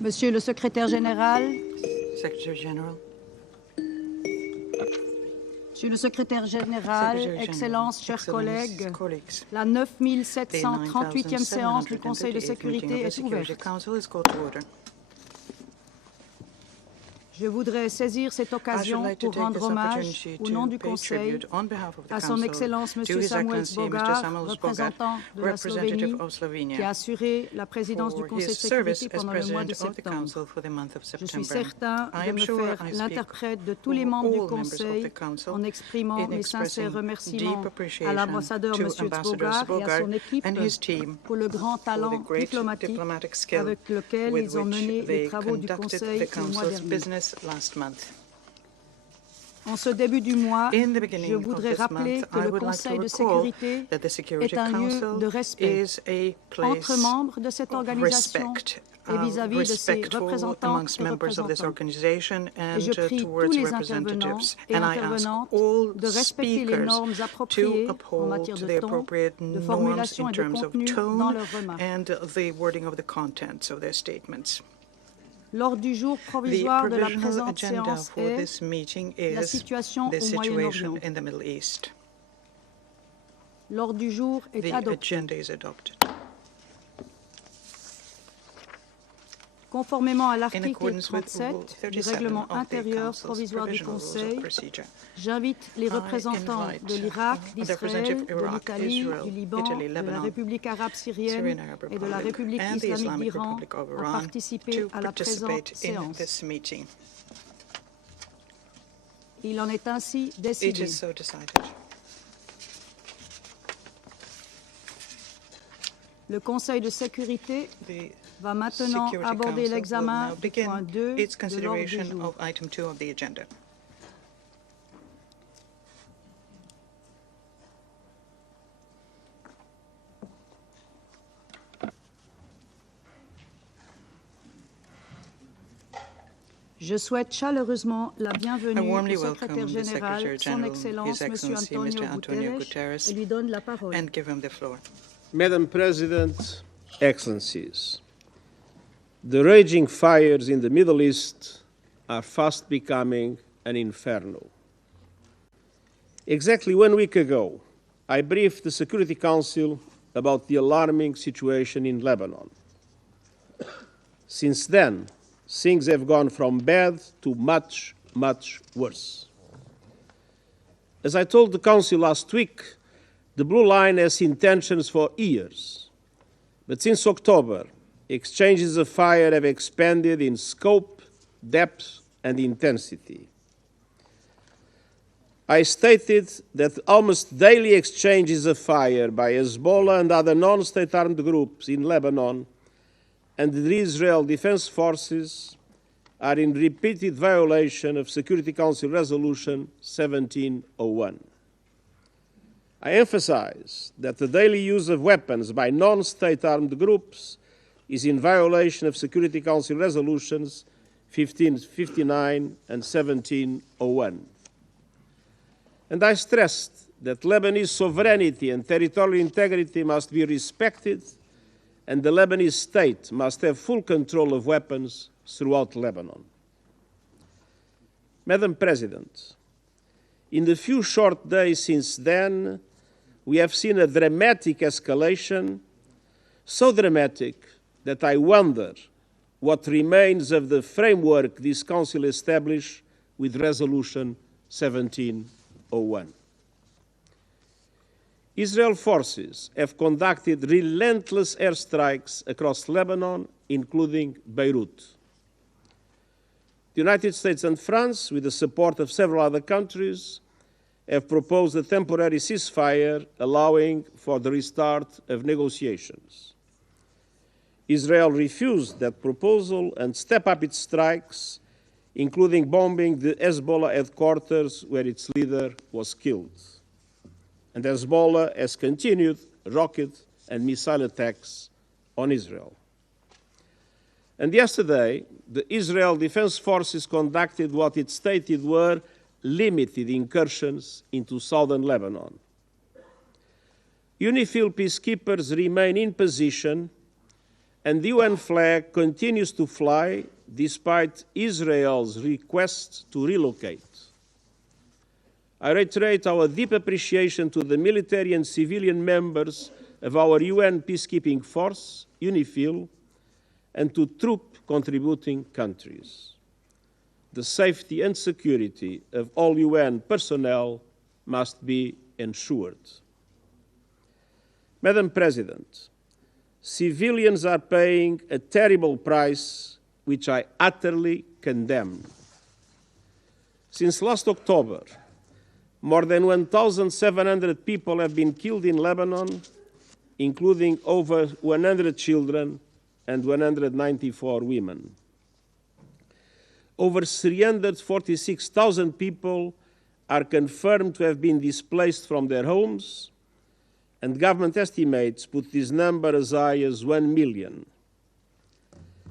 Monsieur le secrétaire général, Secretary General, Monsieur le secrétaire général, Excellences, chers collègues, la 9738e séance du Conseil de sécurité est ouverte. Je voudrais saisir cette occasion pour rendre hommage, au nom du Conseil, à son Excellence M. Samuel Bogar, représentant de la Slovénie, qui a assuré la présidence du Conseil de sécurité pendant le mois de septembre. Je suis certain de me faire l'interprète de tous les membres du Conseil en exprimant mes sincères remerciements à l'ambassadeur M. Bogar et à son équipe pour le grand talent diplomatique avec lequel ils ont mené les travaux du Conseil le mois dernier. En ce début du mois, je voudrais rappeler que le Conseil de sécurité est un lieu de respect entre membres de cette organisation et vis-à-vis de ses représentantes et représentants. Et je prie tous les intervenants et intervenantes de respecter les normes appropriées en matière de ton, de formulation et de contenu dans leurs remarques. L'ordre du jour provisoire de la présente séance est la situation au Moyen-Orient. L'ordre du jour est adopté. Conformément à l'article 37 du règlement intérieur provisoire du Conseil, j'invite les représentants de l'Irak, d'Israël, de l'Italie, du Liban, de la République arabe syrienne et de la République islamique d'Iran à participer à la présente séance. Il en est ainsi décidé. Le Conseil de sécurité va maintenant aborder l'examen du point 2 de l'ordre du jour. Je souhaite chaleureusement la bienvenue au secrétaire général, son Excellence M. Antonio Guterres, et lui donne la parole. Madam President, Excellencies, the raging fires in the Middle East are fast becoming an inferno. Exactly 1 week ago, I briefed the Security Council about the alarming situation in Lebanon. Since then, things have gone from bad to much, much worse. As I told the Council last week, the Blue Line has seen tensions for years. But since October, exchanges of fire have expanded in scope, depth, and intensity. I stated that almost daily exchanges of fire by Hezbollah and other non-state armed groups in Lebanon and the Israel Defense Forces are in repeated violation of Security Council Resolution 1701. I emphasize that the daily use of weapons by non-state armed groups is in violation of Security Council Resolutions 1559 and 1701. And I stressed that Lebanese sovereignty and territorial integrity must be respected, and the Lebanese state must have full control of weapons throughout Lebanon. Madam President, in the few short days since then, we have seen a dramatic escalation, so dramatic that I wonder what remains of the framework this Council established with Resolution 1701. Israel forces have conducted relentless airstrikes across Lebanon, including Beirut. The United States and France, with the support of several other countries, have proposed a temporary ceasefire allowing for the restart of negotiations. Israel refused that proposal and stepped up its strikes, including bombing the Hezbollah headquarters where its leader was killed. And Hezbollah has continued rocket and missile attacks on Israel. And yesterday, the Israel Defense Forces conducted what it stated were limited incursions into southern Lebanon. UNIFIL peacekeepers remain in position and the UN flag continues to fly despite Israel's request to relocate. I reiterate our deep appreciation to the military and civilian members of our UN peacekeeping force, UNIFIL, and to troop contributing countries. The safety and security of all UN personnel must be ensured. Madam President, civilians are paying a terrible price, which I utterly condemn. Since last October, more than 1,700 people have been killed in Lebanon, including over 100 children and 194 women. Over 346,000 people are confirmed to have been displaced from their homes, and government estimates put this number as high as 1 million.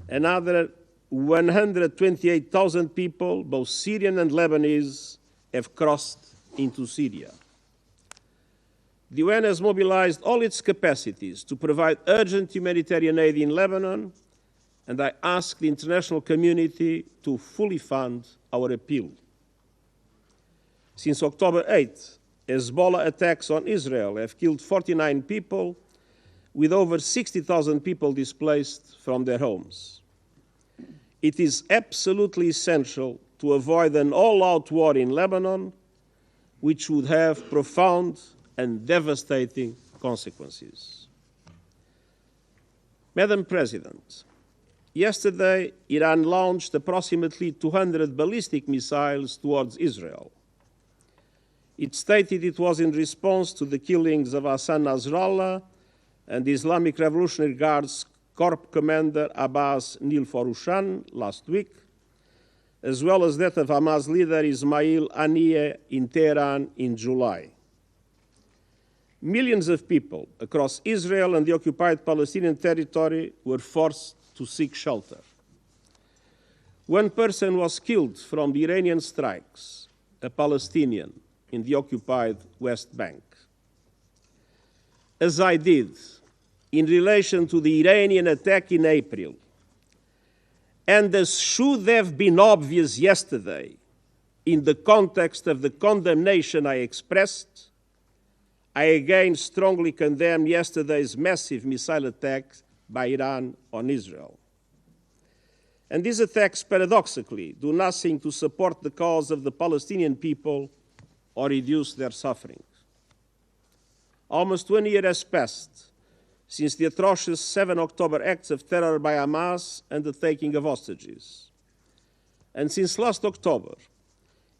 Another 128,000 people, both Syrian and Lebanese, have crossed into Syria. The UN has mobilized all its capacities to provide urgent humanitarian aid in Lebanon, and I ask the international community to fully fund our appeal. Since October 8th, Hezbollah attacks on Israel have killed 49 people, with over 60,000 people displaced from their homes. It is absolutely essential to avoid an all-out war in Lebanon, which would have profound and devastating consequences. Madam President, yesterday Iran launched approximately 200 ballistic missiles towards Israel. It stated it was in response to the killings of Hassan Nasrallah and the Islamic Revolutionary Guards Corps Commander Abbas Nilforushan last week, as well as that of Hamas leader Ismail Haniyeh in Tehran in July. Millions of people across Israel and the occupied Palestinian territory were forced to seek shelter. One person was killed from the Iranian strikes, a Palestinian in the occupied West Bank. As I did in relation to the Iranian attack in April, and as should have been obvious yesterday in the context of the condemnation I expressed, I again strongly condemn yesterday's massive missile attack by Iran on Israel. And these attacks, paradoxically, do nothing to support the cause of the Palestinian people or reduce their suffering. Almost 1 year has passed since the atrocious 7 October acts of terror by Hamas and the taking of hostages. And since last October,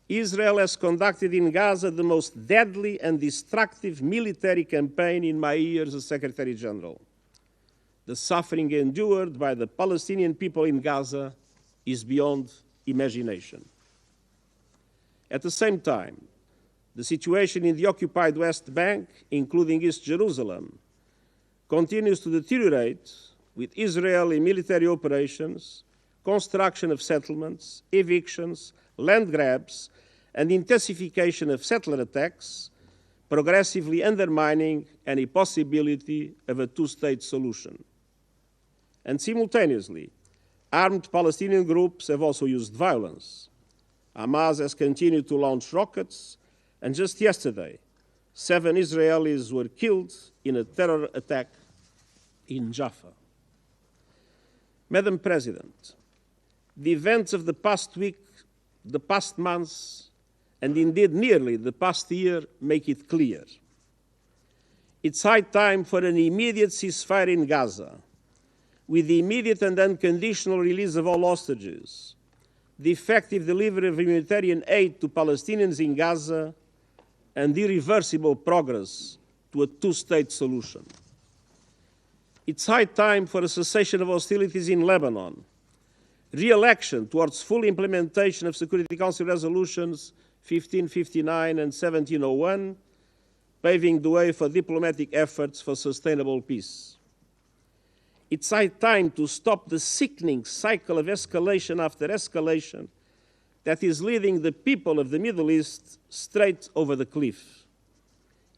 Israel has conducted in Gaza the most deadly and destructive military campaign in my years as Secretary General. The suffering endured by the Palestinian people in Gaza is beyond imagination. At the same time, the situation in the occupied West Bank, including East Jerusalem, continues to deteriorate with Israeli military operations, construction of settlements, evictions, land grabs, and intensification of settler attacks, progressively undermining any possibility of a two-state solution. And simultaneously, armed Palestinian groups have also used violence. Hamas has continued to launch rockets, and just yesterday, 7 Israelis were killed in a terror attack in Jaffa. Madam President, the events of the past week, the past months, and indeed nearly the past year make it clear. It's high time for an immediate ceasefire in Gaza, with the immediate and unconditional release of all hostages, the effective delivery of humanitarian aid to Palestinians in Gaza, and irreversible progress to a two-state solution. It's high time for a cessation of hostilities in Lebanon, re-election towards full implementation of Security Council resolutions 1559 and 1701, paving the way for diplomatic efforts for sustainable peace. It's high time to stop the sickening cycle of escalation after escalation that is leading the people of the Middle East straight over the cliff.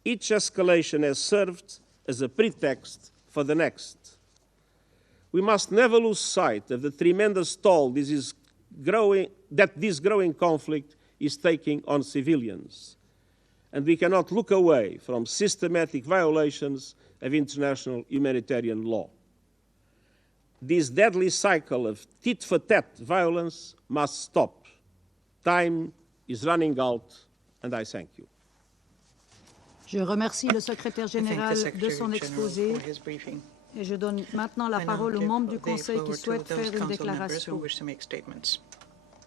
Each escalation has served as a pretext for the next. we must never lose sight of the tremendous toll that this growing conflict is taking on civilians. And we cannot look away from systematic violations of international humanitarian law. This deadly cycle of tit-for-tat violence must stop. Time is running out, and I thank you. Je remercie le secrétaire général de son exposé et je donne maintenant la parole aux membres du Conseil qui souhaitent faire une déclaration.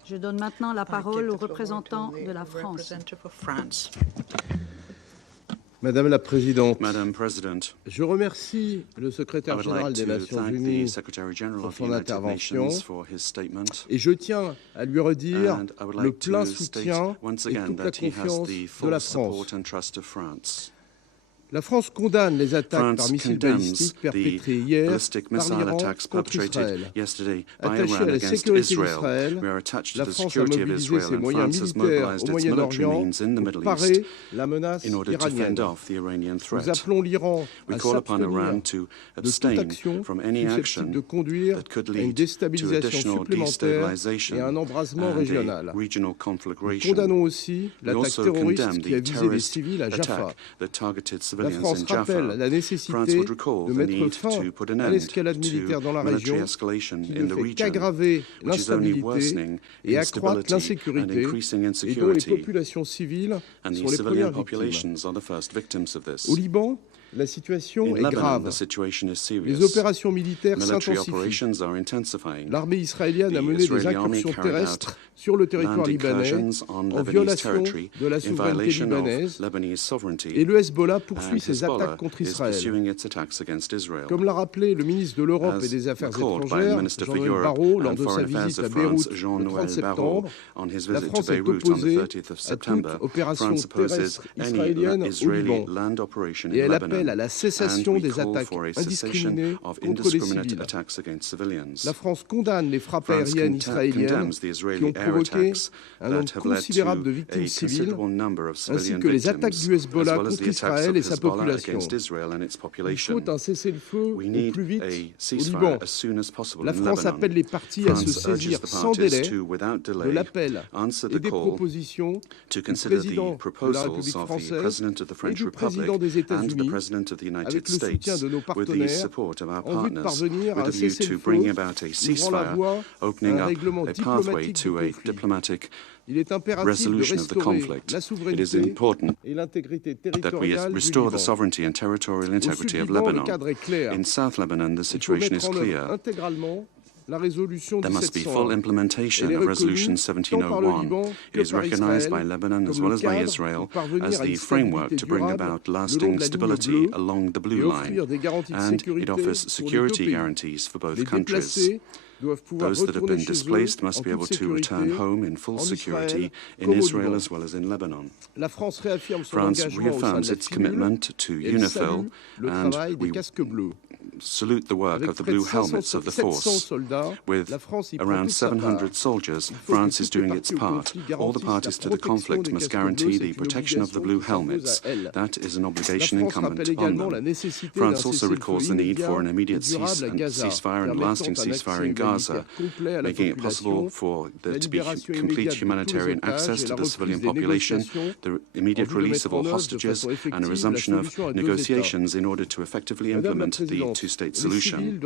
Je donne maintenant la parole au représentant de la France. Madame la Présidente, je remercie le secrétaire général des Nations Unies pour son intervention et je tiens à lui redire le plein soutien et toute la confiance de la France. La France condamne les attaques par missiles balistiques perpétrées hier par l'Iran contre Israël. Attachée à la sécurité d'Israël, la France a mobilisé ses moyens militaires au Moyen-Orient pour parer la menace iranienne. Nous appelons l'Iran à s'abstenir de toute action susceptible de conduire à une déstabilisation supplémentaire et à un embrasement régional. Nous condamnons aussi l'attaque terroriste qui a visé les civils à Jaffa. La France rappelle la nécessité de mettre fin à l'escalade militaire dans la région qui ne fait qu'aggraver l'instabilité et accroître l'insécurité et dont les populations civiles sont les premières victimes. Au Liban, la situation est grave. Les opérations militaires s'intensifient. L'armée israélienne a mené des incursions terrestres sur le territoire libanais en violation de la souveraineté libanaise et le Hezbollah poursuit ses attaques contre Israël. Comme l'a rappelé le ministre de l'Europe et des Affaires étrangères, Jean-Noël Barrot, lors de sa visite à Beyrouth le 30 septembre, la France est opposée à toute opération terrestre israélienne au Liban et elle appelle à la cessation des attaques indiscriminées contre les civils. La France condamne les frappes aériennes israéliennes qui ont provoqué un nombre considérable de victimes civiles, ainsi que les attaques du Hezbollah contre Israël et sa population. Il faut un cessez-le-feu au plus vite au Liban. La France appelle les parties à se saisir sans délai de l'appel et des propositions du président de la République française et du président des États-Unis avec le soutien de nos partenaires en vue de parvenir à un cessez-le-feu ouvrant la voie à un règlement diplomatique du conflit. Il est impératif de restaurer la souveraineté et l'intégrité territoriale du Liban. Au sud Liban, le cadre est clair. Il faut mettre en œuvre intégralement la résolution 1701. Elle est reconnue tant par le Liban que par Israël comme le cadre pour parvenir à une stabilité durable le long de la ligne bleue et offrir des garanties de sécurité pour les deux pays. Les déplacés doivent pouvoir retourner chez eux en toute sécurité en Israël comme au Liban. La France réaffirme son engagement au sein de la cellule et salue le travail des casques bleus. Salute the work of the blue helmets of the force. With around 700 soldiers, France is doing its part. All the parties to the conflict must guarantee the protection of the blue helmets. That is an obligation incumbent on them. France also recalls the need for an immediate ceasefire and lasting ceasefire in Gaza, making it possible for there to be complete humanitarian access to the civilian population, the immediate release of all hostages, and a resumption of negotiations in order to effectively implement the two-state solution.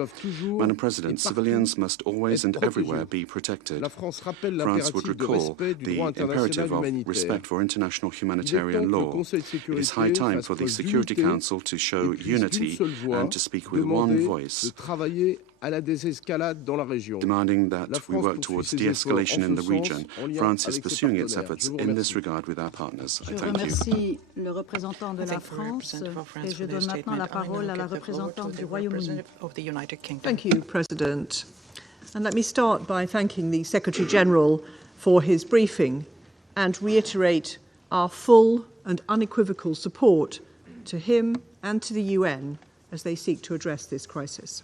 Madam President, civilians must always and everywhere be protected. France would recall the imperative of respect for international humanitarian law. It is high time for the Security Council to show unity and to speak with one voice, demanding that we work towards de-escalation in the region. France is pursuing its efforts in this regard with our partners. I thank you. Je remercie le représentant de la France et je donne maintenant la parole à la représentante du Royaume-Uni. Thank you, President. And let me start by thanking the Secretary-General for his briefing and reiterate our full and unequivocal support to him and to the UN as they seek to address this crisis.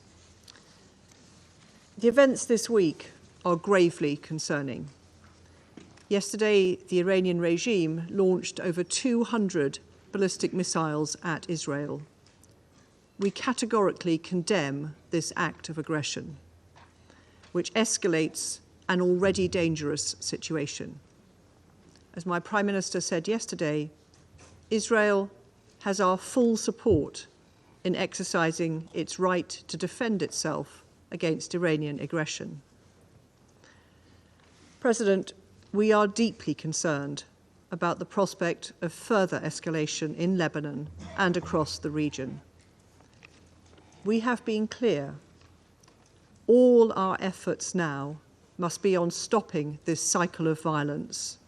The events this week are gravely concerning. Yesterday, the Iranian regime launched over 200 ballistic missiles at Israel. we categorically condemn this act of aggression, which escalates an already dangerous situation. As my Prime Minister said yesterday, Israel has our full support in exercising its right to defend itself against Iranian aggression. President, we are deeply concerned about the prospect of further escalation in Lebanon and across the region. We have been clear. All our efforts now must be on stopping this cycle of violence.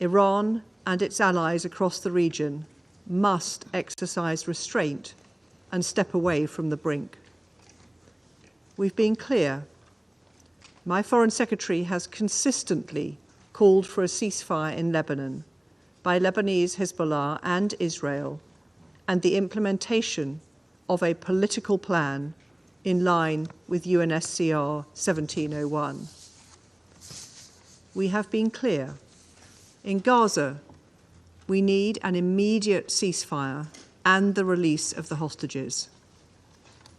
Iran and its allies across the region must exercise restraint and step away from the brink. We've been clear. My Foreign Secretary has consistently called for a ceasefire in Lebanon by Lebanese Hezbollah and Israel, and the implementation of a political plan in line with UNSCR 1701. We have been clear. In Gaza, we need an immediate ceasefire and the release of the hostages.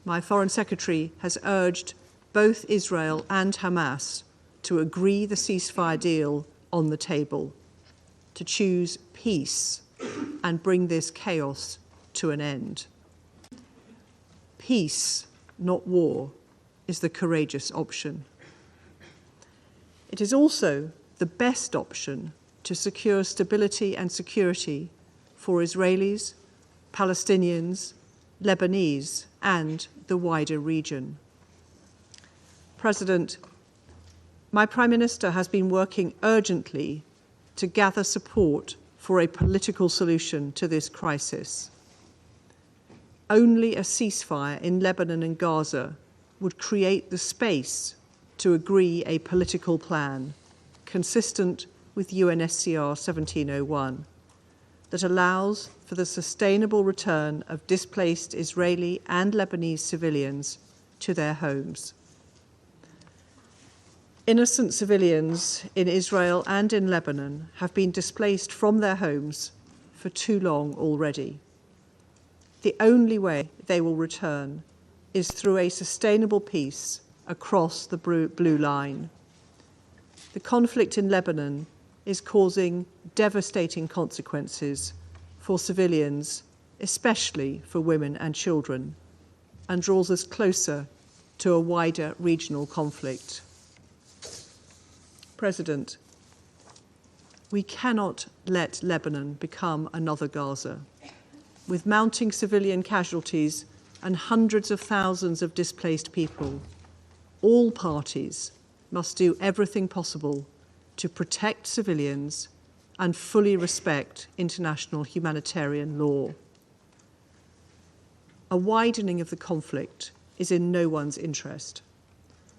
My Foreign Secretary has urged both Israel and Hamas to agree the ceasefire deal on the table, to choose peace and bring this chaos to an end. Peace, not war, is the courageous option. It is also the best option to secure stability and security for Israelis, Palestinians, Lebanese, and the wider region. President, my Prime Minister has been working urgently to gather support for a political solution to this crisis. Only a ceasefire in Lebanon and Gaza would create the space to agree a political plan consistent with UNSCR 1701 that allows for the sustainable return of displaced Israeli and Lebanese civilians to their homes. Innocent civilians in Israel and in Lebanon have been displaced from their homes for too long already. The only way they will return is through a sustainable peace across the blue line. The conflict in Lebanon is causing devastating consequences for civilians, especially for women and children, and draws us closer to a wider regional conflict. President, we cannot let Lebanon become another Gaza. With mounting civilian casualties and hundreds of thousands of displaced people, all parties must do everything possible to protect civilians and fully respect international humanitarian law. A widening of the conflict is in no one's interest.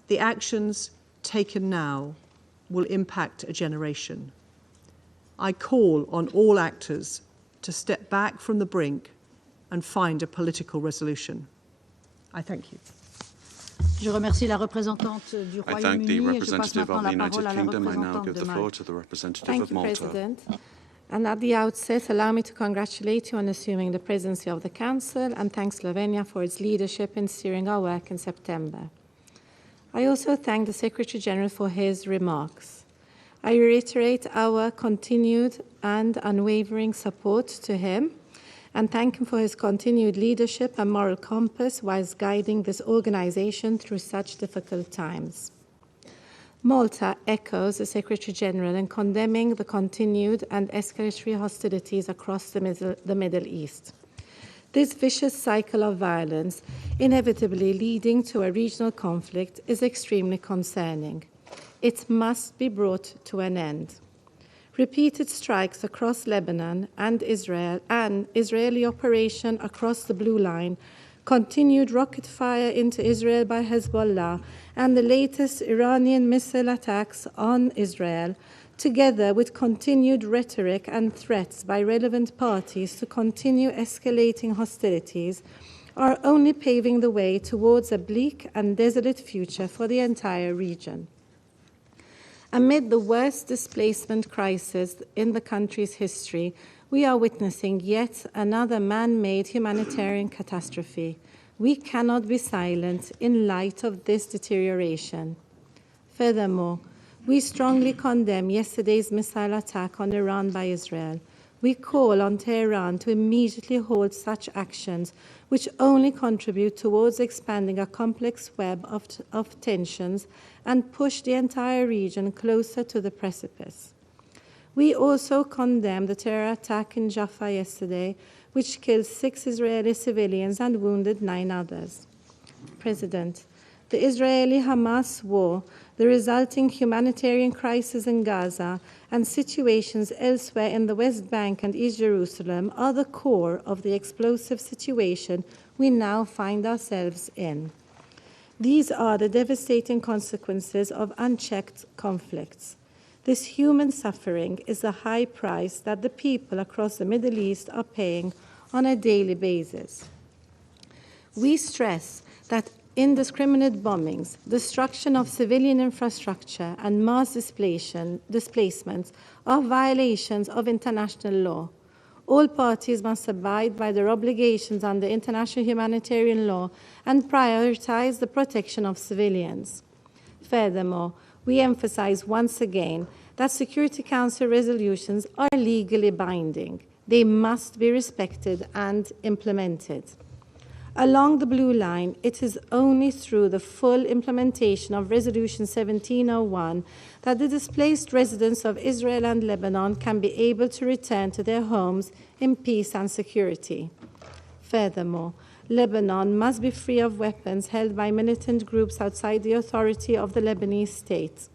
The actions taken now will impact a generation. I call on all actors to step back from the brink and find a political resolution. I thank you. Je remercie la représentante du I thank the Royaume-Uni et je passe representative maintenant of the la parole à United la Kingdom. I now représentante give de the floor Malte. to the representative Thank of you, Malta. President. And at the outset, allow me to congratulate you on assuming the presidency of the Council and thank Slovenia for its leadership in steering our work in September. I also thank the Secretary-General for his remarks. I reiterate our continued and unwavering support to him and thank him for his continued leadership and moral compass whilst guiding this organization through such difficult times. Malta echoes the Secretary-General in condemning the continued and escalatory hostilities across the Middle East. This vicious cycle of violence, inevitably leading to a regional conflict, is extremely concerning. It must be brought to an end. Repeated strikes across Lebanon and Israel, and Israeli operation across the Blue Line, continued rocket fire into Israel by Hezbollah, and the latest Iranian missile attacks on Israel, together with continued rhetoric and threats by relevant parties to continue escalating hostilities, are only paving the way towards a bleak and desolate future for the entire region. Amid the worst displacement crisis in the country's history, we are witnessing yet another man-made humanitarian catastrophe. We cannot be silent in light of this deterioration. Furthermore, we strongly condemn yesterday's missile attack on Iran by Israel. We call on Tehran to immediately halt such actions, which only contribute towards expanding a complex web of tensions and push the entire region closer to the precipice. We also condemn the terror attack in Jaffa yesterday, which killed 6 Israeli civilians and wounded 9 others. President, the Israeli-Hamas war, the resulting humanitarian crisis in Gaza, and situations elsewhere in the West Bank and East Jerusalem are the core of the explosive situation we now find ourselves in. These are the devastating consequences of unchecked conflicts. This human suffering is a high price that the people across the Middle East are paying on a daily basis. We stress that indiscriminate bombings, destruction of civilian infrastructure, and mass displacements are violations of international law. All parties must abide by their obligations under international humanitarian law and prioritize the protection of civilians. Furthermore, we emphasize once again that Security Council resolutions are legally binding. They must be respected and implemented. Along the blue line, it is only through the full implementation of Resolution 1701 that the displaced residents of Israel and Lebanon can be able to return to their homes in peace and security. Furthermore, Lebanon must be free of weapons held by militant groups outside the authority of the Lebanese state.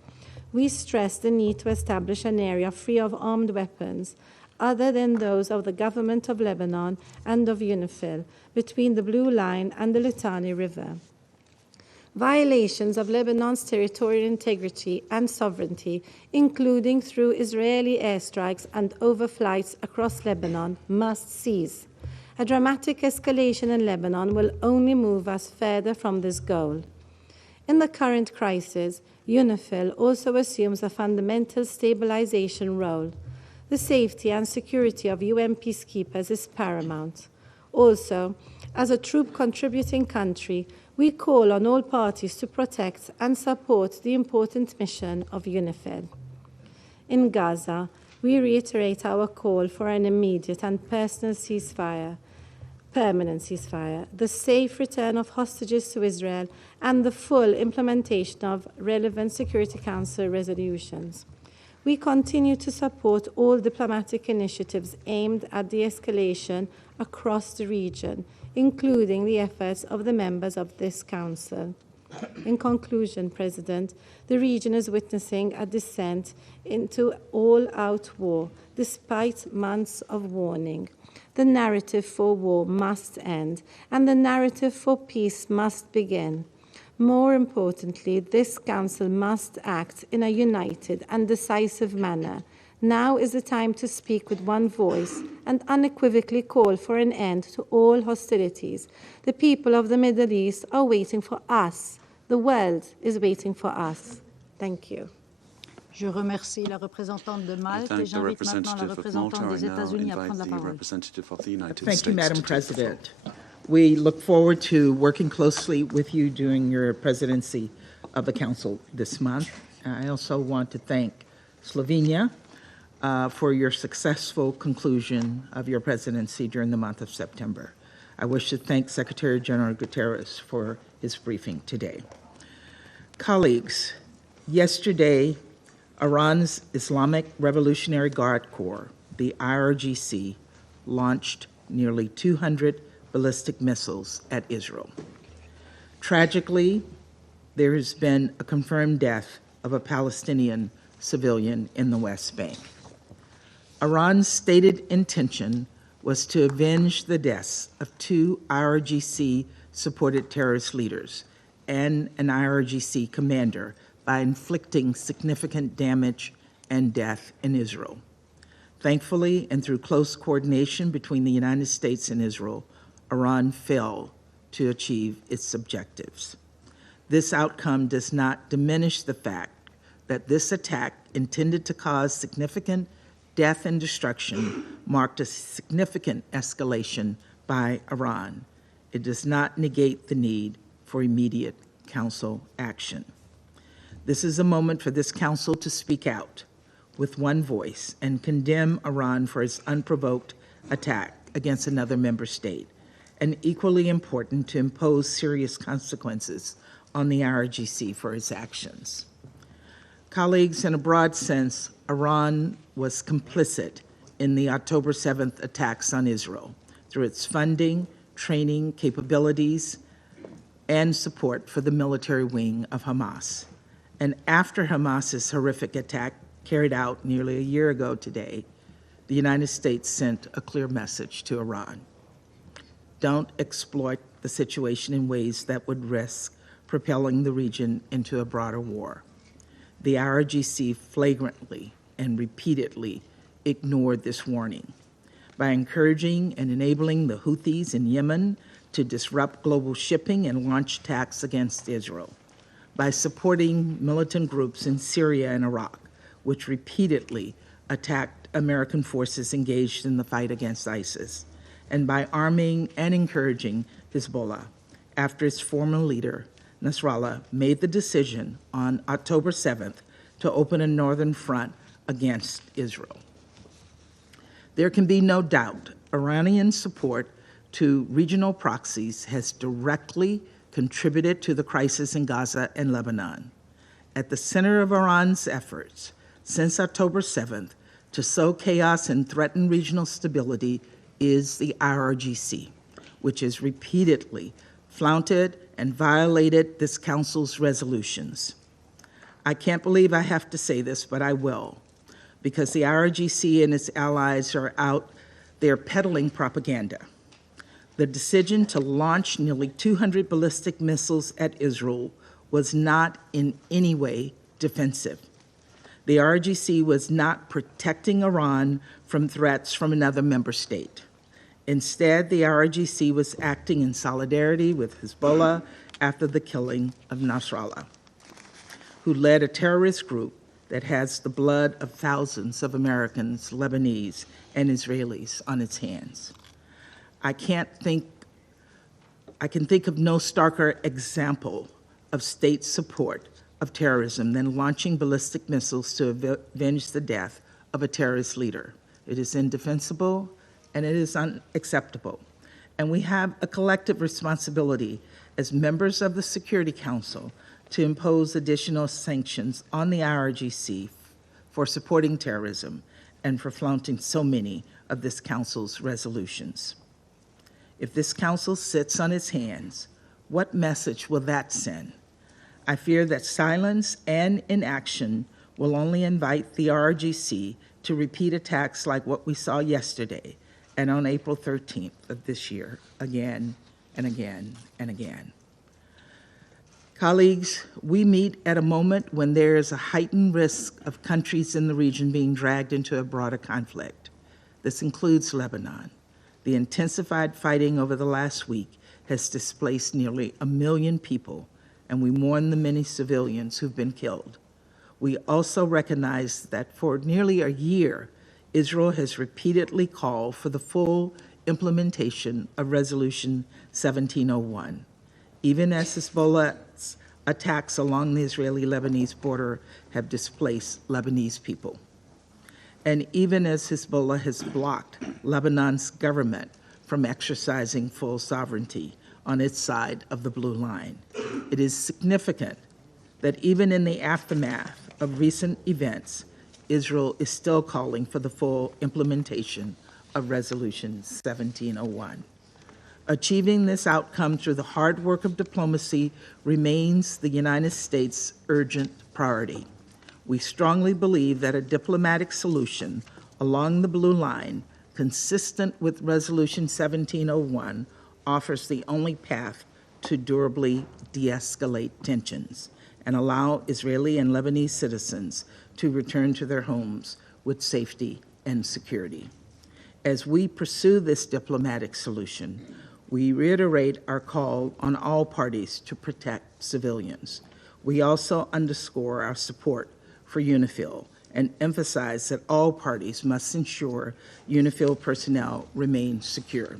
We stress the need to establish an area free of armed weapons, other than those of the government of Lebanon and of UNIFIL, between the Blue Line and the Litani River. Violations of Lebanon's territorial integrity and sovereignty, including through Israeli airstrikes and overflights across Lebanon, must cease. A dramatic escalation in Lebanon will only move us further from this goal. In the current crisis, UNIFIL also assumes a fundamental stabilization role. The safety and security of UN peacekeepers is paramount. Also, as a troop-contributing country, we call on all parties to protect and support the important mission of UNIFIL. In Gaza, we reiterate our call for an immediate and permanent ceasefire, the safe return of hostages to Israel, and the full implementation of relevant Security Council resolutions. We continue to support all diplomatic initiatives aimed at de-escalation across the region, including the efforts of the members of this Council. In conclusion, President, the region is witnessing a descent into all-out war, despite months of warning. The narrative for war must end, and the narrative for peace must begin. More importantly, this Council must act in a united and decisive manner. Now is the time to speak with one voice and unequivocally call for an end to all hostilities. The people of the Middle East are waiting for us. The world is waiting for us. Thank you. Je remercie la représentante de Malte et j'invite maintenant la représentante des États-Unis à prendre la parole. Thank you, Madam President. We look forward to working closely with you during your presidency of the Council this month. I also want to thank Slovenia for your successful conclusion of your presidency during the month of September. I wish to thank Secretary General Guterres for his briefing today. Colleagues, yesterday, Iran's Islamic Revolutionary Guard Corps, the IRGC, launched nearly 200 ballistic missiles at Israel. Tragically, there has been a confirmed death of a Palestinian civilian in the West Bank. Iran's stated intention was to avenge the deaths of 2 IRGC-supported terrorist leaders and an IRGC commander by inflicting significant damage and death in Israel. Thankfully, and through close coordination between the United States and Israel, Iran failed to achieve its objectives. This outcome does not diminish the fact that this attack, intended to cause significant death and destruction marked a significant escalation by Iran. It does not negate the need for immediate Council action. This is a moment for this Council to speak out with one voice and condemn Iran for its unprovoked attack against another member state, and equally important to impose serious consequences on the IRGC for its actions. Colleagues, in a broad sense, Iran was complicit in the October 7th attacks on Israel through its funding, training, capabilities, and support for the military wing of Hamas. And after Hamas's horrific attack carried out nearly a year ago today, the United States sent a clear message to Iran. Don't exploit the situation in ways that would risk propelling the region into a broader war. The IRGC flagrantly and repeatedly ignored this warning by encouraging and enabling the Houthis in Yemen to disrupt global shipping and launch attacks against Israel, by supporting militant groups in Syria and Iraq, which repeatedly attacked American forces engaged in the fight against ISIS, and by arming and encouraging Hezbollah after its former leader, Nasrallah, made the decision on October 7th to open a northern front against Israel. There can be no doubt Iranian support to regional proxies has directly contributed to the crisis in Gaza and Lebanon. At the center of Iran's efforts since October 7th to sow chaos and threaten regional stability is the IRGC, which has repeatedly flouted and violated this Council's resolutions. I can't believe I have to say this, but I will, because the IRGC and its allies are out there peddling propaganda. The decision to launch nearly 200 ballistic missiles at Israel was not in any way defensive. The IRGC was not protecting Iran from threats from another member state. Instead, the IRGC was acting in solidarity with Hezbollah after the killing of Nasrallah, who led a terrorist group that has the blood of thousands of Americans, Lebanese, and Israelis on its hands. I can think of no starker example of state support of terrorism than launching ballistic missiles to avenge the death of a terrorist leader. It is indefensible and it is unacceptable. And we have a collective responsibility as members of the Security Council to impose additional sanctions on the IRGC for supporting terrorism and for flaunting so many of this Council's resolutions. If this Council sits on its hands, what message will that send? I fear that silence and inaction will only invite the IRGC to repeat attacks like what we saw yesterday and on April 13th of this year, again and again and again. Colleagues, we meet at a moment when there is a heightened risk of countries in the region being dragged into a broader conflict. This includes Lebanon. The intensified fighting over the last week has displaced nearly 1 million people, and we mourn the many civilians who've been killed. We also recognize that for nearly a year, Israel has repeatedly called for the full implementation of Resolution 1701, even as Hezbollah's attacks along the Israeli-Lebanese border have displaced Lebanese people. And even as Hezbollah has blocked Lebanon's government from exercising full sovereignty on its side of the blue line, it is significant that even in the aftermath of recent events, Israel is still calling for the full implementation of Resolution 1701. Achieving this outcome through the hard work of diplomacy remains the United States' urgent priority. We strongly believe that a diplomatic solution along the blue line, consistent with Resolution 1701, offers the only path to durably de-escalate tensions and allow Israeli and Lebanese citizens to return to their homes with safety and security. As we pursue this diplomatic solution, we reiterate our call on all parties to protect civilians. We also underscore our support for UNIFIL and emphasized that all parties must ensure UNIFIL personnel remain secure.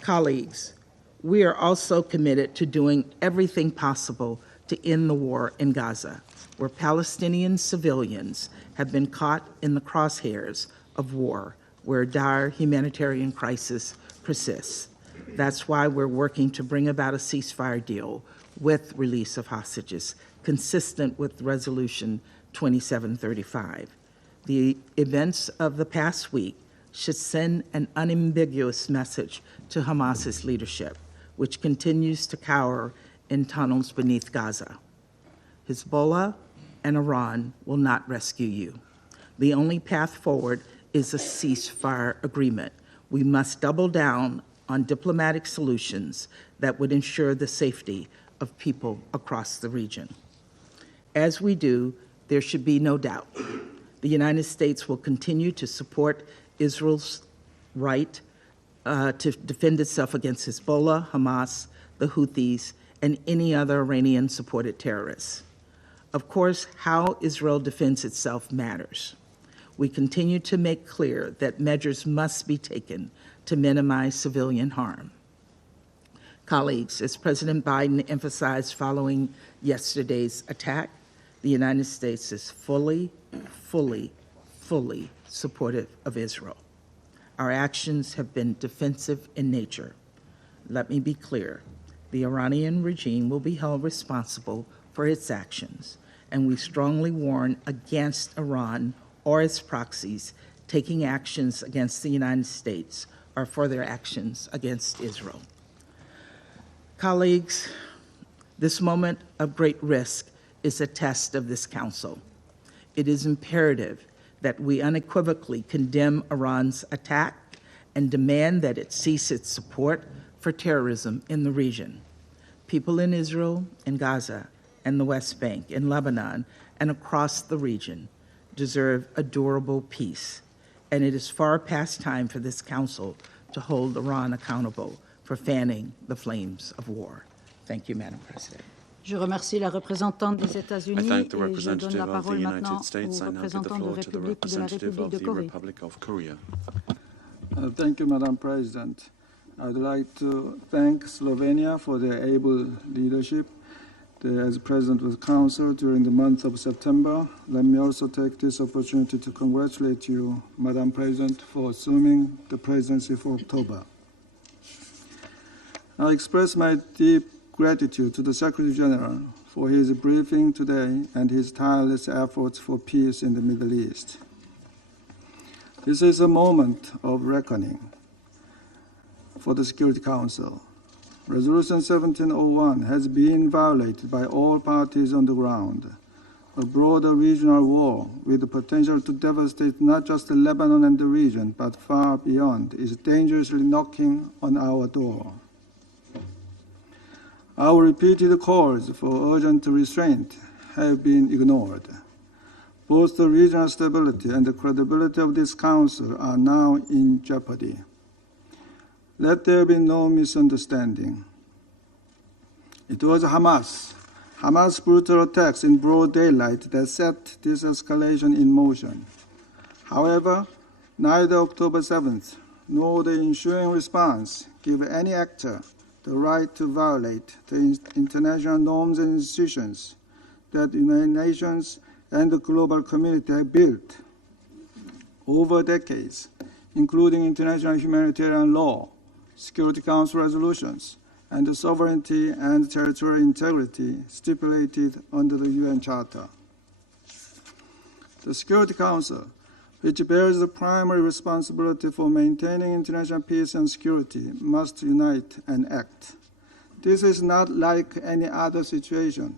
Colleagues, we are also committed to doing everything possible to end the war in Gaza, where Palestinian civilians have been caught in the crosshairs of war, where dire humanitarian crisis persists. That's why we're working to bring about a ceasefire deal with release of hostages, consistent with Resolution 2735. The events of the past week should send an unambiguous message to Hamas's leadership, which continues to cower in tunnels beneath Gaza. Hezbollah and Iran will not rescue you. The only path forward is a ceasefire agreement. We must double down on diplomatic solutions that would ensure the safety of people across the region. As we do, there should be no doubt. The United States will continue to support Israel's right to defend itself against Hezbollah, Hamas, the Houthis, and any other Iranian-supported terrorists. Of course, how Israel defends itself matters. We continue to make clear that measures must be taken to minimize civilian harm. Colleagues, as President Biden emphasized following yesterday's attack, the United States is fully supportive of Israel. Our actions have been defensive in nature. Let me be clear. The Iranian regime will be held responsible for its actions, and we strongly warn against Iran or its proxies taking actions against the United States or further actions against Israel. Colleagues, this moment of great risk is a test of this Council. It is imperative that we unequivocally condemn Iran's attack and demand that it cease its support for terrorism in the region. People in Israel and Gaza and the West Bank, in Lebanon, and across the region deserve a durable peace, and it is far past time for this Council to hold Iran accountable for fanning the flames of war. Thank you, Madam President. Je remercie la représentante des États-Unis et je donne la parole maintenant au représentant de la République de Corée. Thank you, Madam President. I'd like to thank Slovenia for their able leadership as President of the Council during the month of September. Let me also take this opportunity to congratulate you, Madam President, for assuming the presidency for October. I express my deep gratitude to the Secretary General for his briefing today and his tireless efforts for peace in the Middle East. This is a moment of reckoning for the Security Council. Resolution 1701 has been violated by all parties on the ground. A broader regional war with the potential to devastate not just Lebanon and the region, but far beyond, is dangerously knocking on our door. Our repeated calls for urgent restraint have been ignored. Both the regional stability and the credibility of this Council are now in jeopardy. Let there be no misunderstanding. It was Hamas' brutal attacks in broad daylight that set this escalation in motion. However, neither October 7th nor the ensuing response give any actor the right to violate the international norms and institutions that the United Nations and the global community have built over decades, including international humanitarian law, Security Council resolutions, and the sovereignty and territorial integrity stipulated under the UN Charter. The Security Council, which bears the primary responsibility for maintaining international peace and security, must unite and act. This is not like any other situation.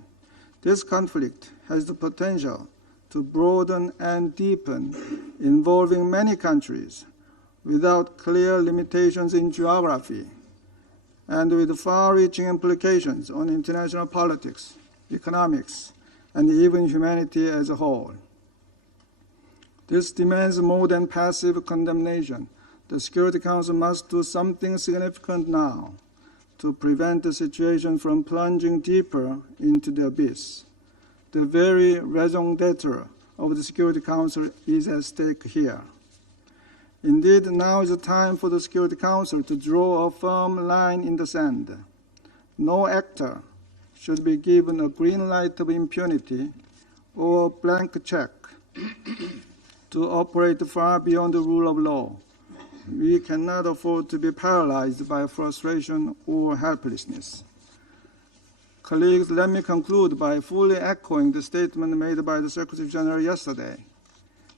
This conflict has the potential to broaden and deepen, involving many countries, without clear limitations in geography, and with far-reaching implications on international politics, economics, and even humanity as a whole. This demands more than passive condemnation. The Security Council must do something significant now to prevent the situation from plunging deeper into the abyss. The very raison d'etre of the Security Council is at stake here. Indeed, now is the time for the Security Council to draw a firm line in the sand. No actor should be given a green light of impunity or a blank check to operate far beyond the rule of law. We cannot afford to be paralyzed by frustration or helplessness. Colleagues, let me conclude by fully echoing the statement made by the Secretary General yesterday.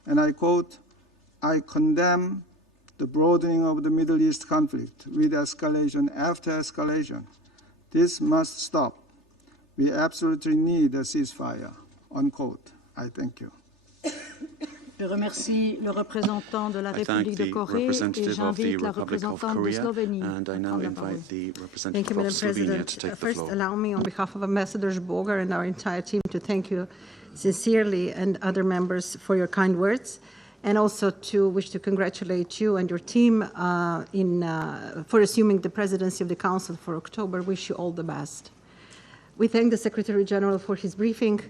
And I quote, "I condemn the broadening of the Middle East conflict with escalation after escalation. This must stop. We absolutely need a ceasefire," unquote. I thank you. Je remercie le représentant de la République de Corée et j'invite la représentante de Slovénie à prendre la parole. Thank you, Madam President. First, allow me, on behalf of Ambassador Boger and our entire team, to thank you sincerely and other members for your kind words, and also to wish to congratulate you and your team for assuming the presidency of the Council for October. Wish you all the best. We thank the Secretary General for his briefing.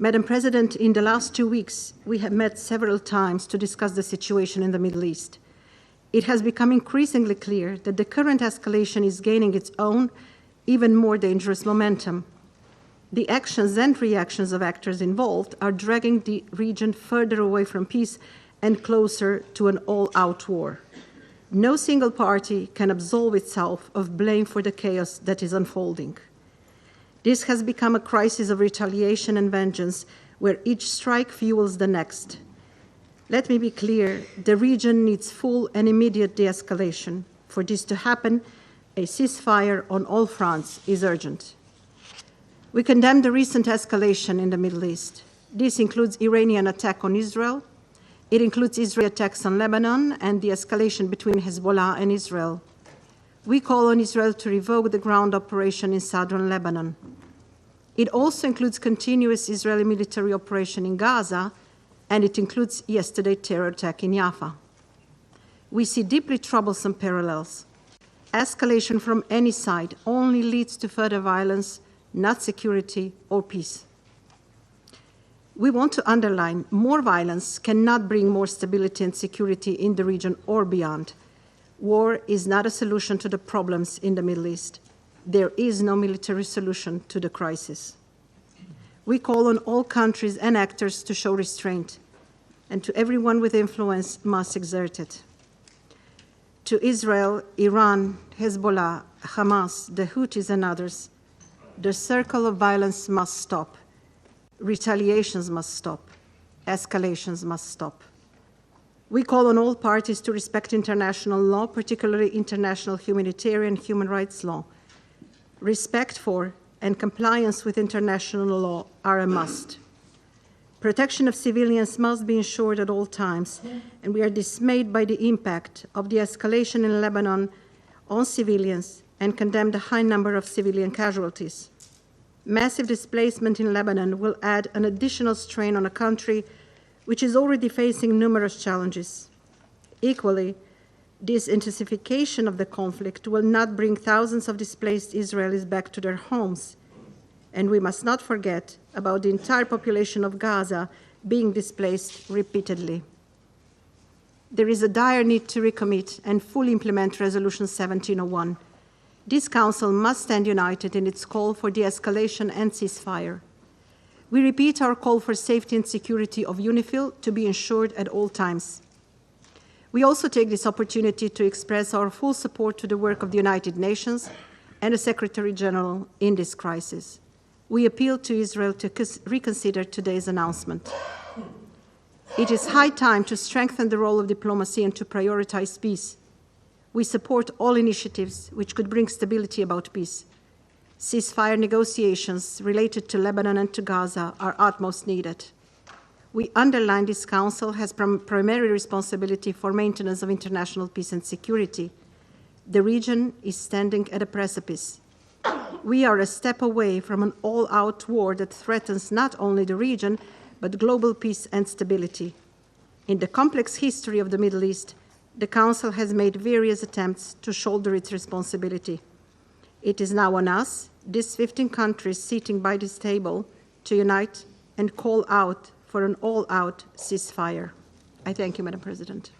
Madam President, in the last 2 weeks, we have met several times to discuss the situation in the Middle East. It has become increasingly clear that the current escalation is gaining its own, even more dangerous momentum. The actions and reactions of actors involved are dragging the region further away from peace and closer to an all-out war. No single party can absolve itself of blame for the chaos that is unfolding. This has become a crisis of retaliation and vengeance, where each strike fuels the next. Let me be clear, the region needs full and immediate de-escalation. For this to happen, a ceasefire on all fronts is urgent. We condemn the recent escalation in the Middle East. This includes Iranian attack on Israel. It includes Israeli attacks on Lebanon and the escalation between Hezbollah and Israel. We call on Israel to revoke the ground operation in southern Lebanon. It also includes continuous Israeli military operation in Gaza, and it includes yesterday's terror attack in Jaffa. We see deeply troublesome parallels. Escalation from any side only leads to further violence, not security or peace. We want to underline more violence cannot bring more stability and security in the region or beyond. War is not a solution to the problems in the Middle East. There is no military solution to the crisis. We call on all countries and actors to show restraint, and to everyone with influence must exert it. To Israel, Iran, Hezbollah, Hamas, the Houthis and others, the circle of violence must stop. Retaliations must stop. Escalations must stop. We call on all parties to respect international law, particularly international humanitarian human rights law. Respect for and compliance with international law are a must. Protection of civilians must be ensured at all times, and we are dismayed by the impact of the escalation in Lebanon on civilians and condemn the high number of civilian casualties. Massive displacement in Lebanon will add an additional strain on a country which is already facing numerous challenges. Equally, this intensification of the conflict will not bring thousands of displaced Israelis back to their homes. And we must not forget about the entire population of Gaza being displaced repeatedly. There is a dire need to recommit and fully implement Resolution 1701. This Council must stand united in its call for de-escalation and ceasefire. We repeat our call for safety and security of UNIFIL to be ensured at all times. We also take this opportunity to express our full support to the work of the United Nations and the Secretary General in this crisis. We appeal to Israel to reconsider today's announcement. It is high time to strengthen the role of diplomacy and to prioritize peace. We support all initiatives which could bring stability about peace. Ceasefire negotiations related to Lebanon and to Gaza are utmost needed. We underline this Council has primary responsibility for maintenance of international peace and security. The region is standing at a precipice. We are a step away from an all-out war that threatens not only the region, but global peace and stability. In the complex history of the Middle East, the Council has made various attempts to shoulder its responsibility. It is now on us, these 15 countries sitting by this table, to unite and call out for an all-out ceasefire. I thank you, Madam President.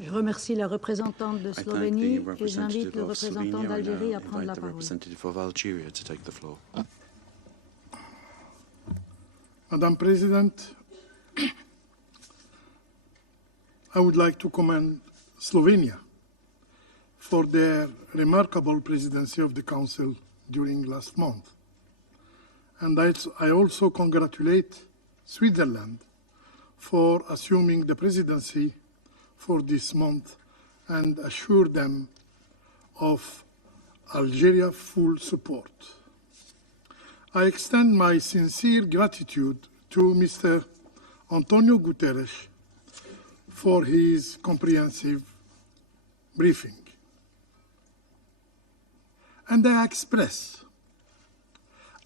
Je remercie la représentante de Slovénie et j'invite le représentant d'Algérie à prendre la parole. Madam President, I would like to commend Slovenia for their remarkable presidency of the Council during last month. And I also congratulate Switzerland for assuming the presidency for this month and assure them of Algeria's full support. I extend my sincere gratitude to Mr. Antonio Guterres for his comprehensive briefing. And I express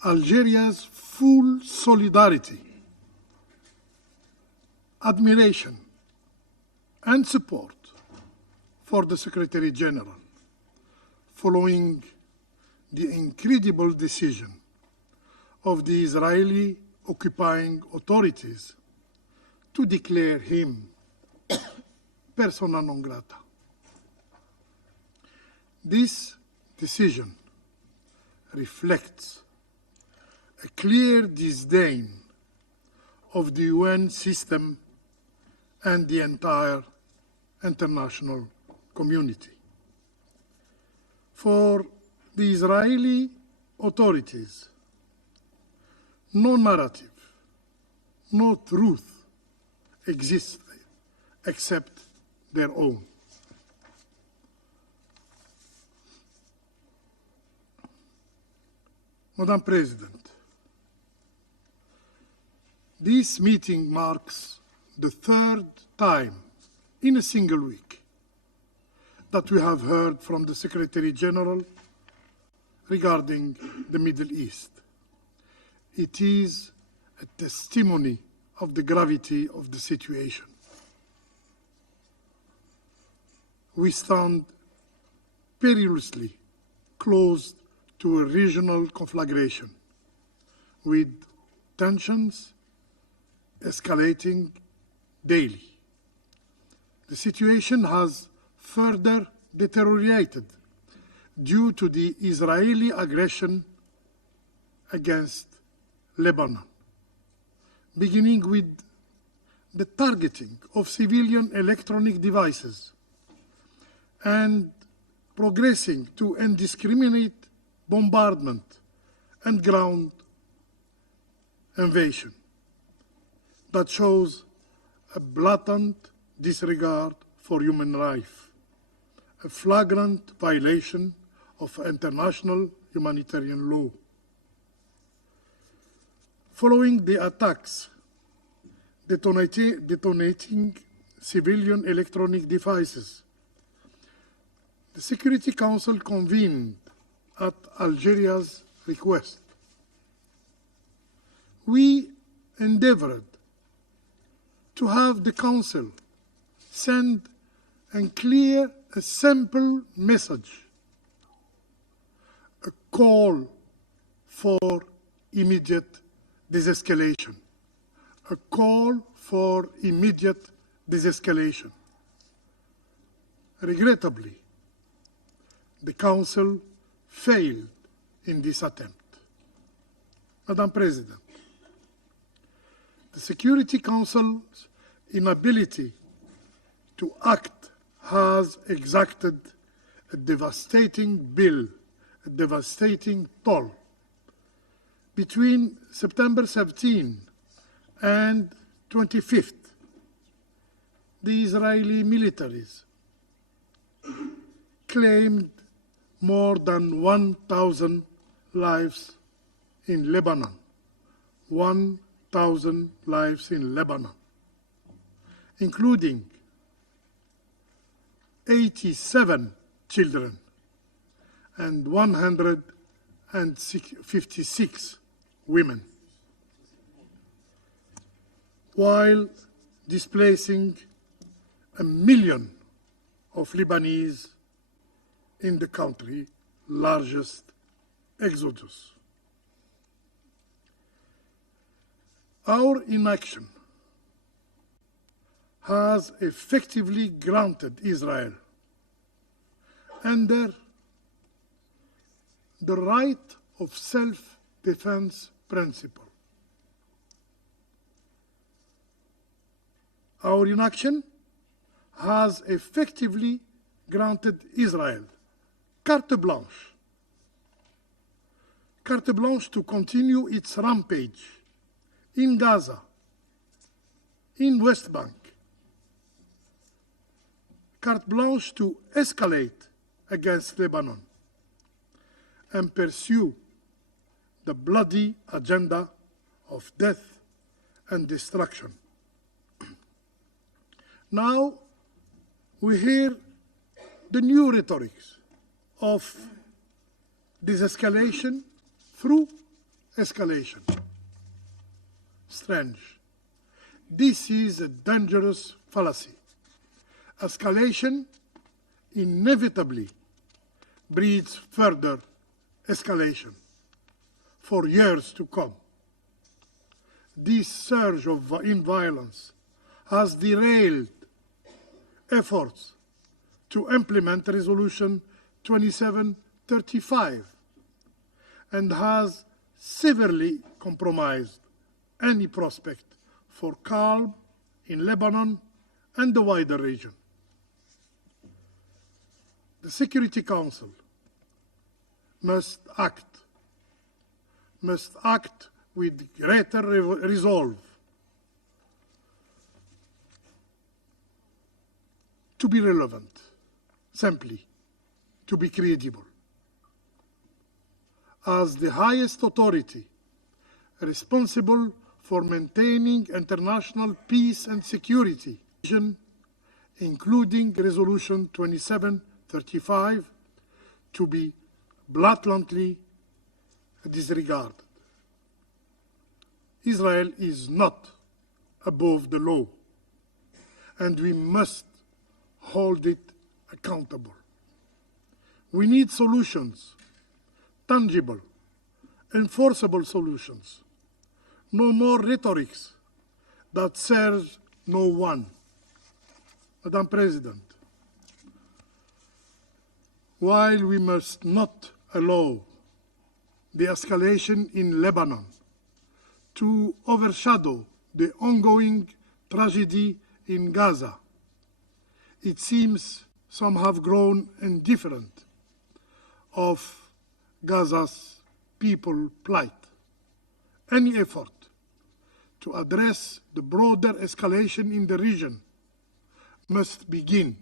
Algeria's full solidarity, admiration, and support for the Secretary General following the incredible decision of the Israeli occupying authorities to declare him persona non grata. This decision reflects a clear disdain of the UN system and the entire international community. For the Israeli authorities, no narrative, no truth exists except their own. Madam President, this meeting marks the third time in a single week that we have heard from the Secretary General regarding the Middle East. It is a testimony of the gravity of the situation. We stand perilously close to a regional conflagration, with tensions escalating daily. The situation has further deteriorated due to the Israeli aggression against Lebanon, beginning with the targeting of civilian electronic devices and progressing to indiscriminate bombardment and ground invasion that shows a blatant disregard for human life, a flagrant violation of international humanitarian law. Following the attacks detonating civilian electronic devices, the Security Council convened at Algeria's request. We endeavored to have the Council send a clear, a simple message, a call for immediate desescalation, a call for immediate desescalation. Regrettably, the Council failed in this attempt. Madam President, the Security Council's inability to act has exacted a devastating bill, a devastating toll. Between September 17 and 25th, the Israeli militaries claimed more than 1,000 lives in Lebanon. 1,000 lives in Lebanon, including 87 children and 156 women, while displacing 1 million of Lebanese in the country's largest exodus. Our inaction has effectively granted Israel under the right of self-defense principle. Our inaction has effectively granted Israel carte blanche to continue its rampage in Gaza, in West Bank, carte blanche to escalate against Lebanon and pursue the bloody agenda of death and destruction. Now we hear the new rhetorics of desescalation through escalation. Strange. This is a dangerous fallacy. Escalation inevitably breeds further escalation for years to come. This surge in violence has derailed efforts to implement Resolution 2735 and has severely compromised any prospect for calm in Lebanon and the wider region. The Security Council must act with greater resolve to be relevant, simply to be credible. As the highest authority responsible for maintaining international peace and security, including Resolution 2735, to be blatantly disregarded. Israel is not above the law, and we must hold it accountable. We need solutions, tangible, enforceable solutions. No more rhetorics that serves no one. Madam President, while we must not allow the escalation in Lebanon to overshadow the ongoing tragedy in Gaza, it seems some have grown indifferent of Gaza's people plight. Any effort to address the broader escalation in the region must begin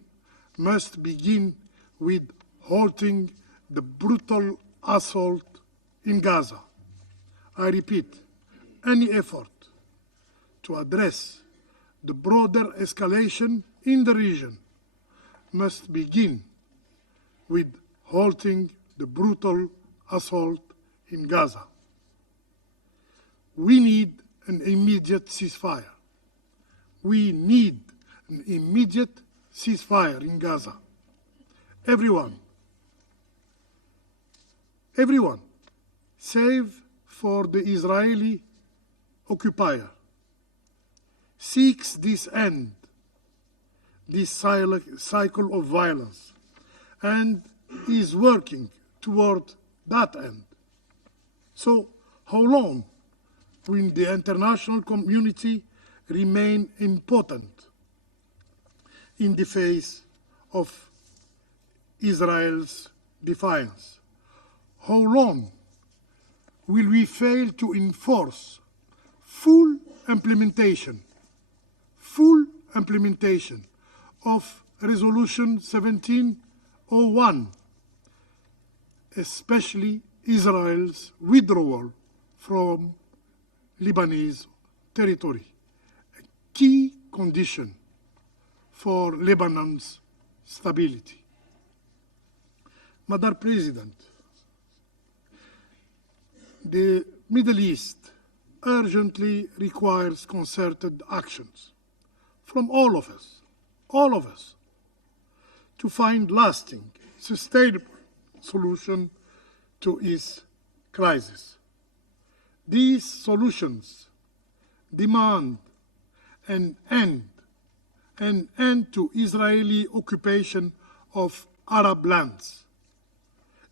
with halting the brutal assault in Gaza. I repeat, any effort to address the broader escalation in the region must begin with halting the brutal assault in Gaza. We need an immediate ceasefire. We need an immediate ceasefire in Gaza. Everyone, save for the Israeli occupier, seeks this end, this cycle of violence, and is working toward that end. So how long will the international community remain impotent in the face of Israel's defiance? How long will we fail to enforce full implementation of Resolution 1701, especially Israel's withdrawal from Lebanese territory, a key condition for Lebanon's stability? Madam President, the Middle East urgently requires concerted actions from all of us, to find lasting, sustainable solution to its crisis. These solutions demand an end an end to Israeli occupation of Arab lands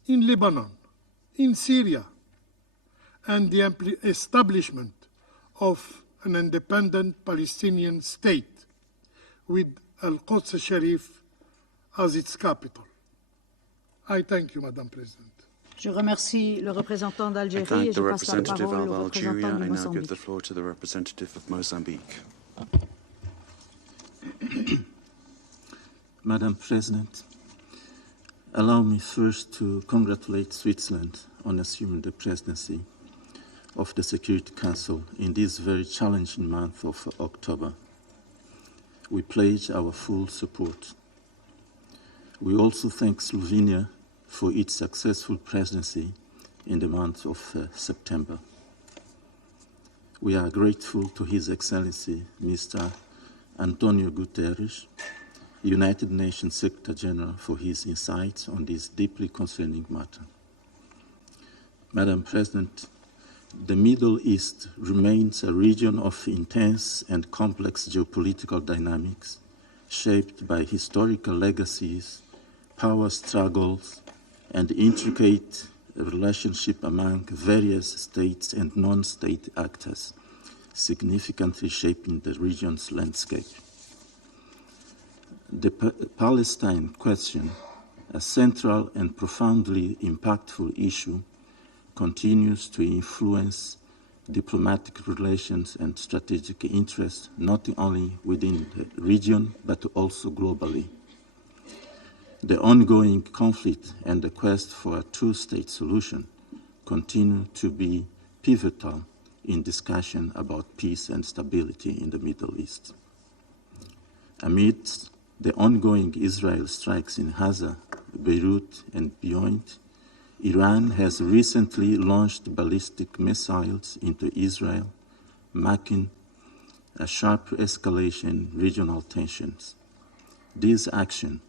in Lebanon, in Syria, and the establishment of an independent Palestinian state with Al-Quds Sharif as its capital. I thank you, Madam President. Je remercie le représentant d'Algérie et je passe la parole au représentant du I now give Mozambique. the floor to the representative of Mozambique. Madam President, allow me first to congratulate Switzerland on assuming the presidency of the Security Council in this very challenging month of October. We pledge our full support. We also thank Slovenia for its successful presidency in the month of September. We are grateful to His Excellency Mr. Antonio Guterres, United Nations Secretary General, for his insights on this deeply concerning matter. Madam President, the Middle East remains a region of intense and complex geopolitical dynamics, shaped by historical legacies, power struggles, and intricate relationship among various states and non-state actors, significantly shaping the region's landscape. The Palestine question, a central and profoundly impactful issue, continues to influence diplomatic relations and strategic interests, not only within the region, but also globally. The ongoing conflict and the quest for a two-state solution continue to be pivotal in discussion about peace and stability in the Middle East. Amidst the ongoing Israel strikes in Gaza, Beirut, and beyond, Iran has recently launched ballistic missiles into Israel, marking a sharp escalation in regional tensions. This action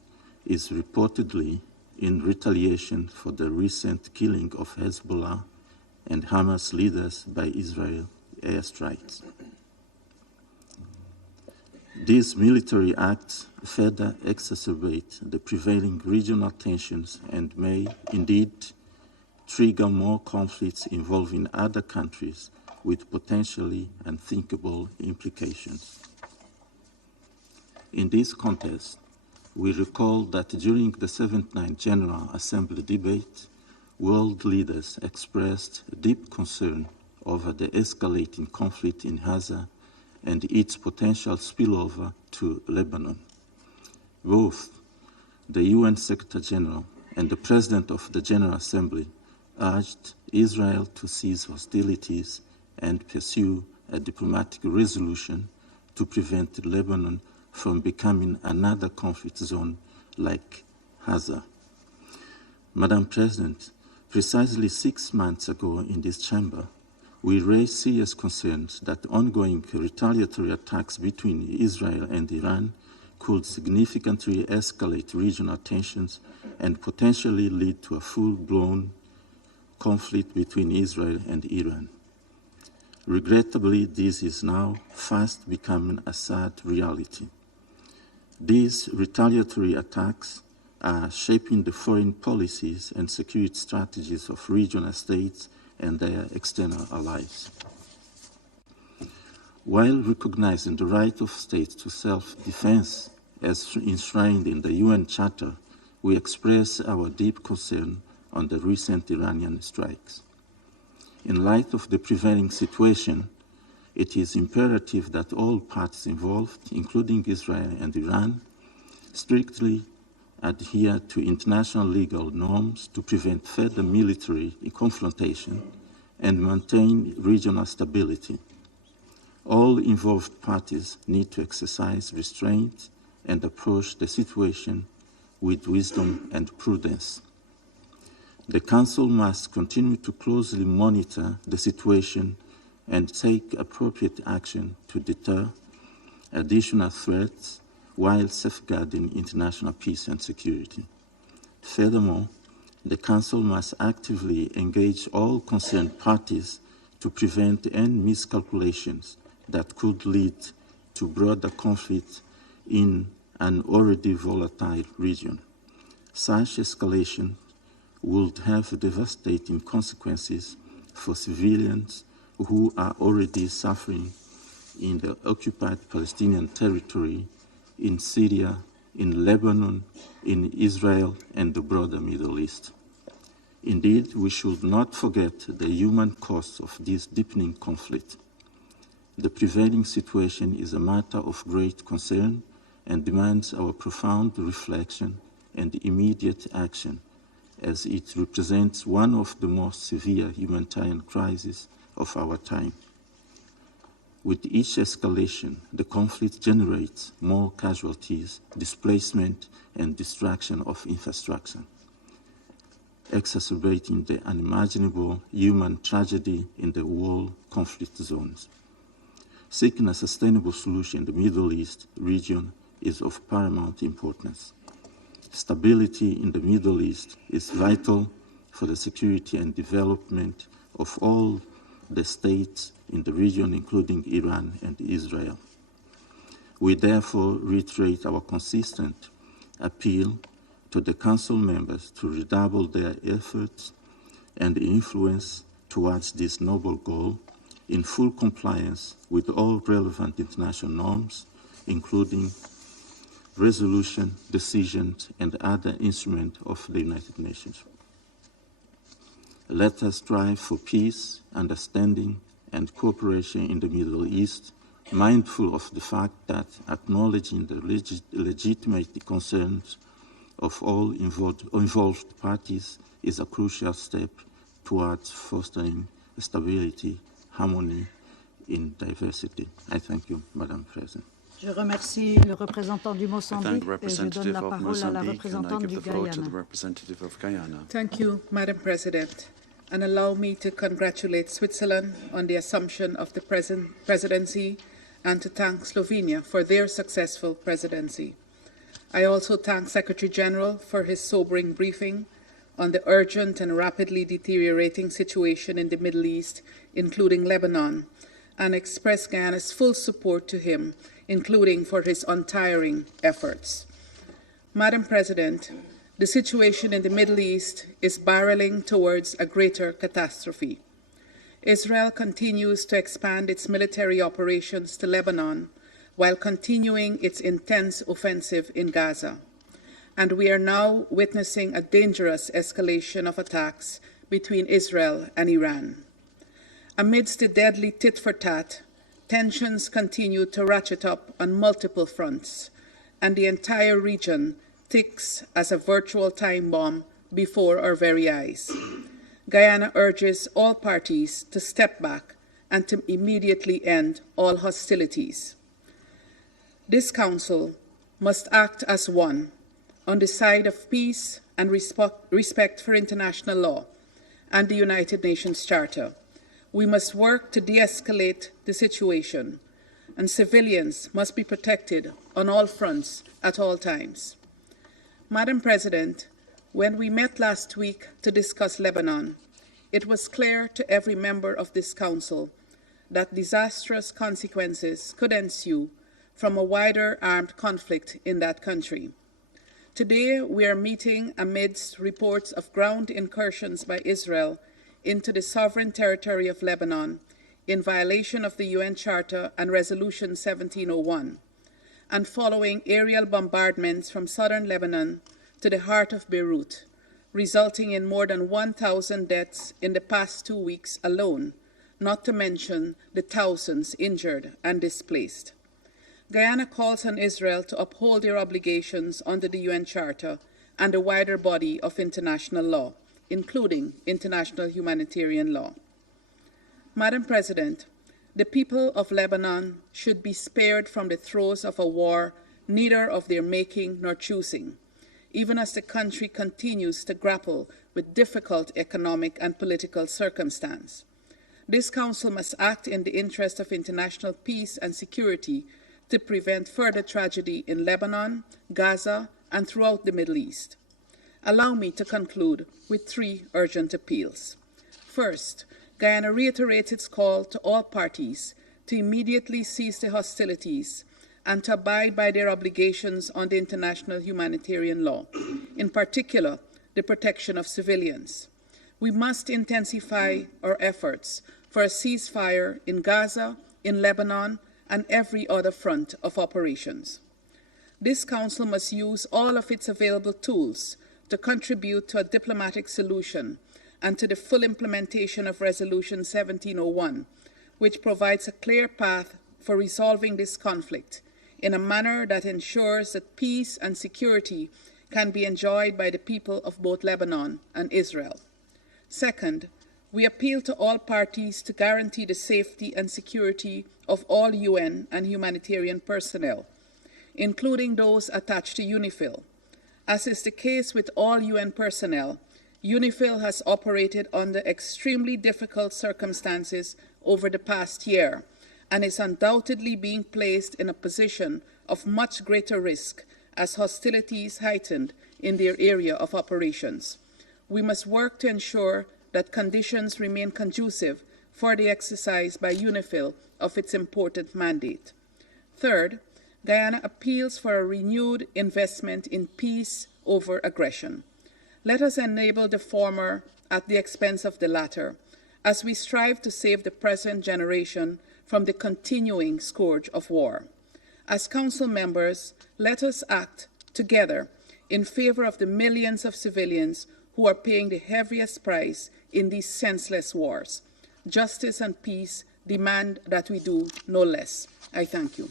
is reportedly in retaliation for the recent killing of Hezbollah and Hamas leaders by Israel airstrikes. These military acts further exacerbate the prevailing regional tensions and may indeed trigger more conflicts involving other countries with potentially unthinkable implications. In this context, we recall that during the 79th General Assembly debate, world leaders expressed deep concern over the escalating conflict in Gaza and its potential spillover to Lebanon. Both the UN Secretary General and the President of the General Assembly urged Israel to cease hostilities and pursue a diplomatic resolution to prevent Lebanon from becoming another conflict zone like Gaza. Madam President, precisely 6 months ago in this chamber, we raised serious concerns that ongoing retaliatory attacks between Israel and Iran could significantly escalate regional tensions and potentially lead to a full-blown conflict between Israel and Iran. Regrettably, this is now fast becoming a sad reality. These retaliatory attacks are shaping the foreign policies and security strategies of regional states and their external allies. While recognizing the right of states to self-defense as enshrined in the UN Charter, we express our deep concern on the recent Iranian strikes. In light of the prevailing situation, it is imperative that all parties involved, including Israel and Iran, strictly adhere to international legal norms to prevent further military confrontation and maintain regional stability. All involved parties need to exercise restraint and approach the situation with wisdom and prudence. The Council must continue to closely monitor the situation and take appropriate action to deter additional threats while safeguarding international peace and security. Furthermore, the Council must actively engage all concerned parties to prevent any miscalculations that could lead to broader conflict in an already volatile region. Such escalation would have devastating consequences for civilians who are already suffering in the occupied Palestinian territory, in Syria, in Lebanon, in Israel, and the broader Middle East. Indeed, we should not forget the human cost of this deepening conflict. The prevailing situation is a matter of great concern and demands our profound reflection and immediate action, as it represents one of the most severe humanitarian crises of our time. With each escalation, the conflict generates more casualties, displacement, and destruction of infrastructure, exacerbating the unimaginable human tragedy in the war conflict zones. Seeking a sustainable solution in the Middle East region is of paramount importance. Stability in the Middle East is vital for the security and development of all the states in the region, including Iran and Israel. We therefore reiterate our consistent appeal to the Council members to redouble their efforts and influence towards this noble goal in full compliance with all relevant international norms, including resolution, decisions, and other instruments of the United Nations. Let us strive for peace, understanding, and cooperation in the Middle East, mindful of the fact that acknowledging the legitimate concerns of all involved parties is a crucial step towards fostering stability, harmony in diversity. I thank you, Madam President. Je remercie le représentant du Mozambique et je donne la parole à la représentante du Guyana. Thank you, Madam President, and allow me to congratulate Switzerland on the assumption of the presidency and to thank Slovenia for their successful presidency. I also thank Secretary General for his sobering briefing on the urgent and rapidly deteriorating situation in the Middle East, including Lebanon, and express Guyana's full support to him, including for his untiring efforts. Madam President, the situation in the Middle East is barreling towards a greater catastrophe. Israel continues to expand its military operations to Lebanon while continuing its intense offensive in Gaza. And we are now witnessing a dangerous escalation of attacks between Israel and Iran. Amidst the deadly tit-for-tat, tensions continue to ratchet up on multiple fronts, and the entire region ticks as a virtual time bomb before our very eyes. Guyana urges all parties to step back and to immediately end all hostilities. This Council must act as one, on the side of peace and respect for international law and the United Nations Charter. We must work to de-escalate the situation, and civilians must be protected on all fronts at all times. Madam President, when we met last week to discuss Lebanon, it was clear to every member of this Council that disastrous consequences could ensue from a wider armed conflict in that country. Today, we are meeting amidst reports of ground incursions by Israel into the sovereign territory of Lebanon in violation of the UN Charter and Resolution 1701, and following aerial bombardments from southern Lebanon to the heart of Beirut, resulting in more than 1,000 deaths in the past 2 weeks alone, not to mention the thousands injured and displaced. Guyana calls on Israel to uphold their obligations under the UN Charter and the wider body of international law, including international humanitarian law. Madam President, the people of Lebanon should be spared from the throes of a war neither of their making nor choosing, even as the country continues to grapple with difficult economic and political circumstances. This Council must act in the interest of international peace and security to prevent further tragedy in Lebanon, Gaza, and throughout the Middle East. Allow me to conclude with 3 urgent appeals. First, Guyana reiterates its call to all parties to immediately cease the hostilities and to abide by their obligations under international humanitarian law, in particular, the protection of civilians. We must intensify our efforts for a ceasefire in Gaza, in Lebanon, and every other front of operations. This Council must use all of its available tools to contribute to a diplomatic solution and to the full implementation of Resolution 1701, which provides a clear path for resolving this conflict in a manner that ensures that peace and security can be enjoyed by the people of both Lebanon and Israel. Second, we appeal to all parties to guarantee the safety and security of all UN and humanitarian personnel, including those attached to UNIFIL. As is the case with all UN personnel, UNIFIL has operated under extremely difficult circumstances over the past year and is undoubtedly being placed in a position of much greater risk as hostilities heightened in their area of operations. We must work to ensure that conditions remain conducive for the exercise by UNIFIL of its important mandate. Third, Guyana appeals for a renewed investment in peace over aggression. Let us enable the former at the expense of the latter, as we strive to save the present generation from the continuing scourge of war. As Council members, let us act together in favor of the millions of civilians who are paying the heaviest price in these senseless wars. Justice and peace demand that we do no less. I thank you.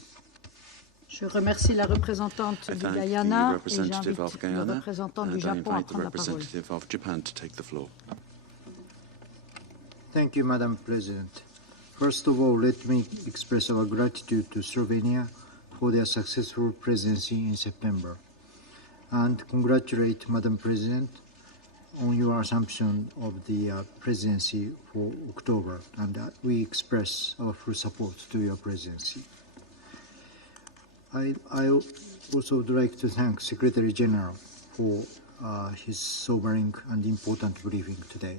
Je remercie la représentante du Guyana et j'invite le représentant du Japon à prendre la parole. Thank you, Madam President. First of all, let me express our gratitude to Slovenia for their successful presidency in September, and congratulate Madam President on your assumption of the presidency for October, and we express our full support to your presidency. I also would like to thank Secretary General for his sobering and important briefing today.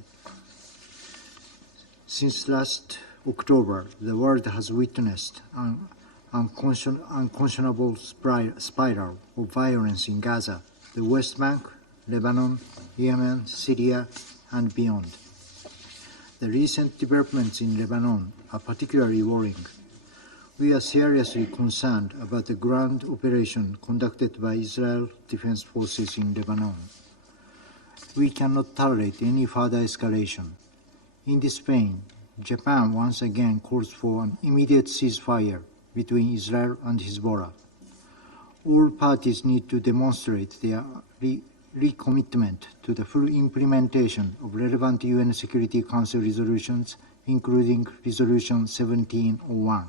Since last October, the world has witnessed an unconscionable spiral of violence in Gaza, the West Bank, Lebanon, Yemen, Syria, and beyond. The recent developments in Lebanon are particularly worrying. We are seriously concerned about the ground operation conducted by Israel Defense Forces in Lebanon. We cannot tolerate any further escalation. In this vein, Japan once again calls for an immediate ceasefire between Israel and Hezbollah. All parties need to demonstrate their recommitment to the full implementation of relevant UN Security Council resolutions, including Resolution 1701.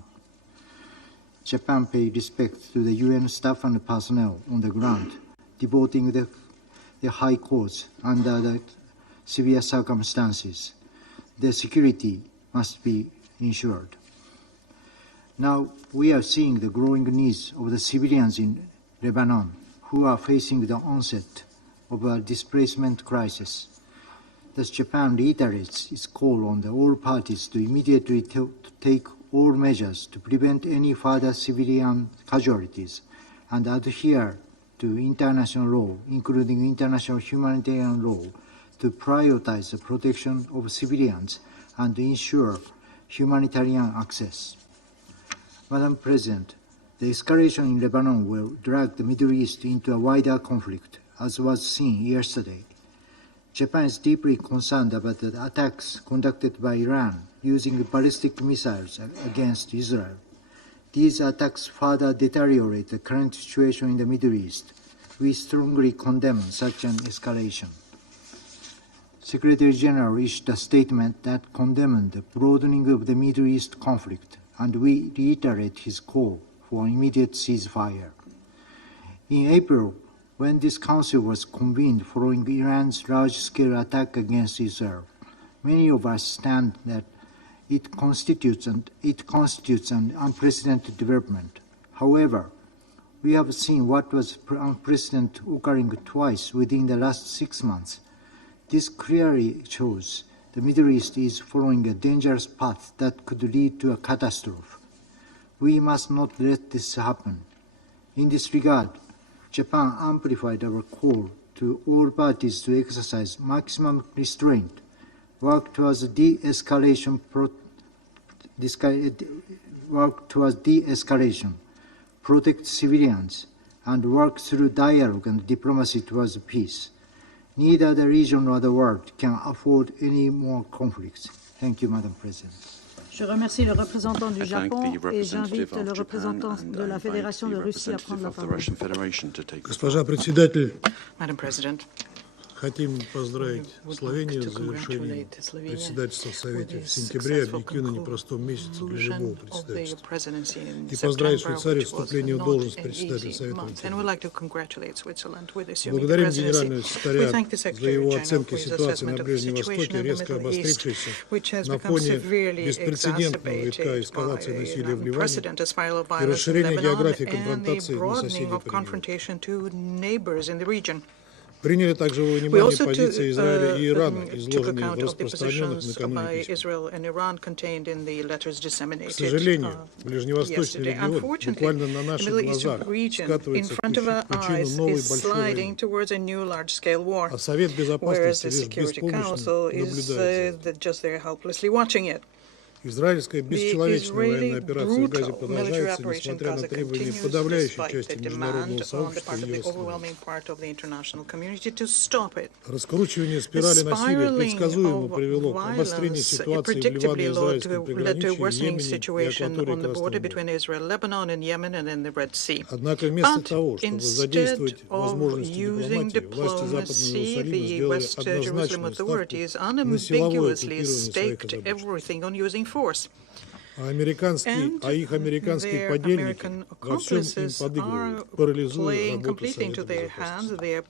Japan paid respect to the UN staff and personnel on the ground, devoting the high cause under the severe circumstances. Their security must be ensured. Now we are seeing the growing needs of the civilians in Lebanon who are facing the onset of a displacement crisis. Thus, Japan reiterates its call on all parties to immediately take all measures to prevent any further civilian casualties and adhere to international law, including international humanitarian law, to prioritize the protection of civilians and ensure humanitarian access. Madam President, the escalation in Lebanon will drag the Middle East into a wider conflict, as was seen yesterday. Japan is deeply concerned about the attacks conducted by Iran using ballistic missiles against Israel. These attacks further deteriorate the current situation in the Middle East. We strongly condemn such an escalation. Secretary General issued a statement that condemned the broadening of the Middle East conflict, and we reiterate his call for an immediate ceasefire. In April, when this council was convened following Iran's large-scale attack against Israel, many of us stand that it constitutes an unprecedented development. However, we have seen what was unprecedented occurring twice within the last 6 months. This clearly shows the Middle East is following a dangerous path that could lead to a catastrophe. We must not let this happen. In this regard, Japan amplified our call to all parties to exercise maximum restraint, work towards de-escalation, protect civilians, and work through dialogue and diplomacy towards peace. Neither the region nor the world can afford any more conflicts. Thank you, Madam President. Je remercie le représentant du Japon et j'invite le représentant de la Fédération de Russie à prendre la parole. Госпожа председатель, Madam President, хотим поздравить Словению с завершением председательства в Совете в сентябре, объективно непростом месяце для любого председательства. И поздравить Швейцарию с вступлением в должность председателя Совета в октябре. Благодарим генерального секретаря за его оценки ситуации на Ближнем Востоке, резко обострившейся на фоне беспрецедентного витка эскалации насилия в Ливане и расширения географии конфронтации на соседей по региону. Приняли также во внимание позиции Израиля и Ирана, изложенные в распространенных накануне письмах. К сожалению, ближневосточный регион буквально на наших глазах скатывается в пучину новой большой войны, а Совет Безопасности лишь беспомощно наблюдает. Израильская бесчеловечная военная операция в Газе продолжается, несмотря на требования подавляющей части международного сообщества и ее стран. Раскручивание спирали насилия предсказуемо привело к обострению ситуации в ливано-израильском приграничье, Йемене и акватории Красного моря. Однако вместо того, чтобы задействовать возможности дипломатии, власти Западного Иерусалима сделали однозначную ставку на силовое оккупирование своих озабоченностей. А их американские подельники во всем им подыгрывают, парализуя работу Совета Безопасности.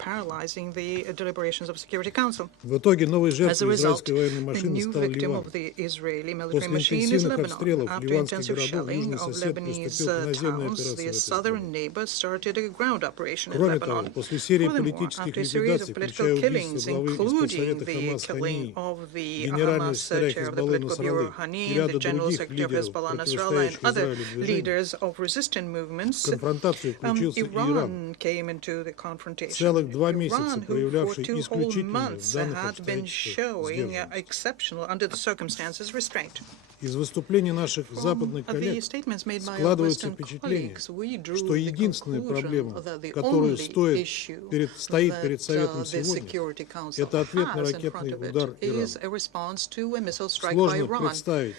В итоге новой жертвой израильской военной машины стал Ливан. После интенсивных обстрелов ливанских городов южный сосед приступил к наземной операции в этой стране. Кроме того, после серии политических ликвидаций, включая убийство главы из-под Совета Хамас Хании, генерального секретаря Хезболлы Насраллы и ряда других лидеров Hezbollah, Nasrallah, and other leaders of resistant movements, Iran came into the confrontation. Iran, who for 2 whole months had been showing exceptional, under the circumstances, restraint. Из выступлений наших западных коллег складывается впечатление, что единственная проблема, которая стоит перед Советом сегодня, это ответ на ракетный удар Ирана. Сложно представить,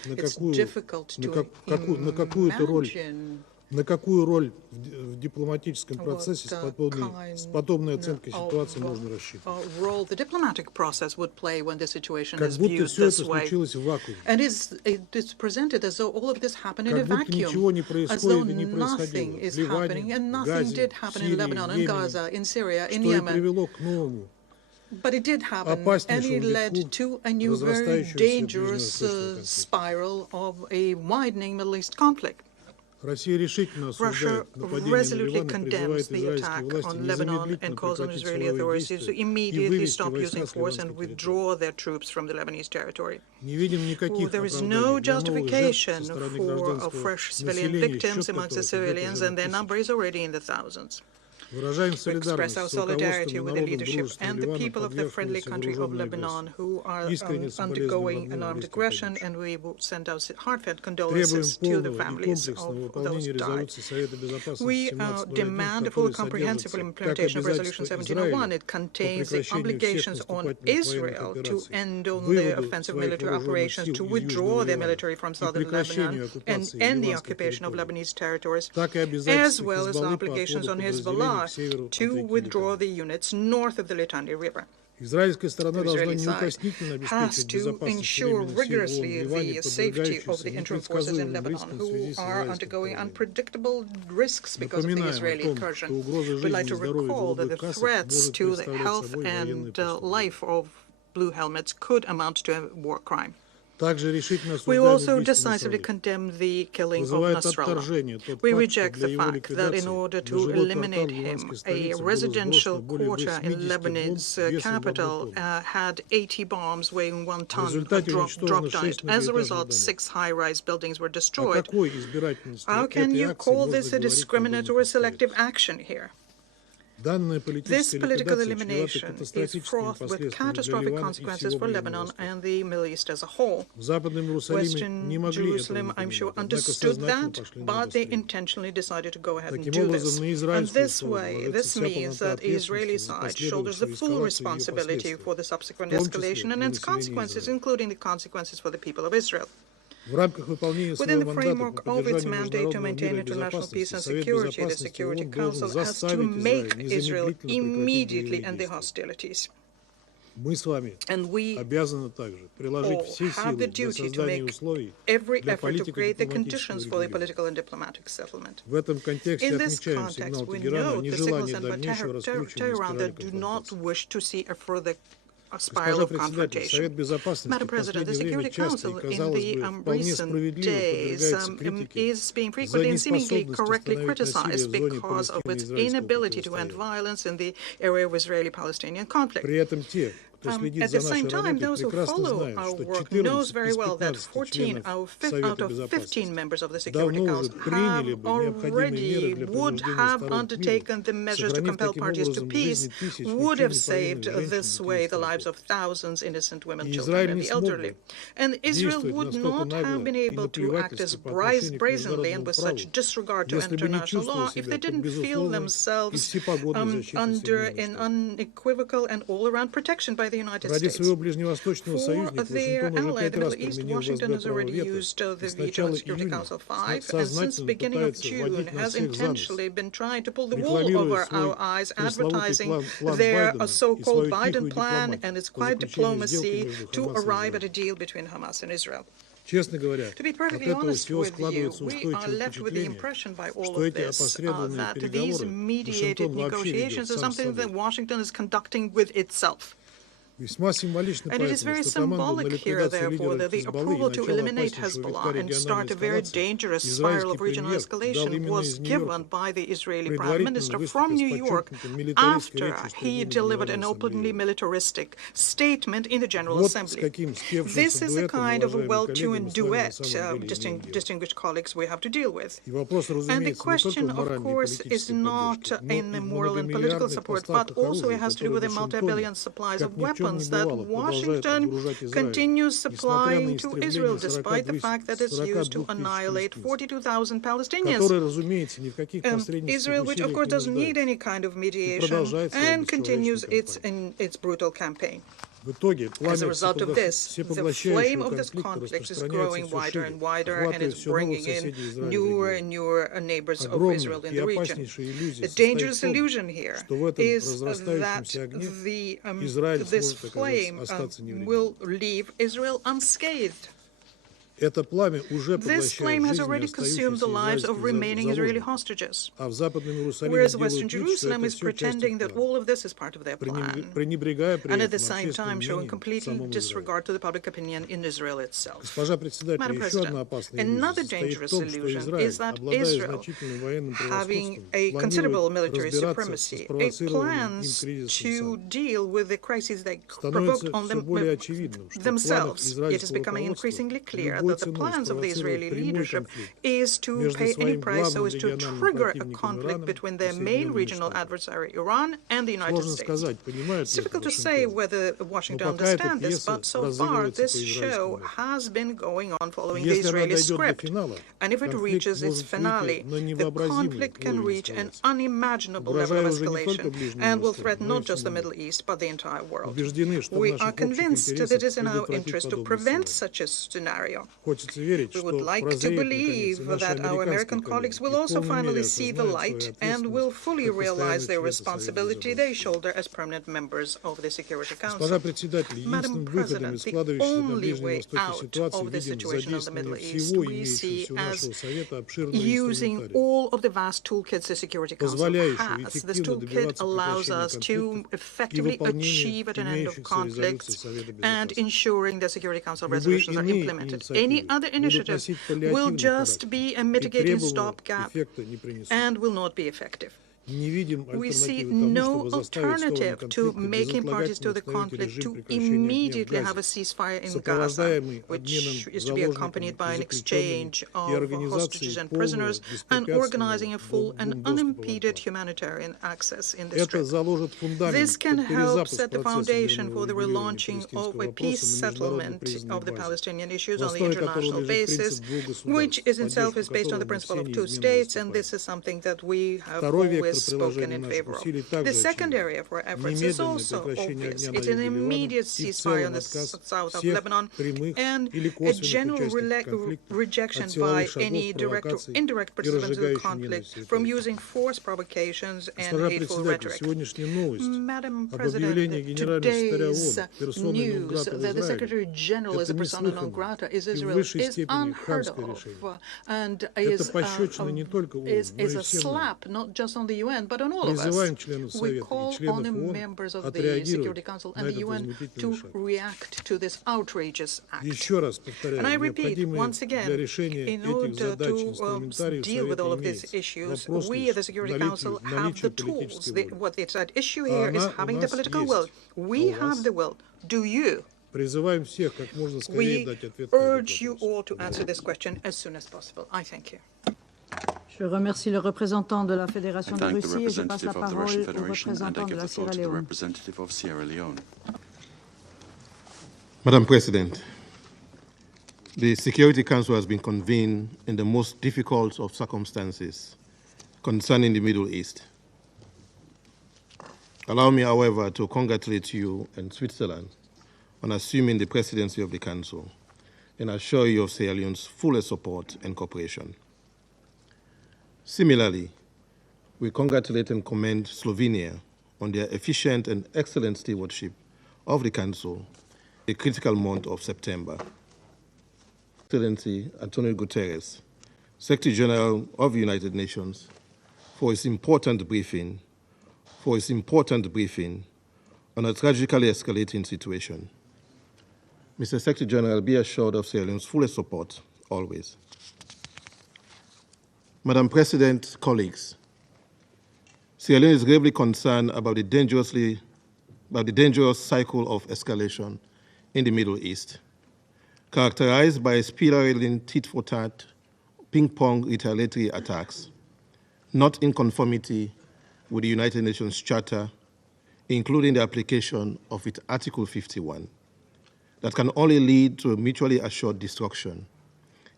на какую роль в дипломатическом процессе с подобной оценкой ситуации можно рассчитывать. Как будто все это случилось в вакууме. Как будто ничего не происходит и не происходило в Ливане, в Газе, в Сирии, Йемене, что и привело к новому, But it did happen, and it led to a new, very dangerous spiral of a widening Middle East conflict. Russia resolutely condemns the attack on Lebanon and calls on Israeli authorities to immediately stop using force and withdraw their troops from the Lebanese territory. There is no justification for fresh civilian victims amongst the civilians, and their number is already in the thousands. We express our solidarity with the leadership and the people of the friendly country of Lebanon who are undergoing an armed aggression, and we will send our heartfelt condolences to the families of those who died. We demand a full comprehensive implementation of Resolution 1701. It contains the obligations on Israel to end on their offensive military operations, to withdraw their military from southern Lebanon and end the occupation of Lebanese territories, as well as the obligations on Hezbollah to withdraw the units north of the Litani River. The Israeli side has to ensure rigorously the safety of the interim forces in Lebanon, who are undergoing unpredictable risks because of the Israeli incursion. We'd like to recall that the threats to the health and life of blue helmets could amount to a war crime. We also decisively condemn the killing of Nasrallah. We reject the fact that in order to eliminate him, a residential quarter in Lebanon's capital had 80 bombs weighing 1 ton dropped on it. As a result, 6 high-rise buildings were destroyed. How can you call this a discriminatory selective action here? This political elimination is fraught with catastrophic consequences for Lebanon and the Middle East as a whole. Western Jerusalem, I'm sure, understood that, but they intentionally decided to go ahead and do this. And this means that the Israeli side shoulders the full responsibility for the subsequent escalation and its consequences, including the consequences for the people of Israel. Within the framework of its mandate to maintain international peace and security, the Security Council has to make Israel immediately end the hostilities. And we all have the duty to make every effort to create the conditions for the political and diplomatic settlement. In this context, we note the signals sent by Tehran that do not wish to see a further spiral of confrontation. Madam President, the Security Council in the recent days is being frequently and seemingly correctly criticized because of its inability to end violence in the area of Israeli-Palestinian conflict. At the same time, those who follow our work knows very well that 14 out of 15 members of the Security Council would have undertaken the measures to compel parties to peace, would have saved this way the lives of thousands of innocent women, children, and the elderly. And Israel would not have been able to act as brazenly and with such disregard to international law if they didn't feel themselves under an unequivocal and all-around protection by the United States. For their ally, the Middle East, Washington has already used the veto on the Security Council 5, and since the beginning of June has intentionally been trying to pull the wool over our eyes, advertising their so-called Biden plan and its quiet diplomacy to arrive at a deal between Hamas and Israel. To be perfectly honest with you, we are left with the impression by all of this that these mediated negotiations are something that Washington is conducting with itself. And it is very symbolic here, therefore, that the approval to eliminate Hezbollah and start a very dangerous spiral of regional escalation was given by the Israeli Prime Minister from New York after he delivered an openly militaristic statement in the General Assembly. This is a kind of a well-tuned duet, distinguished colleagues, we have to deal with. And the question, of course, is not in the moral and political support, but also it has to do with the multi-billion supplies of weapons that Washington continues supplying to Israel, despite the fact that it's used to annihilate 42,000 Palestinians. Israel, which of course doesn't need any kind of mediation, and continues its brutal campaign. As a result of this, the flame of this conflict is growing wider and wider, and it's bringing in newer and newer neighbors of Israel in the region. The dangerous illusion here is that this flame will leave Israel unscathed. This flame has already consumed the lives of remaining Israeli hostages, whereas Western Jerusalem is pretending that all of this is part of their plan, and at the same time showing complete disregard to the public opinion in Israel itself. Madam President, another dangerous illusion is that Israel, having a considerable military supremacy, it plans to deal with the crises they provoked on themselves. It is becoming increasingly clear that the plans of the Israeli leadership is to pay any price so as to trigger a conflict between their main regional adversary, Iran, and the United States. It's difficult to say whether Washington understands this, but so far this show has been going on following the Israeli script. And if it reaches its finale, the conflict can reach an unimaginable level of escalation and will threaten not just the Middle East, but the entire world. We are convinced that it is in our interest to prevent such a scenario. We would like to believe that our American colleagues will also finally see the light and will fully realize their responsibility they shoulder as permanent members of the Security Council. Madam President, the only way out of the situation in the Middle East we see as using all of the vast toolkits the Security Council has. This toolkit allows us to effectively achieve an end of conflicts and ensuring that Security Council resolutions are implemented. Any other initiative will just be a mitigating stopgap and will not be effective. We see no alternative to making parties to the conflict to immediately have a ceasefire in Gaza, which is to be accompanied by an exchange of hostages and prisoners, and organizing a full and unimpeded humanitarian access in the Strip. This can help set the foundation for the relaunching of a peace settlement of the Palestinian issues on the international basis, which is itself based on the principle of two states, and this is something that we have always spoken in favor of. The second area for efforts is also obvious. It's an immediate ceasefire on the south of Lebanon and a general rejection by any direct or indirect participants in the conflict from using force provocations and hateful rhetoric. Madam President, today's news that the Secretary General is a persona non grata in Israel is unheard of and is a slap not just on the UN but on all of us. We call on the members of the Security Council and the UN to react to this outrageous act. And I repeat once again, in order to deal with all of these issues, we at the Security Council have the tools. What it's at issue here is having the political will. We have the will. Do you? We urge you all to answer this question as soon as possible. I thank you. Je remercie le représentant de la Fédération de Russie et je passe la parole au représentant de la Sierra Leone. Madam President, the Security Council has been convened in the most difficult of circumstances concerning the Middle East. Allow me, however, to congratulate you and Switzerland on assuming the presidency of the Council and assure you of Sierra Leone's fullest support and cooperation. Similarly, we congratulate and commend Slovenia on their efficient and excellent stewardship of the Council in the critical month of September. Excellency Antonio Guterres, Secretary General of the United Nations, for his important briefing on a tragically escalating situation. Mr. Secretary General, be assured of Sierra Leone's fullest support, always. Madam President, colleagues, Sierra Leone is gravely concerned about the dangerous cycle of escalation in the Middle East, characterized by spiraling tit-for-tat, ping-pong retaliatory attacks, not in conformity with the United Nations Charter, including the application of its Article 51, that can only lead to a mutually assured destruction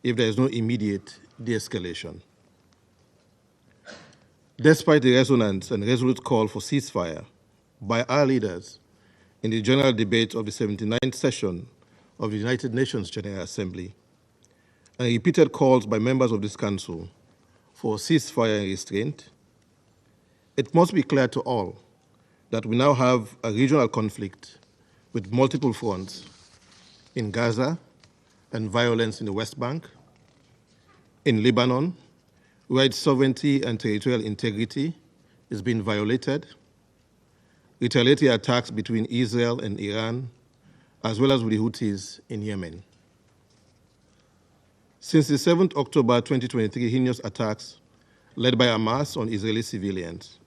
if there is no immediate de-escalation. Despite the resonance and resolute call for ceasefire by our leaders in the general debate of the 79th session of the United Nations General Assembly, and repeated calls by members of this Council for ceasefire and restraint, it must be clear to all that we now have a regional conflict with multiple fronts in Gaza and violence in the West Bank, in Lebanon, where its sovereignty and territorial integrity is being violated, retaliatory attacks between Israel and Iran, as well as with the Houthis in Yemen. Since the 7th October 2023 heinous attacks led by Hamas on Israeli civilians,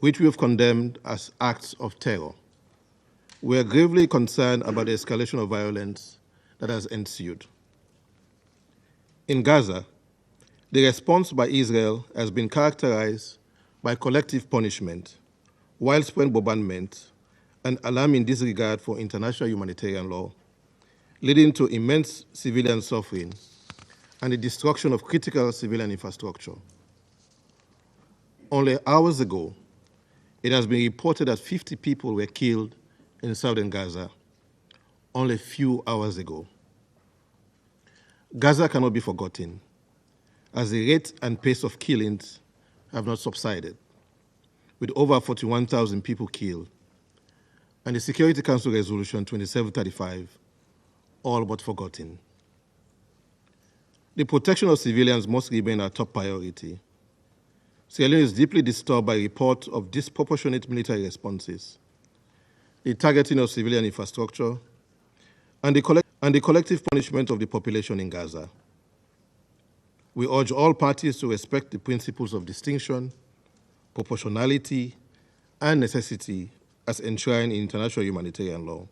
which we have condemned as acts of terror, we are gravely concerned about the escalation of violence that has ensued. In Gaza, the response by Israel has been characterized by collective punishment, widespread bombardment, and alarming disregard for international humanitarian law, leading to immense civilian suffering and the destruction of critical civilian infrastructure. Only hours ago, it has been reported that 50 people were killed in southern Gaza, only a few hours ago. Gaza cannot be forgotten, as the rate and pace of killings have not subsided, with over 41,000 people killed, and the Security Council Resolution 2735 all but forgotten. The protection of civilians must remain our top priority. Sierra Leone is deeply disturbed by reports of disproportionate military responses, the targeting of civilian infrastructure, and the collective punishment of the population in Gaza. We urge all parties to respect the principles of distinction, proportionality, and necessity as enshrined in international humanitarian law.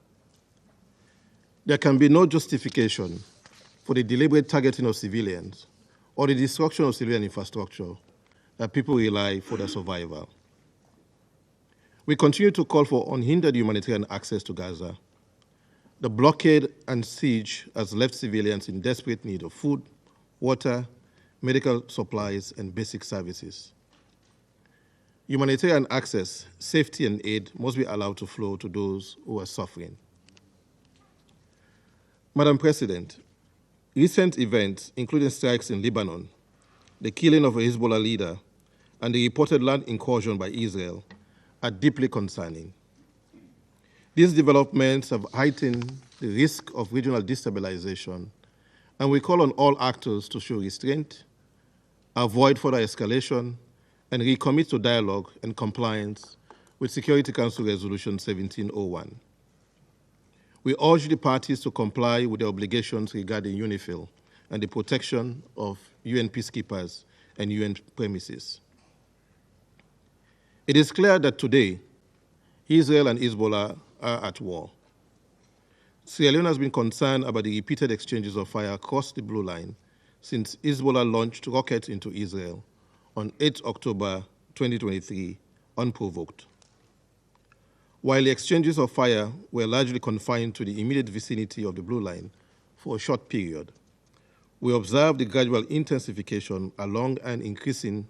There can be no justification for the deliberate targeting of civilians or the destruction of civilian infrastructure that people rely for their survival. We continue to call for unhindered humanitarian access to Gaza. The blockade and siege has left civilians in desperate need of food, water, medical supplies, and basic services. Humanitarian access, safety, and aid must be allowed to flow to those who are suffering. Madam President, recent events, including strikes in Lebanon, the killing of a Hezbollah leader, and the reported land incursion by Israel, are deeply concerning. These developments have heightened the risk of regional destabilization, and we call on all actors to show restraint, avoid further escalation, and recommit to dialogue and compliance with Security Council Resolution 1701. We urge the parties to comply with their obligations regarding UNIFIL and the protection of UN peacekeepers and UN premises. It is clear that today, Israel and Hezbollah are at war. Sierra Leone has been concerned about the repeated exchanges of fire across the Blue Line since Hezbollah launched rockets into Israel on 8 October 2023, unprovoked. While the exchanges of fire were largely confined to the immediate vicinity of the Blue Line for a short period, we observed the gradual intensification along and increasing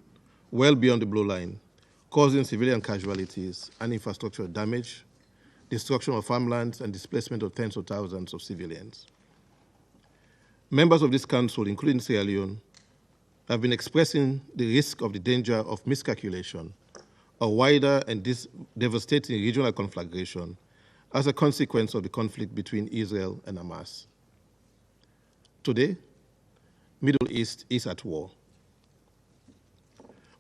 well beyond the Blue Line, causing civilian casualties and infrastructure damage, destruction of farmlands, and displacement of tens of thousands of civilians. Members of this council, including Sierra Leone, have been expressing the risk of the danger of miscalculation, a wider and devastating regional conflagration as a consequence of the conflict between Israel and Hamas. Today, Middle East is at war.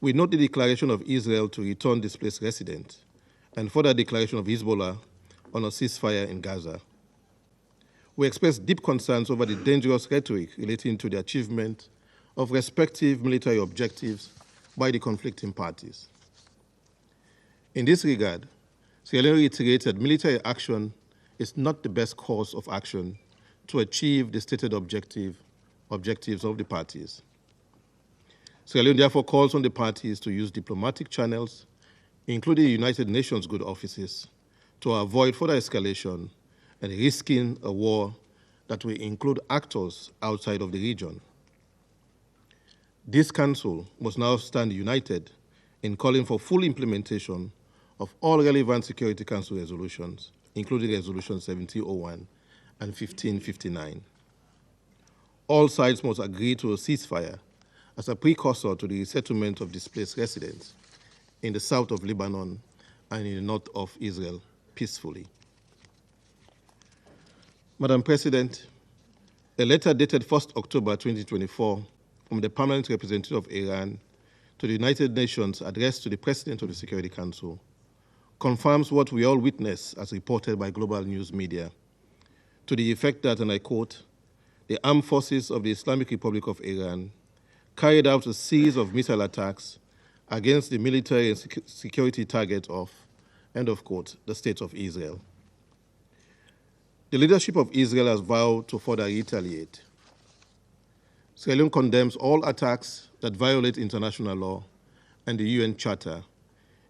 We note the declaration of Israel to return displaced residents and further declaration of Hezbollah on a ceasefire in Gaza. We express deep concerns over the dangerous rhetoric relating to the achievement of respective military objectives by the conflicting parties. In this regard, Sierra Leone reiterated military action is not the best course of action to achieve the stated objectives of the parties. Sierra Leone therefore calls on the parties to use diplomatic channels, including the United Nations good offices, to avoid further escalation and risking a war that will include actors outside of the region. This Council must now stand united in calling for full implementation of all relevant Security Council resolutions, including Resolution 1701 and 1559. All sides must agree to a ceasefire as a precursor to the resettlement of displaced residents in the south of Lebanon and in the north of Israel peacefully. Madam President, a letter dated 1st October 2024 from the Permanent Representative of Iran to the United Nations addressed to the President of the Security Council confirms what we all witness as reported by global news media, to the effect that, and I quote, the armed forces of the Islamic Republic of Iran carried out a series of missile attacks against the military and security target of, end of quote, the State of Israel. The leadership of Israel has vowed to further retaliate. Sierra Leone condemns all attacks that violate international law and the UN Charter,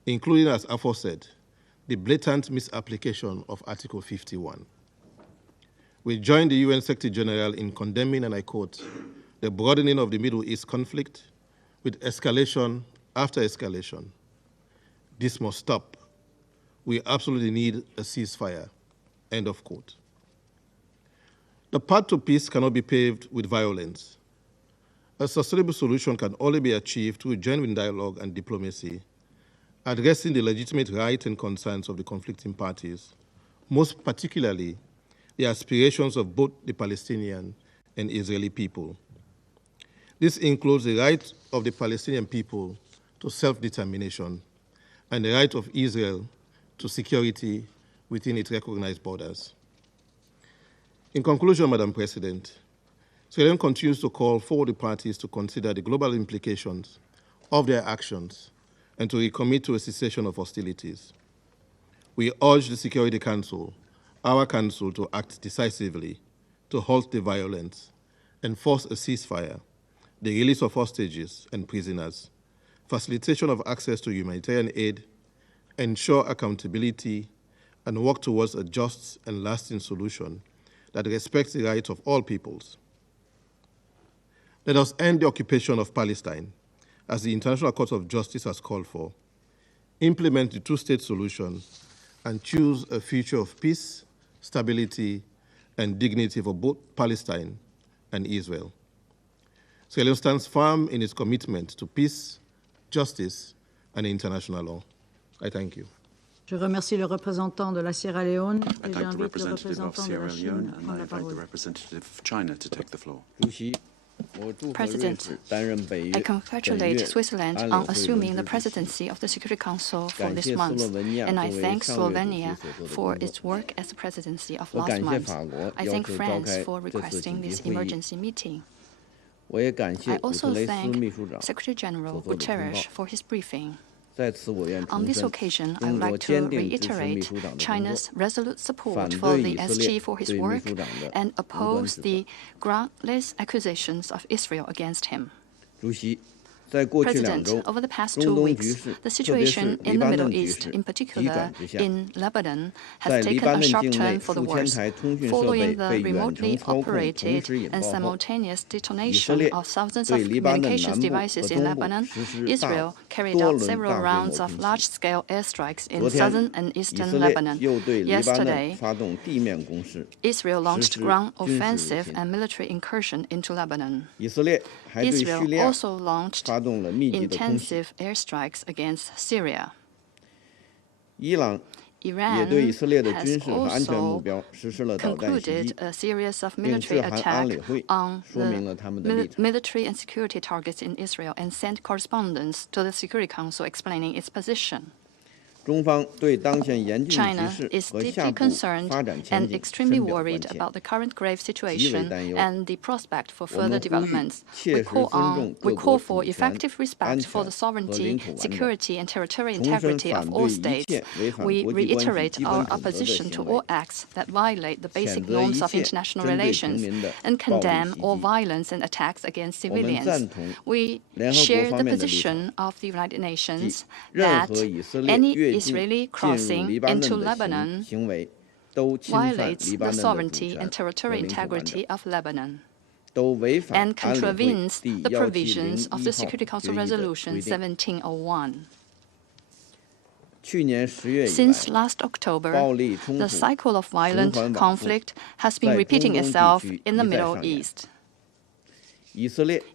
including, as aforesaid, the blatant misapplication of Article 51. We join the UN Secretary General in condemning, and I quote, the broadening of the Middle East conflict with escalation after escalation. This must stop. We absolutely need a ceasefire, end of quote. The path to peace cannot be paved with violence. A sustainable solution can only be achieved through genuine dialogue and diplomacy, addressing the legitimate rights and concerns of the conflicting parties, most particularly the aspirations of both the Palestinian and Israeli people. This includes the right of the Palestinian people to self-determination and the right of Israel to security within its recognized borders. In conclusion, Madam President, Sierra Leone continues to call for the parties to consider the global implications of their actions and to recommit to a cessation of hostilities. We urge the Security Council, our council, to act decisively to halt the violence, enforce a ceasefire, the release of hostages and prisoners, facilitation of access to humanitarian aid, ensure accountability, and work towards a just and lasting solution that respects the rights of all peoples. Let us end the occupation of Palestine, as the International Court of Justice has called for, implement the two-state solution, and choose a future of peace, stability, and dignity for both Palestine and Israel. Sierra Leone stands firm in its commitment to peace, justice, and international law. I thank you. Je remercie le représentant de la Sierra Leone I thank the representative of Sierra Leone, and I invite the representative of China to take the floor. President, I congratulate Switzerland on assuming the presidency of the Security Council for this month, and I thank Slovenia for its work as the presidency of last month. I thank France for requesting this emergency meeting. I also thank Secretary General Guterres for his briefing. On this occasion, I would like to reiterate China's resolute support for the SG for his work and oppose the groundless accusations of Israel against him. President, over the past 2 weeks, the situation in the Middle East, in particular in Lebanon, has taken a sharp turn for the worse. Following the remotely operated and simultaneous detonation of thousands of communications devices in Lebanon, Israel carried out several rounds of large-scale airstrikes in southern and eastern Lebanon. Yesterday, Israel launched ground offensive and military incursion into Lebanon. Israel also launched intensive airstrikes against Syria. Iran has also concluded a series of military attacks on the military and security targets in Israel and sent correspondence to the Security Council explaining its position. China is deeply concerned and extremely worried about the current grave situation and the prospect for further developments. We call for effective respect for the sovereignty, security, and territorial integrity of all states. We reiterate our opposition to all acts that violate the basic norms of international relations and condemn all violence and attacks against civilians. We share the position of the United Nations that any Israeli crossing into Lebanon violates the sovereignty and territorial integrity of Lebanon and contravenes the provisions of the Security Council Resolution 1701. Since last October, the cycle of violent conflict has been repeating itself in the Middle East.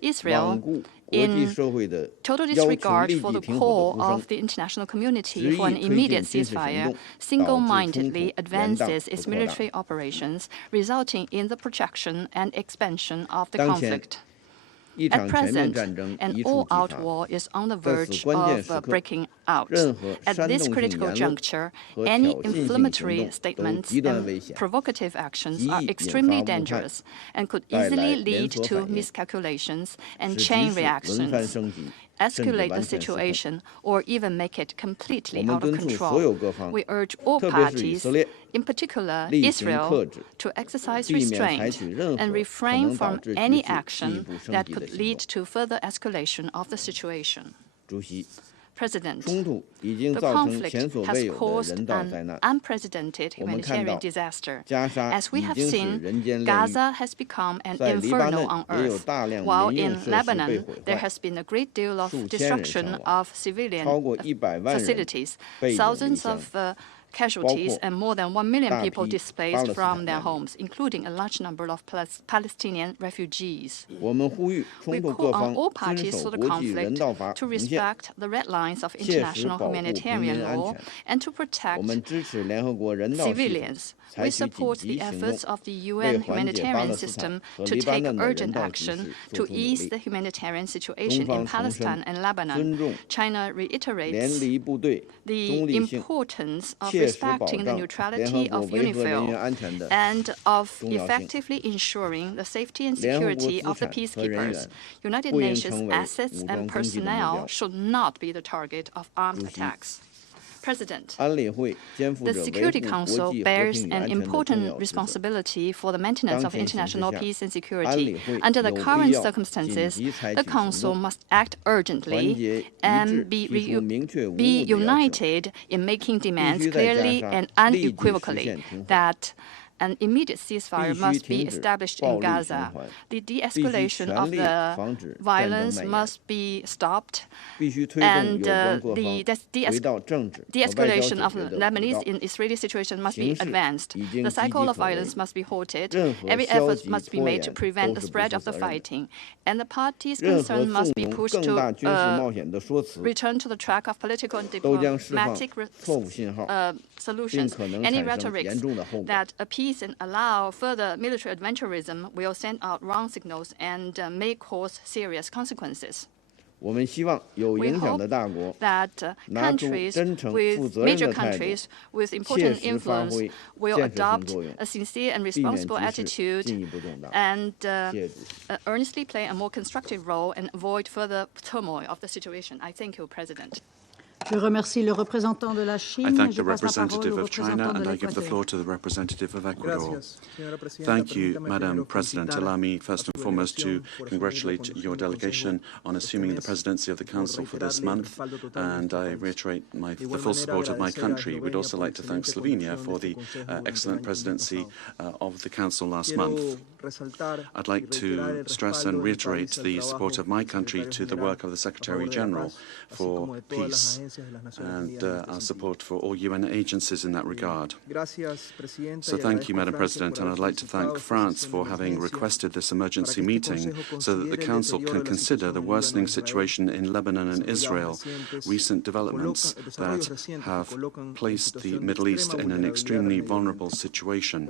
Israel, in total disregard for the call of the international community for an immediate ceasefire, single-mindedly advances its military operations, resulting in the projection and expansion of the conflict. At present, an all-out war is on the verge of breaking out. At this critical juncture, any inflammatory statements and provocative actions are extremely dangerous and could easily lead to miscalculations and chain reactions, escalate the situation, or even make it completely out of control. We urge all parties, in particular Israel, to exercise restraint and refrain from any action that could lead to further escalation of the situation. President, the conflict has caused an unprecedented humanitarian disaster. As we have seen, Gaza has become an inferno on earth, while in Lebanon there has been a great deal of destruction of civilian facilities. Thousands of casualties and more than 1 million people displaced from their homes, including a large number of Palestinian refugees. We call on all parties to the conflict to respect the red lines of international humanitarian law and to protect civilians. We support the efforts of the UN humanitarian system to take urgent action to ease the humanitarian situation in Palestine and Lebanon. China reiterates the importance of respecting the neutrality of UNIFIL and of effectively ensuring the safety and security of the peacekeepers. United Nations assets and personnel should not be the target of armed attacks. President, the Security Council bears an important responsibility for the maintenance of international peace and security. Under the current circumstances, the Council must act urgently and be united in making demands clearly and unequivocally that an immediate ceasefire must be established in Gaza. The de-escalation of the violence must be stopped, and the de-escalation of the Lebanese and Israeli situation must be advanced. The cycle of violence must be halted. Every effort must be made to prevent the spread of the fighting, and the parties concerned must be pushed to return to the track of political and diplomatic solutions. Any rhetoric that appease and allow further military adventurism will send out wrong signals and may cause serious consequences. We hope that major countries with important influence will adopt a sincere and responsible attitude and earnestly play a more constructive role and avoid further turmoil of the situation. I thank you, President. Je remercie le représentant de la Chine. I thank the representative of China and I give the floor to the representative of Ecuador. Thank you, Madam President. Allow me first and foremost to congratulate your delegation on assuming the presidency of the Council for this month, and I reiterate the full support of my country. We'd also like to thank Slovenia for the excellent presidency of the Council last month. I'd like to stress and reiterate the support of my country to the work of the Secretary-General for peace and our support for all UN agencies in that regard. So thank you, Madam President, and I'd like to thank France for having requested this emergency meeting so that the Council can consider the worsening situation in Lebanon and Israel, recent developments that have placed the Middle East in an extremely vulnerable situation.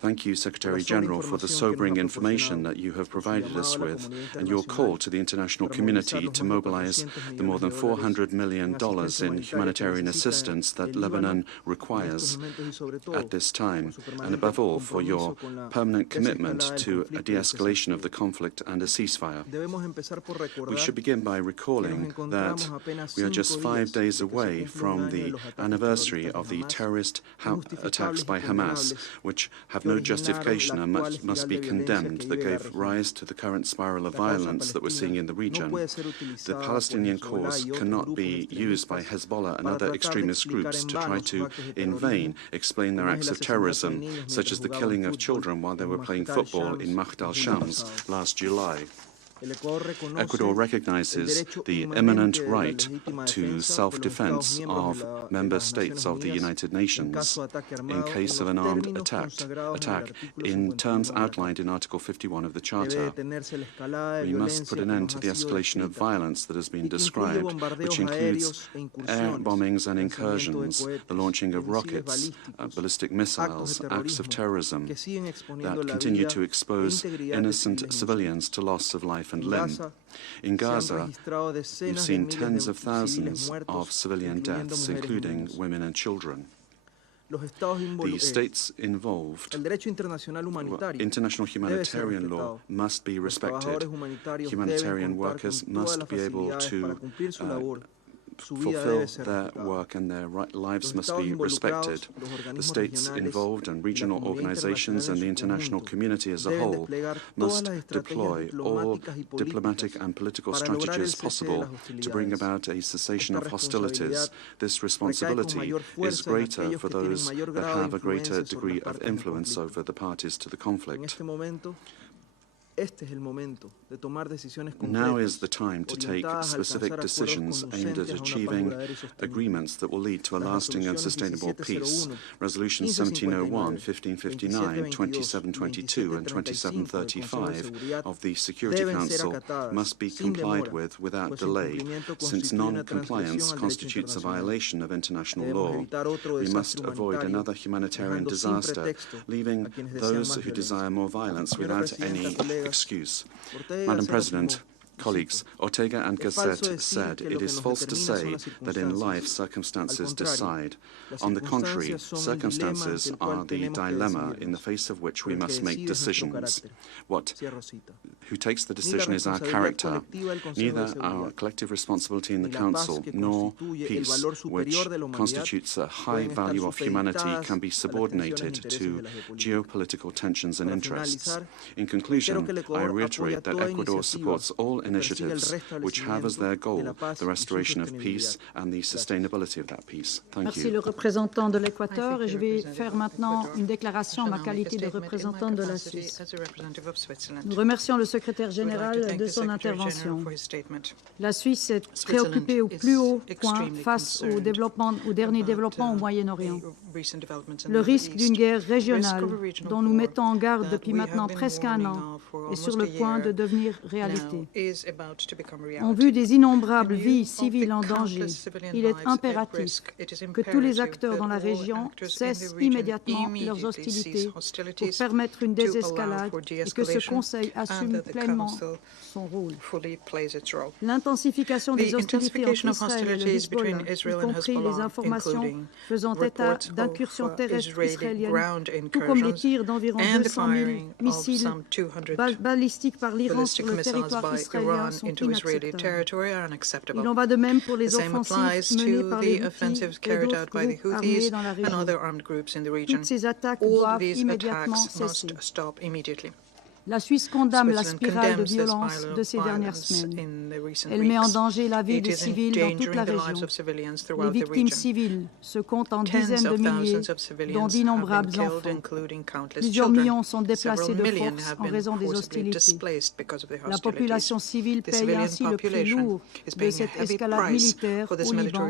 Thank you, Secretary-General, for the sobering information that you have provided us with and your call to the international community to mobilize the more than $400 million in humanitarian assistance that Lebanon requires at this time, and above all for your permanent commitment to a de-escalation of the conflict and a ceasefire. We should begin by recalling that we are just 5 days away from the anniversary of the terrorist attacks by Hamas, which have no justification and must be condemned, that gave rise to the current spiral of violence that we're seeing in the region. The Palestinian cause cannot be used by Hezbollah and other extremist groups to try to, in vain, explain their acts of terrorism, such as the killing of children while they were playing football in Mahd al-Shams last July. Ecuador recognizes the imminent right to self-defense of member states of the United Nations in case of an armed attack in terms outlined in Article 51 of the Charter. We must put an end to the escalation of violence that has been described, which includes air bombings and incursions, the launching of rockets, ballistic missiles, acts of terrorism that continue to expose innocent civilians to loss of life and limb. In Gaza, we've seen tens of thousands of civilian deaths, including women and children. The states involved, international humanitarian law must be respected. Humanitarian workers must be able to fulfill their work and their lives must be respected. The states involved and regional organizations and the international community as a whole must deploy all diplomatic and political strategies possible to bring about a cessation of hostilities. This responsibility is greater for those that have a greater degree of influence over the parties to the conflict. Now is the time to take specific decisions aimed at achieving agreements that will lead to a lasting and sustainable peace. Resolutions 1701, 1559, 2722 and 2735 of the Security Council must be complied with without delay, since non-compliance constitutes a violation of international law. We must avoid another humanitarian disaster, leaving those who desire more violence without any excuse. Madam President, colleagues, Ortega and Gasset said it is false to say that in life circumstances decide. On the contrary, circumstances are the dilemma in the face of which we must make decisions. Who takes the decision is our character. Neither our collective responsibility in the Council nor peace, which constitutes a high value of humanity, can be subordinated to geopolitical tensions and interests. In conclusion, I reiterate that Ecuador supports all initiatives which have as their goal the restoration of peace and the sustainability of that peace. Thank Merci you. le représentant de l'Équateur et je vais faire maintenant une déclaration en ma qualité de représentant de la Suisse. Nous remercions le secrétaire général de son intervention. La Suisse est préoccupée au plus haut point face au dernier développement au Moyen-Orient. Le risque d'une guerre régionale dont nous mettons en garde depuis maintenant presque un an est sur le point de devenir réalité. En vue des innombrables vies civiles en danger, il est impératif que tous les acteurs dans la région cessent immédiatement leurs hostilités pour permettre une désescalade et que ce Conseil assume pleinement son rôle. L'intensification des hostilités entre Israël et le Hezbollah, y compris les informations faisant état d'incursions terrestres israéliennes, tout comme les tirs d'environ 200 000 missiles balistiques par l'Iran sur le territoire israélien, sont inacceptables. Il en va de même pour les offensives menées par les Houthis et d'autres groupes armés dans la région. Toutes ces attaques doivent immédiatement cesser. La Suisse condamne la spirale de violence de ces dernières semaines. Elle met en danger la vie des civils dans toute la région. Les victimes civiles se comptent en dizaines de milliers, dont d'innombrables enfants. Plusieurs millions sont déplacés de force en raison des hostilités. La population civile paye ainsi le prix lourd de cette escalade militaire au Liban,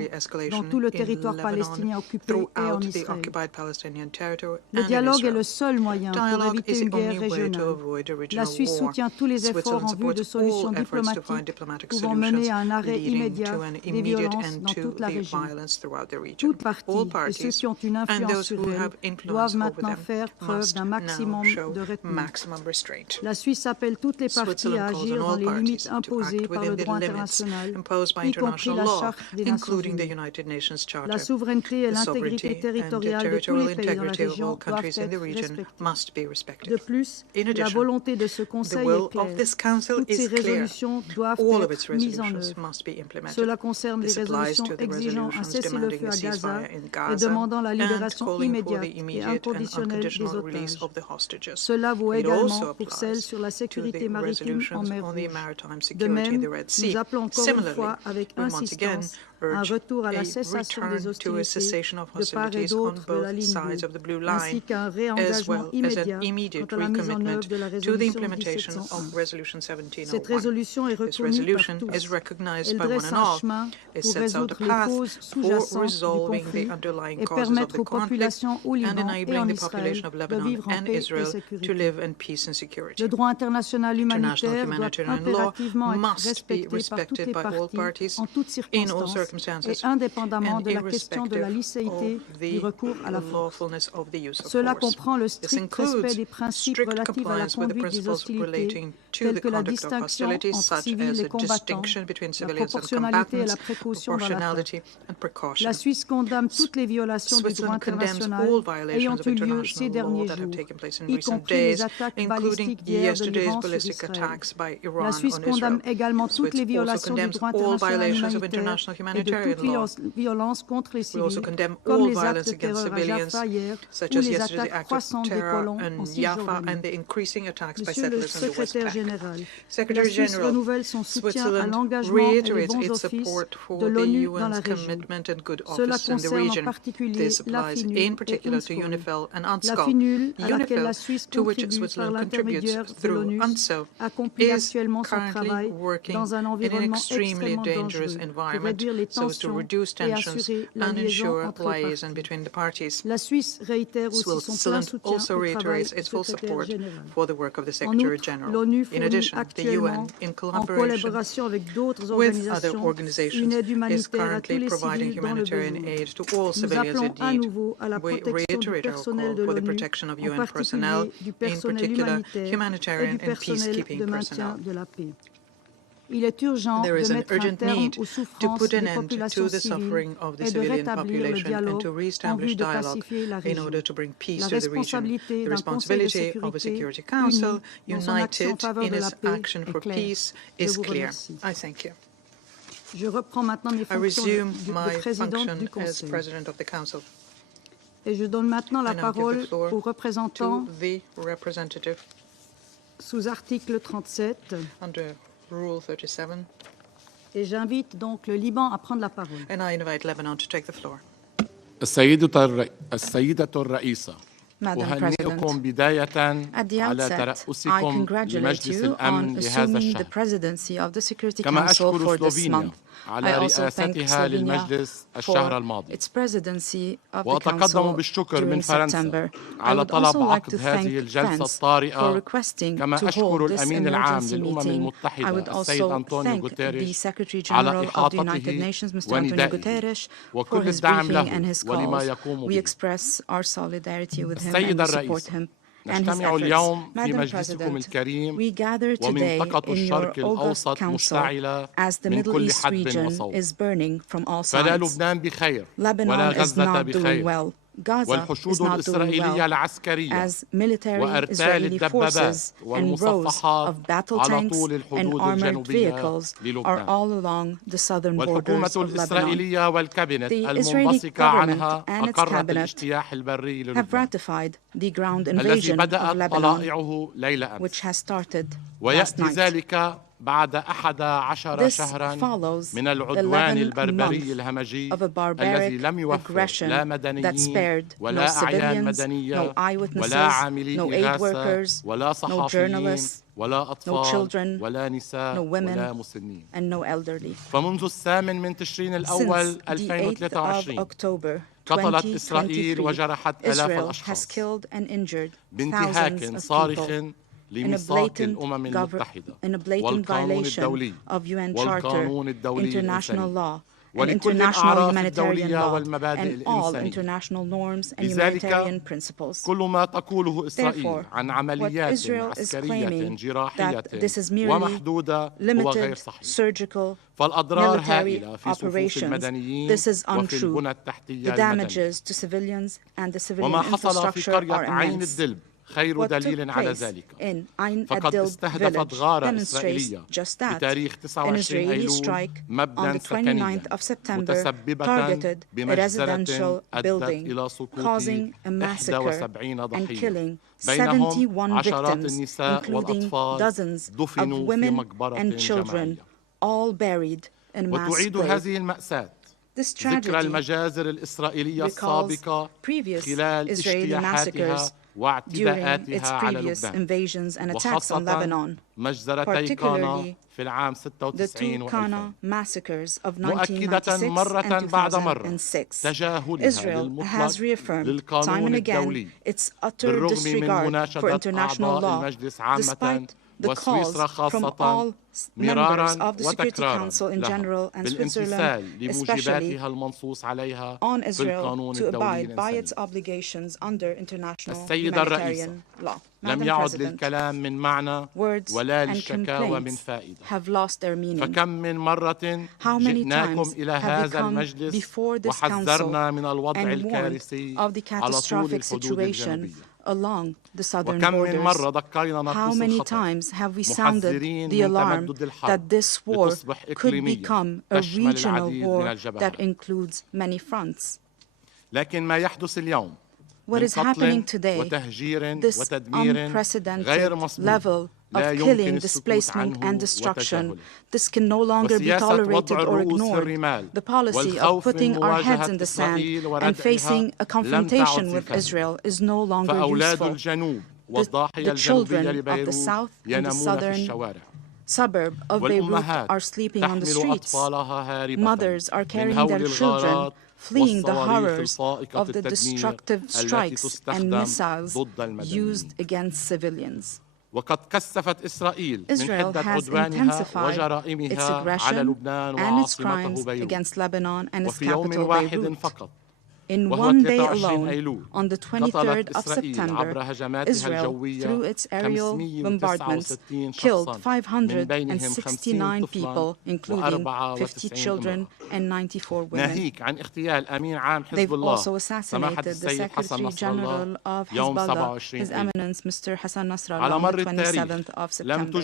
dans tout le territoire palestinien occupé et en Israël. Le dialogue est le seul moyen pour éviter une guerre régionale. La Suisse soutient tous les efforts en vue de solutions diplomatiques pouvant mener à un arrêt immédiat des violences dans toute la région. Toutes parties et ceux qui ont une influence sur elles doivent maintenant faire preuve d'un maximum de retenue. La Suisse appelle toutes les parties à agir dans les limites imposées par le droit international, y compris la Charte des Nations Unies. La souveraineté et l'intégrité territoriale de tous les pays dans la région doivent être respectées. De plus, la volonté de ce Conseil est claire. Toutes ces résolutions doivent être mises en œuvre. Cela concerne les résolutions exigeant un cessez-le-feu à Gaza et demandant la libération immédiate et inconditionnelle des otages. Cela vaut également pour celles sur la sécurité maritime en mer Rouge. De même, nous appelons encore une fois avec insistance un retour à la cessation des hostilités de part et d'autre de la ligne bleue, ainsi qu'un réengagement immédiat quant à la mise en œuvre de la résolution 1701. Cette résolution est reconnue par tous. Elle dresse un chemin pour résoudre les causes sous-jacentes du conflit et permettre aux populations au Liban et en Israël de vivre en paix et sécurité. Le droit international humanitaire doit impérativement être respecté par toutes les parties en toutes circonstances et indépendamment de la question de la licéité du recours à la force. Cela comprend le strict respect des principes relatifs à la conduite des hostilités, tels que la distinction entre civils et combattants, la proportionnalité et la précaution dans l'attaque. La Suisse condamne toutes les violations du droit international ayant eu lieu ces derniers jours, y compris les attaques balistiques d'hier de l'Iran sur Israël. La Suisse condamne également toutes les violations du droit international humanitaire et de toute violence contre les civils, comme les actes de terreur à Jaffa hier ou les attaques croissantes des colons en Cisjordanie. Monsieur le secrétaire général, la Suisse renouvelle son soutien à l'engagement et les bons offices de l'ONU dans la région. Cela concerne en particulier la FINUL et UNSCOL. La FINUL, à laquelle la Suisse contribue par l'intermédiaire de l'ONU, accomplit actuellement son travail dans un environnement extrêmement dangereux pour réduire les tensions et assurer la liaison entre les parties. La Suisse réitère aussi son plein soutien au travail du secrétaire général. En outre, l'ONU fournit actuellement, en collaboration avec d'autres organisations, une aide humanitaire à tous les civils dans le besoin. Nous appelons à nouveau à la protection du personnel de l'ONU, en particulier du personnel humanitaire et du personnel de maintien de la paix. Il est urgent de mettre un terme aux souffrances des populations civiles et de rétablir le dialogue en vue de pacifier la région. La responsabilité d'un Conseil de sécurité uni dans son action en faveur de la paix est claire. Je vous remercie. Je reprends maintenant mes fonctions de présidente du Conseil. Et je donne maintenant la parole aux représentants sous article 37. Rule 37. Et j'invite donc le Liban à prendre la parole. And I invite Lebanon to take the floor. السيدة الرئيسة أهنئكم بداية على ترأسكم لمجلس الأمن لهذا الشهر كما أشكر سلوفينيا على رئاستها للمجلس الشهر الماضي وأتقدم بالشكر من فرنسا على طلب عقد هذه الجلسة الطارئة كما أشكر الأمين العام للأمم المتحدة السيد أنطونيو غوتيريش على إحاطته وندائه وكل الدعم له ولما يقوم به. السيد الرئيس نجتمع اليوم في مجلسكم الكريم ومنطقة الشرق الأوسط مشتعلة من كل حدب وصوب فلا لبنان بخير ولا غزة بخير والحشود الإسرائيلية العسكرية وأرتال الدبابات والمصفحات على طول الحدود الجنوبية للبنان والحكومة الإسرائيلية والكابينت المنبثقة عنها أقرت الاجتياح البري للبنان الذي بدأت طلائعه ليلة أمس ويأتي ذلك بعد 11 شهراً من العدوان البربري الهمجي الذي لم يوفر لا مدنيين ولا أعيان مدنية ولا عاملي إغاثة ولا صحفيين ولا أطفال ولا نساء ولا مسنين. فمنذ 8 من تشرين الأول 2023 قتلت إسرائيل وجرحت آلاف الأشخاص بانتهاك صارخ لميثاق الأمم المتحدة والقانون الدولي والقانون الدولي الإنساني ولكل الأعراف الدولية والمبادئ الإنسانية. لذلك كل ما تقوله إسرائيل عن عمليات عسكرية جراحية ومحدودة هو غير صحيح. فالأضرار هائلة في صفوف المدنيين وفي البنى التحتية المدنية. وما حصل في قرية عين الدلب خير دليل على ذلك فقد استهدفت غارة إسرائيلية بتاريخ 29 أيلول مبنى سكنيا متسببة بمجزرة أدت إلى سقوط 71 ضحية بينهم عشرات النساء والأطفال دفنوا في مقبرة جماعية. وتعيد هذه المأساة ذكرى المجازر الإسرائيلية السابقة خلال اجتياحاتها واعتداءاتها على لبنان وخاصة مجزرتي قانا في العام 96 و2000 مؤكدة مرة بعد مرة تجاهلها للمطلق للقانون الدولي بالرغم من مناشدة أعضاء المجلس عامة وسويسرا خاصة مرارا وتكرارا لها بالامتثال لموجباتها المنصوص عليها في القانون الدولي الإنساني. السيدة الرئيسة لم يعد للكلام من معنى ولا للشكاوى من فائدة فكم من مرة جئناكم إلى هذا المجلس وحذرنا من الوضع الكارثي على طول الحدود الجنوبية وكم من مرة دقينا ناقوس الخطر محذرين من that this war could become a regional war that includes many fronts. What is happening today, this unprecedented level of killing, displacement, and destruction, this can no longer be tolerated or ignored. The policy of putting our heads in the sand and facing a confrontation with Israel is no longer useful. The children of the south and the southern suburb of Beirut are sleeping on the streets. Mothers are carrying their children, fleeing the horrors of the destructive strikes and missiles used against civilians. Israel has intensified its aggression and its crimes against Lebanon and its capital, Beirut. In one day alone, on the 23rd of September, Israel, through its aerial bombardments, killed 569 people, including 50 children and 94 women. They've also assassinated the Secretary General of Hezbollah, His Eminence Mr. Hassan Nasrallah, on the 27th of September.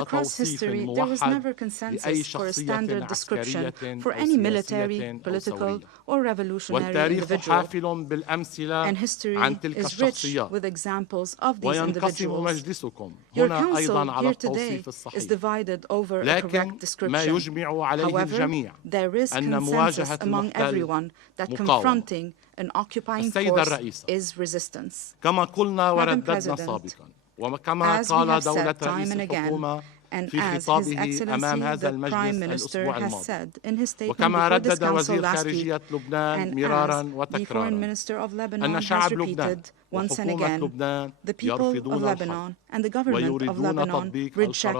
Across history, there was never consensus for a standard description for any military, political, or revolutionary individual, and history is rich with examples of these individuals. Your council here today is divided over a correct description. However, there is consensus among everyone that confronting an occupying force is resistance. Madam President, as we have said time and again, and as His Excellency, the Prime Minister, has said in his statement before this Council last week, and as the Foreign Minister of Lebanon has repeated once and again, the people of Lebanon and the government of Lebanon reject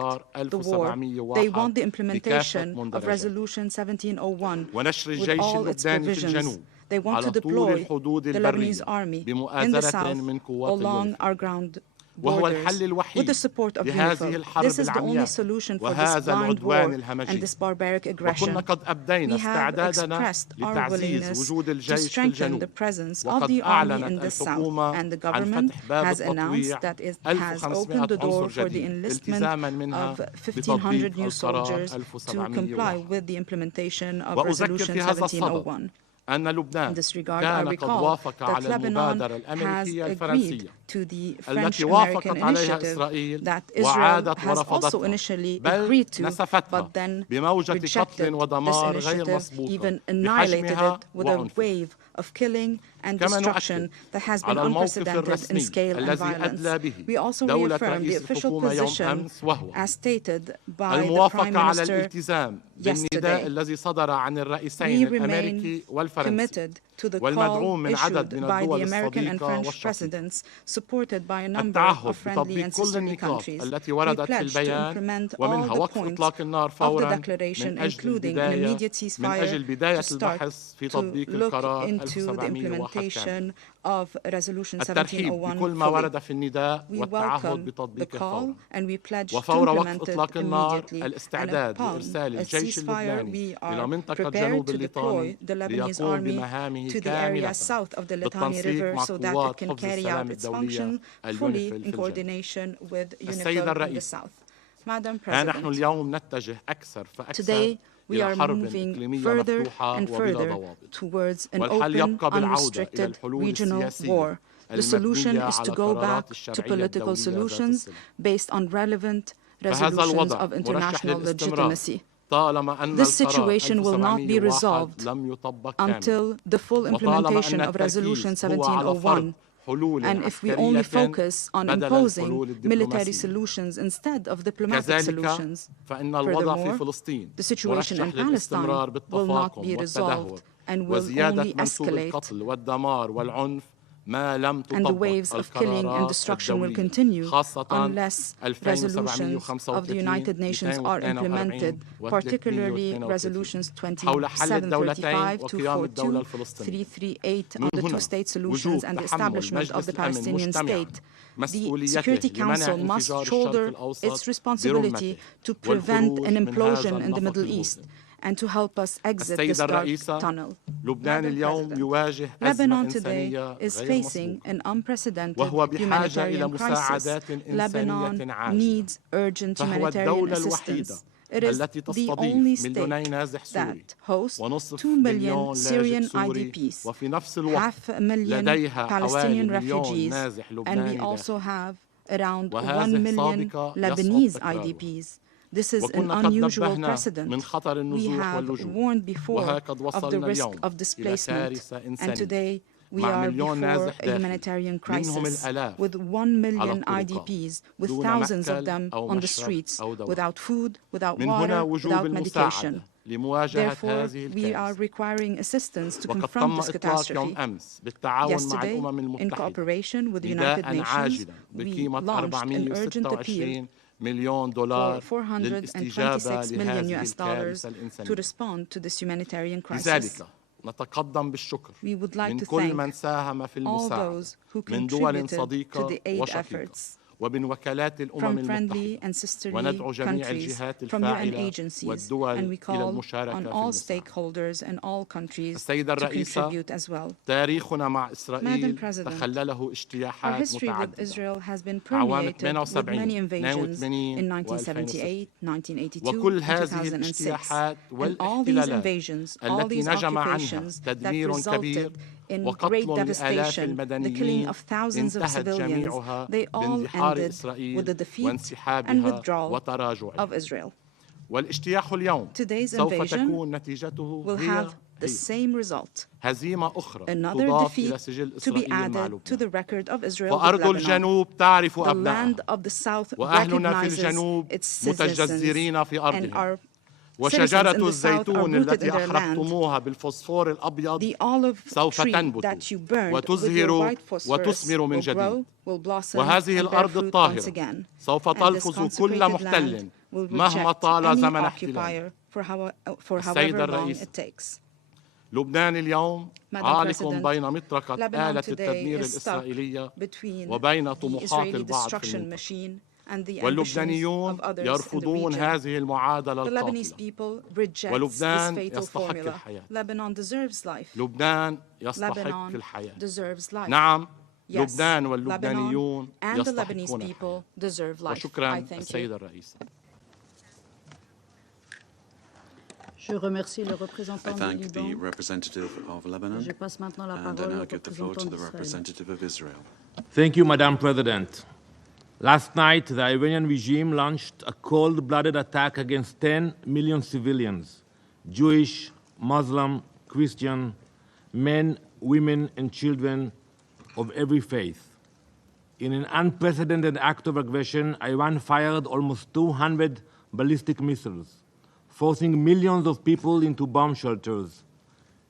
the war. They want the implementation of Resolution 1701 with all its provisions. They want to deploy the Lebanese army in the south along our ground borders with the support of UNIFIL. This is the only solution for this blind war and this barbaric aggression. We have expressed our willingness to strengthen the presence of the army in the south, and the government has announced that it has opened the door for the enlistment of 1,500 new soldiers to comply with the implementation of Resolution 1701. In this regard, I recall that Lebanon has agreed to the French-American initiative that Israel has also initially agreed to, but then rejected this initiative, even annihilated it with a wave of killing and destruction that has been unprecedented in scale and violence. We also reaffirm the official position as stated by the Prime Minister yesterday. We remain committed to the call issued by the American and French presidents, supported by a number of friendly and sisterly countries. We pledge to implement all the points of the declaration, including an immediate ceasefire, to start to look into the implementation of Resolution 1701 fully. We welcome the call and we pledge to implement it immediately. And upon a ceasefire, we are prepared to deploy the Lebanese army to the area south of the Litani River so that it can carry out its function fully in coordination with UNIFIL in the south. Madam President, today we are moving further and further towards an open, unrestricted regional war. The solution is to go back to political solutions based on relevant resolutions of international legitimacy. This situation will not be resolved until the full implementation of Resolution 1701. And if we only focus on imposing military solutions instead of diplomatic solutions. Furthermore, the situation in Palestine will not be resolved and will only escalate. And the waves of killing and destruction will continue unless resolutions of the United Nations are implemented, particularly resolutions 2735, 242, 338 on the two-state solutions and the establishment of the Palestinian state. The Security Council must shoulder its responsibility to prevent an implosion in the Middle East. and to help us exit this dark tunnel. Lebanon today is facing an unprecedented humanitarian crisis. Lebanon needs urgent humanitarian assistance. It is the only state that hosts 2 million Syrian IDPs, 500,000 Palestinian refugees, and we also have around 1 million Lebanese IDPs. This is an unusual precedent. We have warned before of the risk of displacement, and today we are before a humanitarian crisis with 1 million IDPs, with thousands of them on the streets, without food, without water, without medication. Therefore, we are requiring assistance to confront this catastrophe. Yesterday, in cooperation with the United Nations, we launched an urgent appeal for $426 million to respond to this humanitarian crisis. We would like to thank all those who contributed to the aid efforts, from friendly and sisterly countries, from UN agencies, and we call on all stakeholders and all countries to contribute as well. Madam President, our history with Israel has been permeated with many invasions in 1978, 1982, and 2006, and all these invasions, all these occupations that resulted in great devastation, the killing of thousands of civilians, they all ended with the defeat and withdrawal of Israel. Today's invasion will have the same result, another defeat to be added to the record of Israel with Lebanon. The land of the South recognizes its citizens, and our citizens in the South are rooted in their land. The olive tree that you burned with your white phosphorus will grow, will blossom, and bear fruit once again. And this consecrated land will reject any occupier for however long it takes. Madam President, Lebanon today is stuck between the Israeli destruction machine and the ambitions of others in the region. The Lebanese people reject this fatal formula. Lebanon deserves life. Lebanon deserves life. Yes, Lebanon and the Lebanese people deserve life. I thank you. I thank the representative of Lebanon, and I now give the floor to the representative of Israel. Thank you, Madam President. Last night, the Iranian regime launched a cold-blooded attack against 10 million civilians, Jewish, Muslim, Christian, men, women, and children of every faith. In an unprecedented act of aggression, Iran fired almost 200 ballistic missiles, forcing millions of people into bomb shelters.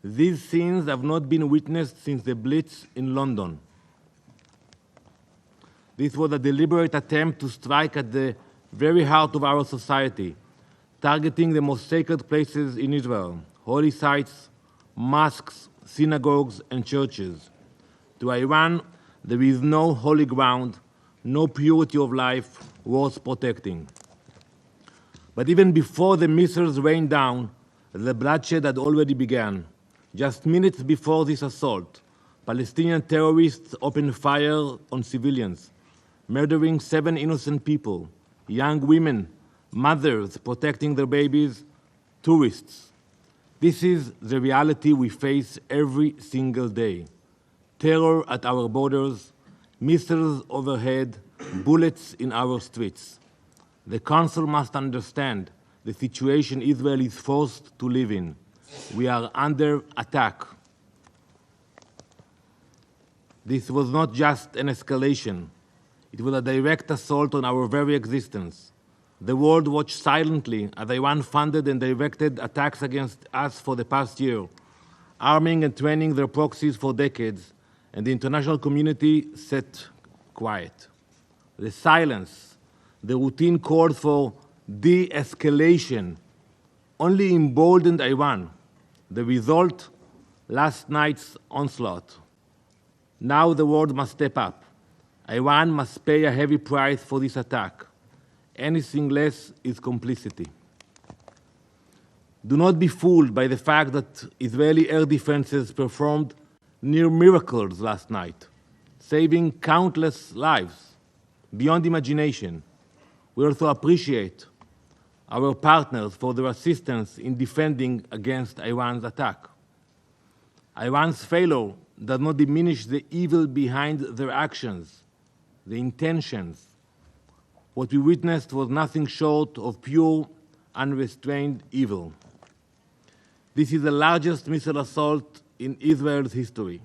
These scenes have not been witnessed since the Blitz in London. This was a deliberate attempt to strike at the very heart of our society, targeting the most sacred places in Israel, holy sites, mosques, synagogues, and churches. To Iran, there is no holy ground, no purity of life worth protecting. But even before the missiles rained down, the bloodshed had already begun. Just minutes before this assault, Palestinian terrorists opened fire on civilians, murdering 7 innocent people, young women, mothers protecting their babies, tourists. This is the reality we face every single day. Terror at our borders, missiles overhead, bullets in our streets. The Council must understand the situation Israel is forced to live in. We are under attack. This was not just an escalation. It was a direct assault on our very existence. The world watched silently as Iran funded and directed attacks against us for the past year, arming and training their proxies for decades, and the international community sat quiet. The silence, the routine call for de-escalation, only emboldened Iran. The result, last night's onslaught. Now the world must step up. Iran must pay a heavy price for this attack. Anything less is complicity. Do not be fooled by the fact that Israeli air defenses performed near miracles last night, saving countless lives beyond imagination. We also appreciate our partners for their assistance in defending against Iran's attack. Iran's failure does not diminish the evil behind their actions, the intentions. What we witnessed was nothing short of pure, unrestrained evil. This is the largest missile assault in Israel's history.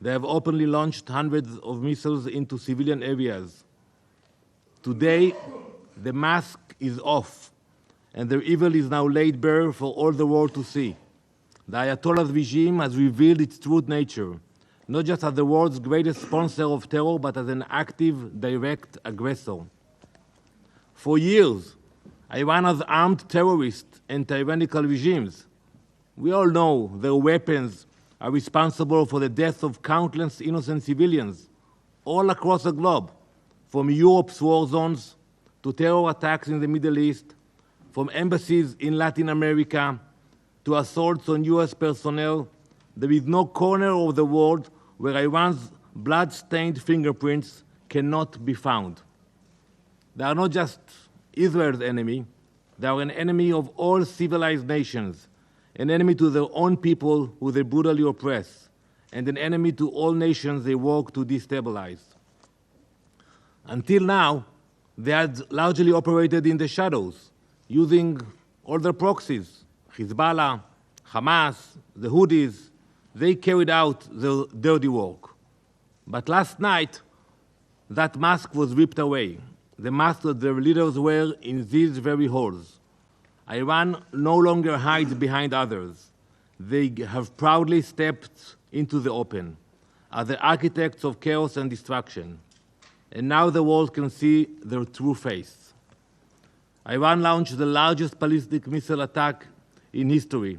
They have openly launched hundreds of missiles into civilian areas. Today, the mask is off, and their evil is now laid bare for all the world to see. The Ayatollah's regime has revealed its true nature, not just as the world's greatest sponsor of terror, but as an active, direct aggressor. For years, Iran has armed terrorists and tyrannical regimes. We all know their weapons are responsible for the deaths of countless innocent civilians all across the globe, from Europe's war zones to terror attacks in the Middle East, from embassies in Latin America to assaults on US personnel. There is no corner of the world where Iran's blood-stained fingerprints cannot be found. They are not just Israel's enemy, they are an enemy of all civilized nations, an enemy to their own people who they brutally oppress, and an enemy to all nations they work to destabilize. Until now, they had largely operated in the shadows, using all their proxies, Hezbollah, Hamas, the Houthis. They carried out their dirty work. But last night, that mask was ripped away, the mask that their leaders wear in these very halls. Iran no longer hides behind others. They have proudly stepped into the open, are the architects of chaos and destruction. And now the world can see their true face. Iran launched the largest ballistic missile attack in history,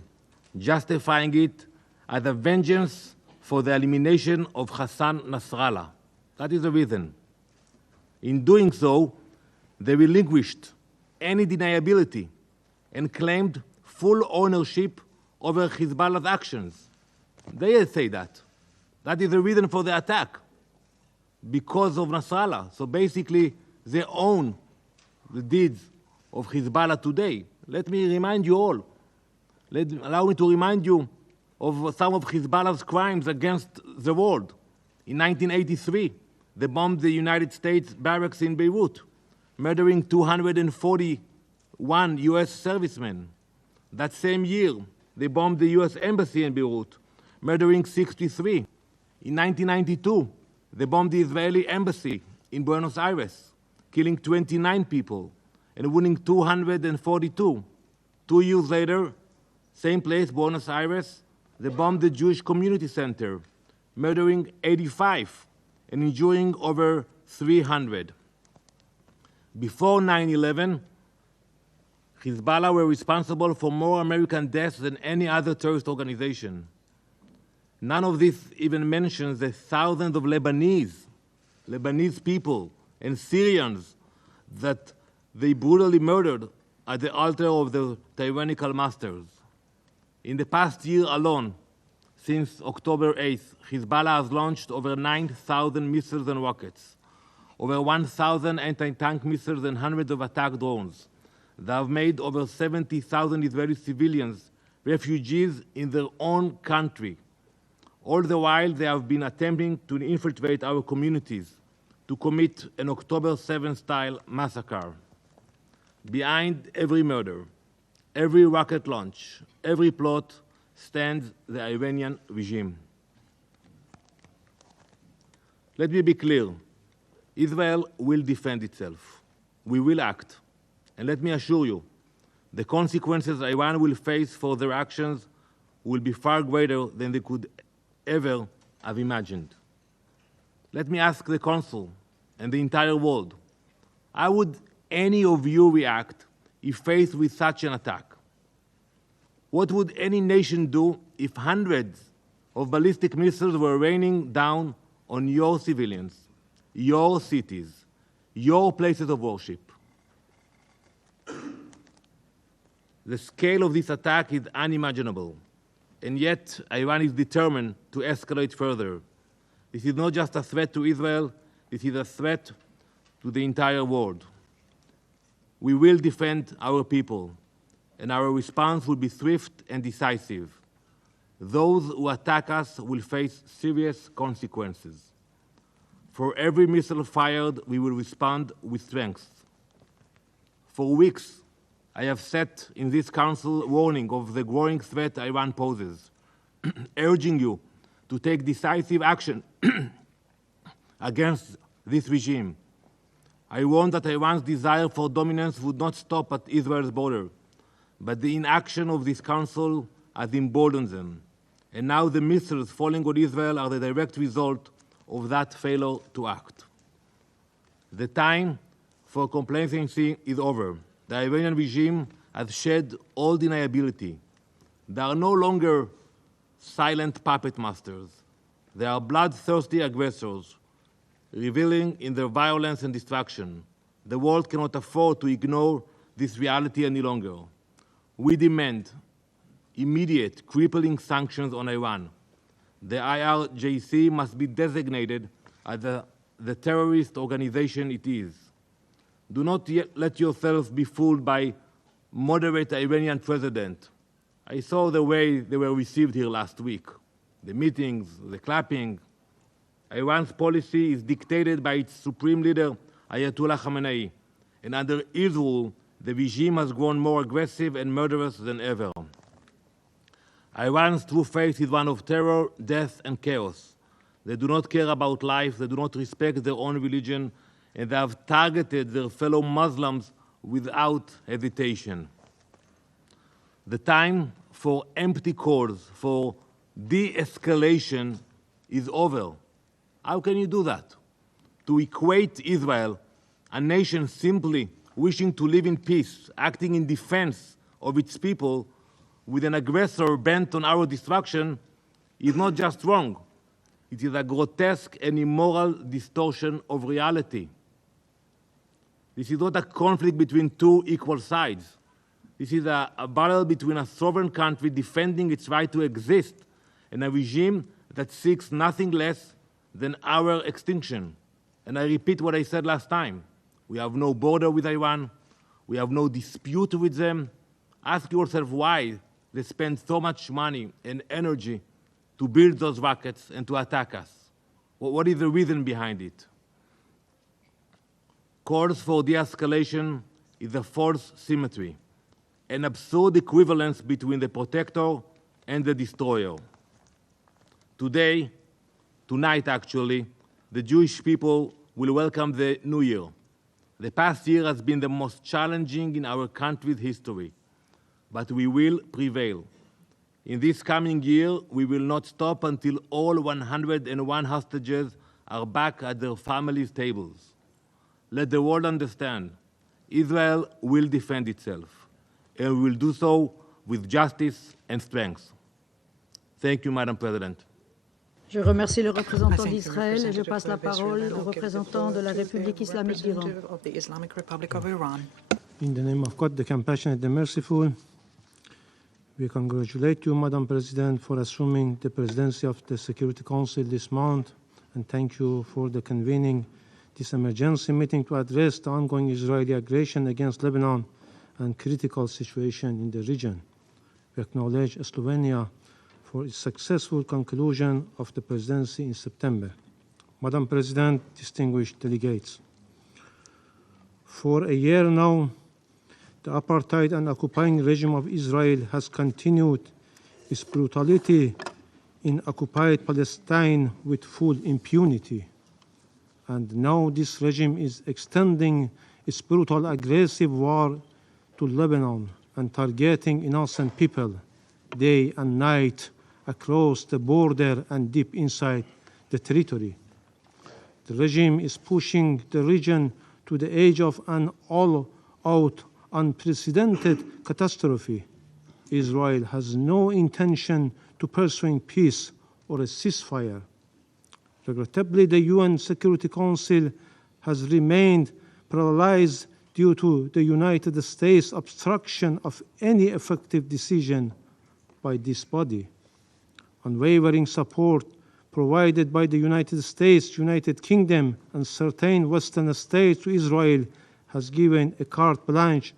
justifying it as a vengeance for the elimination of Hassan Nasrallah. That is the reason. In doing so, they relinquished any deniability and claimed full ownership over Hezbollah's actions. They say that. That is the reason for the attack, because of Nasrallah. So basically, they own the deeds of Hezbollah today. Let me remind you all. Allow me to remind you of some of Hezbollah's crimes against the world. In 1983, they bombed the United States barracks in Beirut, murdering 241 US servicemen. That same year, they bombed the US embassy in Beirut, murdering 63. In 1992, they bombed the Israeli embassy in Buenos Aires, killing 29 people and wounding 242. 2 years later, same place, Buenos Aires, they bombed the Jewish Community Center, murdering 85 and injuring over 300. Before 9/11, Hezbollah were responsible for more American deaths than any other terrorist organization. None of this even mentions the thousands of Lebanese people and Syrians that they brutally murdered at the altar of their tyrannical masters. In the past year alone, since October 8th, Hezbollah has launched over 9,000 missiles and rockets, over 1,000 anti-tank missiles and hundreds of attack drones. They have made over 70,000 Israeli civilians refugees in their own country. All the while, they have been attempting to infiltrate our communities to commit an October 7th-style massacre. Behind every murder, every rocket launch, every plot stands the Iranian regime. Let me be clear. Israel will defend itself. We will act. And let me assure you, the consequences Iran will face for their actions will be far greater than they could ever have imagined. Let me ask the Council and the entire world, how would any of you react if faced with such an attack? What would any nation do if hundreds of ballistic missiles were raining down on your civilians, your cities, your places of worship? The scale of this attack is unimaginable, and yet Iran is determined to escalate further. This is not just a threat to Israel, this is a threat to the entire world. We will defend our people, and our response will be swift and decisive. Those who attack us will face serious consequences. For every missile fired, we will respond with strength. For weeks, I have sat in this council warning of the growing threat Iran poses, urging you to take decisive action against this regime. I warned that Iran's desire for dominance would not stop at Israel's border, but the inaction of this council has emboldened them. And now the missiles falling on Israel are the direct result of that failure to act. The time for complacency is over. The Iranian regime has shed all deniability. They are no longer silent puppet masters. They are bloodthirsty aggressors, reveling in their violence and destruction. The world cannot afford to ignore this reality any longer. We demand immediate, crippling sanctions on Iran. The IRGC must be designated as the terrorist organization it is. Do not let yourselves be fooled by moderate Iranian president. I saw the way they were received here last week. The meetings, the clapping. Iran's policy is dictated by its supreme leader, Ayatollah Khamenei. And under his rule, the regime has grown more aggressive and murderous than ever. Iran's true face is one of terror, death, and chaos. They do not care about life, they do not respect their own religion, and they have targeted their fellow Muslims without hesitation. The time for empty calls for de-escalation is over. How can you do that? To equate Israel, a nation simply wishing to live in peace, acting in defense of its people, with an aggressor bent on our destruction is not just wrong. It is a grotesque and immoral distortion of reality. This is not a conflict between two equal sides. This is a battle between a sovereign country defending its right to exist and a regime that seeks nothing less than our extinction. And I repeat what I said last time. We have no border with Iran. We have no dispute with them. Ask yourself why they spend so much money and energy to build those rockets and to attack us. What is the reason behind it? Calls for de-escalation is a false symmetry, an absurd equivalence between the protector and the destroyer. Tonight actually, the Jewish people will welcome the new year. The past year has been the most challenging in our country's history, but we will prevail. In this coming year, we will not stop until all 101 hostages are back at their families' tables. Let the world understand, Israel will defend itself, and will do so with justice and strength. Thank you, Madam President. Je remercie le représentant d'Israël et je passe la parole au représentant de la République islamique d'Iran. In the name of God, the compassionate, the merciful, we congratulate you, Madam President, for assuming the presidency of the Security Council this month, and thank you for the convening this emergency meeting to address the ongoing Israeli aggression against Lebanon and critical situation in the region. We acknowledge Slovenia for its successful conclusion of the presidency in September. Madam President, distinguished delegates, for a year now, the apartheid and occupying regime of Israel has continued its brutality in occupied Palestine with full impunity. And now this regime is extending its brutal, aggressive war to Lebanon and targeting innocent people day and night across the border and deep inside the territory. The regime is pushing the region to the edge of an all-out, unprecedented catastrophe. Israel has no intention to pursue peace or a ceasefire. Regrettably, the UN Security Council has remained paralyzed due to the United States obstruction of any effective decision by this body. Unwavering support provided by the United States, United Kingdom, and certain Western states to Israel has given a carte blanche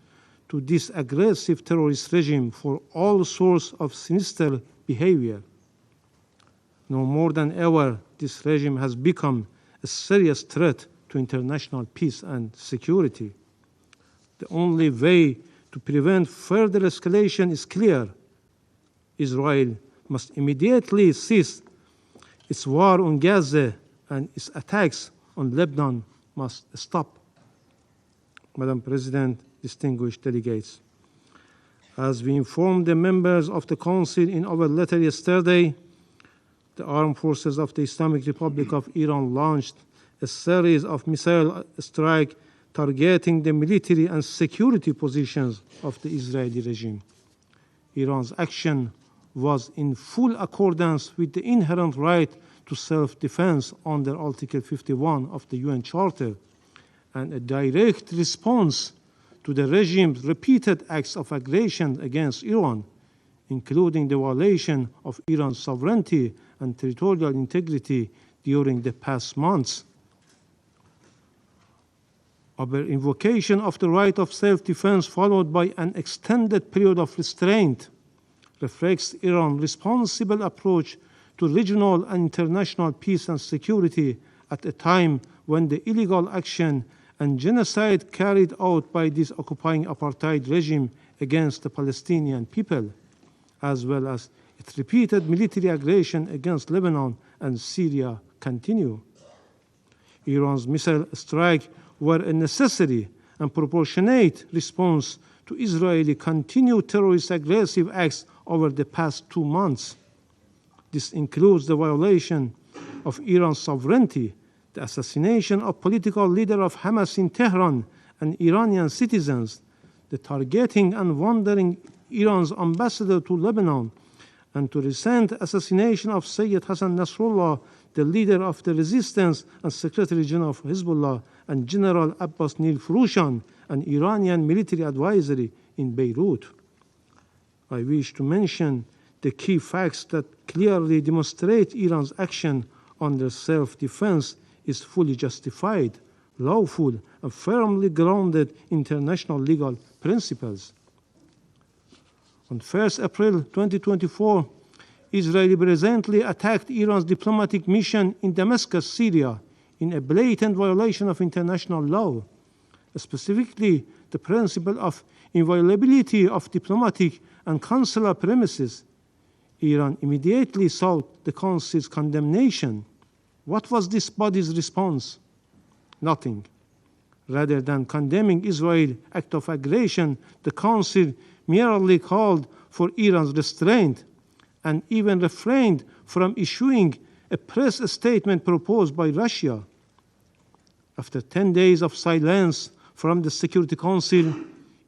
to this aggressive terrorist regime for all sorts of sinister behavior. No more than ever, this regime has become a serious threat to international peace and security. The only way to prevent further escalation is clear. Israel must immediately cease its war on Gaza, and its attacks on Lebanon must stop. Madam President, distinguished delegates, as we informed the members of the Council in our letter yesterday, the armed forces of the Islamic Republic of Iran launched a series of missile strikes targeting the military and security positions of the Israeli regime. Iran's action was in full accordance with the inherent right to self-defense under Article 51 of the UN Charter, and a direct response to the regime's repeated acts of aggression against Iran, including the violation of Iran's sovereignty and territorial integrity during the past months. Our invocation of the right of self-defense, followed by an extended period of restraint, reflects Iran's responsible approach to regional and international peace and security at a time when the illegal action and genocide carried out by this occupying apartheid regime against the Palestinian people, as well as its repeated military aggression against Lebanon and Syria, continue. Iran's missile strikes were a necessary and proportionate response to Israeli continued terrorist aggressive acts over the past 2 months. This includes the violation of Iran's sovereignty, the assassination of political leader of Hamas in Tehran and Iranian citizens, the targeting and wandering Iran's ambassador to Lebanon, and the recent assassination of Sayyid Hassan Nasrallah, the leader of the resistance and Secretary General of Hezbollah, and General Abbas Nil Furushan, an Iranian military advisor in Beirut. I wish to mention the key facts that clearly demonstrate Iran's action under self-defense is fully justified, lawful, and firmly grounded in international legal principles. On 1st April 2024, Israel presently attacked Iran's diplomatic mission in Damascus, Syria, in a blatant violation of international law, specifically the principle of inviolability of diplomatic and consular premises. Iran immediately sought the Council's condemnation. What was this body's response? Nothing. Rather than condemning Israel's act of aggression, the Council merely called for Iran's restraint and even refrained from issuing a press statement proposed by Russia. After 10 days of silence from the Security Council,